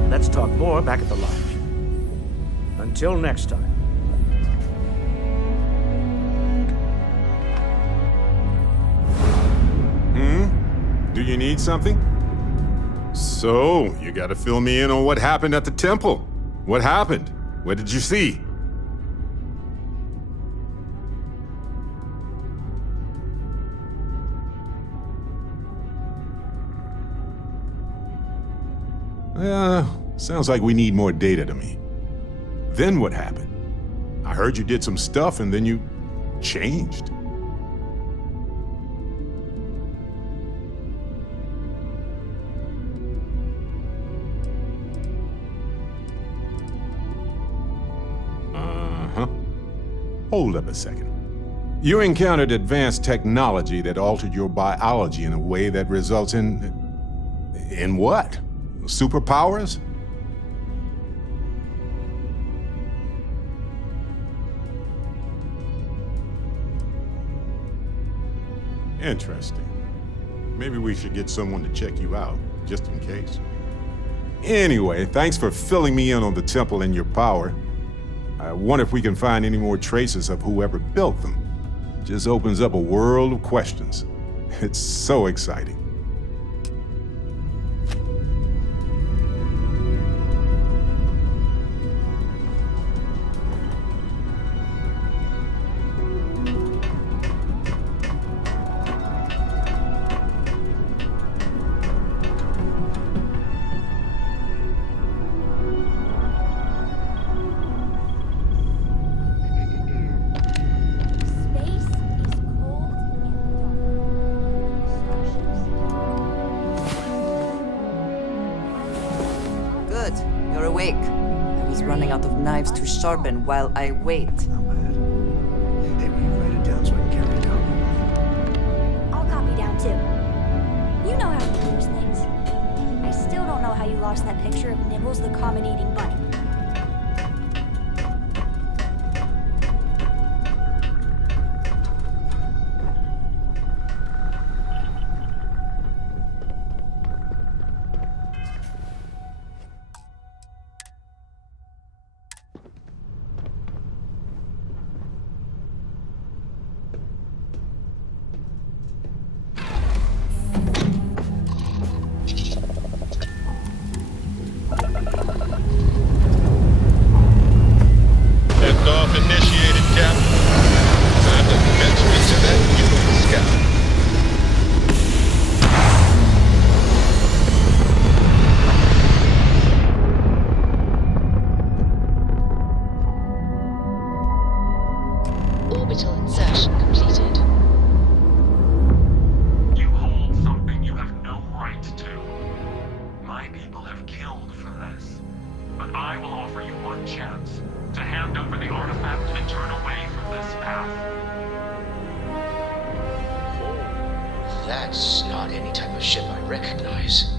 Let's talk more back at the lodge. Until next time. Do you need something? So, you gotta fill me in on what happened at the temple. What happened? What did you see? Sounds like we need more data to me. Then what happened? I heard you did some stuff and then you changed. Hold up a second. You encountered advanced technology that altered your biology in a way that results in what? Superpowers? Interesting. Maybe we should get someone to check you out, just in case. Anyway, thanks for filling me in on the temple and your power. I wonder if we can find any more traces of whoever built them. Just opens up a world of questions. It's so exciting. To sharpen while I wait. Not bad. Hey, will you write it down so I can carry it down? I'll copy down too. You know how to do those things. I still don't know how you lost that picture of Nibbles the comet-eating bunny. That's not any type of ship I recognize.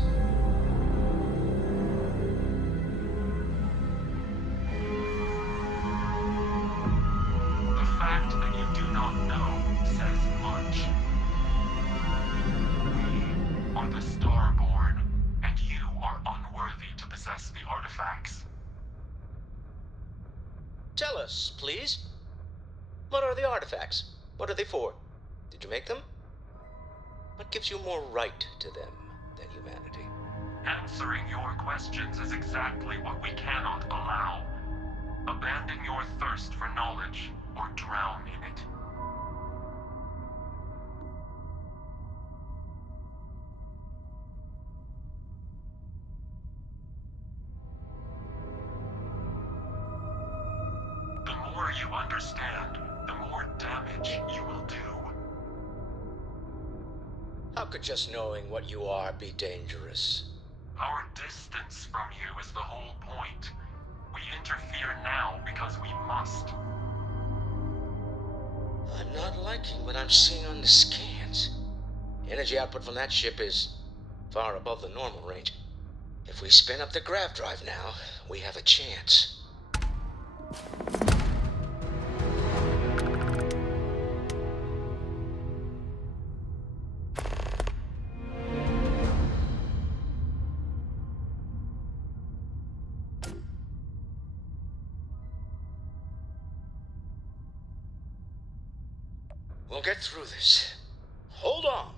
The fact that you do not know Tell us, please. What are the artifacts? What are they for? Did you make them? What gives you more right to them than humanity? Answering your questions is exactly what we cannot allow. Abandon your thirst for knowledge, or drown in it. The more you understand, the more damage you will do. How could just knowing what you are be dangerous? Our distance from you is the whole point. We interfere now because we must. I'm not liking what I'm seeing on the scans. Energy output from that ship is far above the normal range. If we spin up the grav drive now, we have a chance. We'll get through this. Hold on.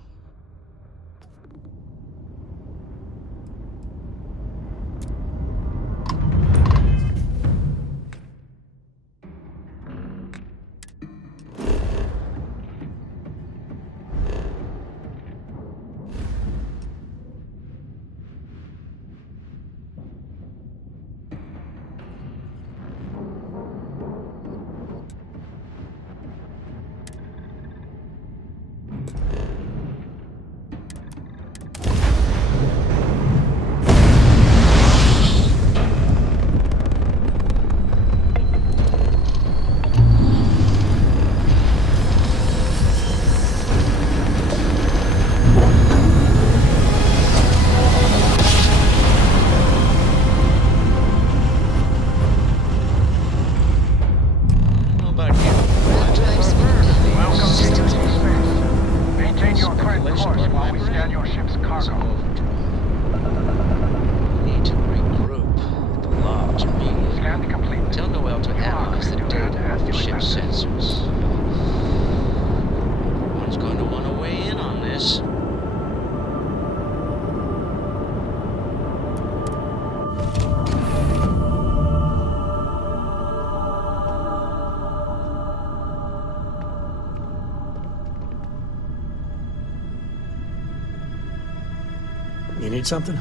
You need something?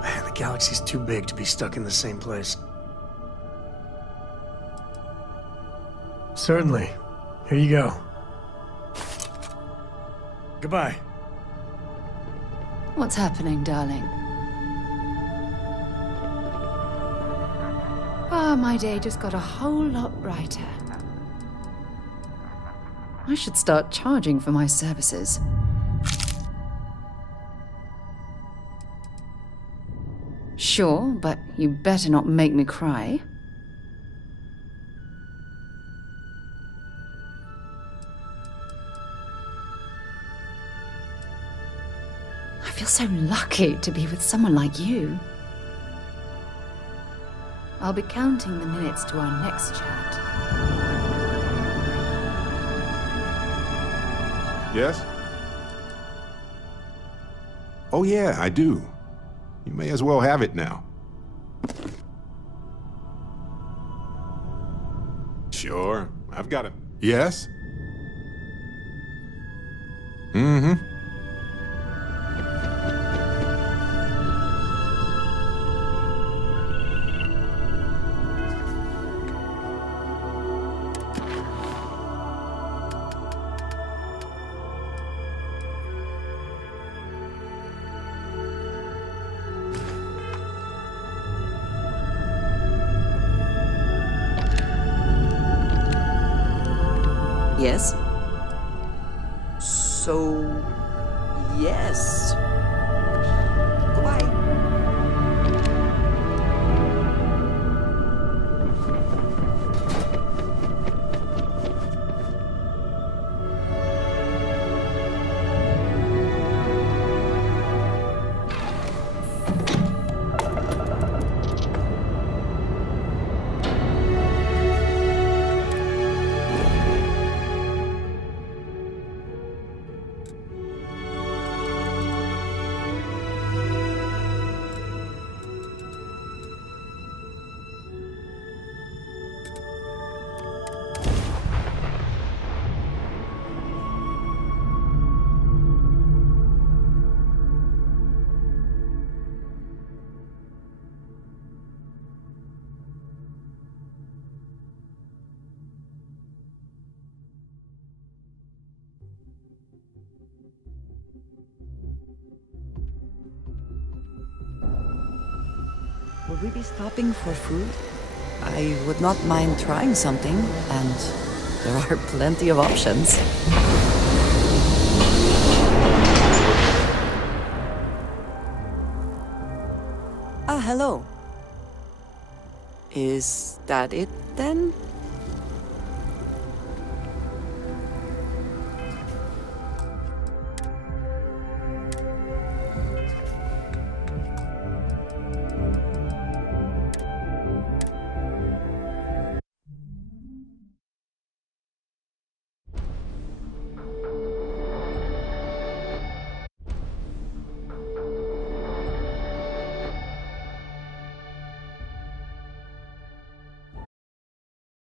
Man, the galaxy's too big to be stuck in the same place. Certainly. Here you go. Goodbye. What's happening, darling? Ah, my day just got a whole lot brighter. I should start charging for my services. Sure, but you better not make me cry. I feel so lucky to be with someone like you. I'll be counting the minutes to our next chat. Yes? Oh yeah, I do. You may as well have it now. Sure, I've got it. Yes? Mm-hmm. Yes? So... yes. Goodbye. Will we be stopping for food? I would not mind trying something, and there are plenty of options. Ah, hello. Is that it then?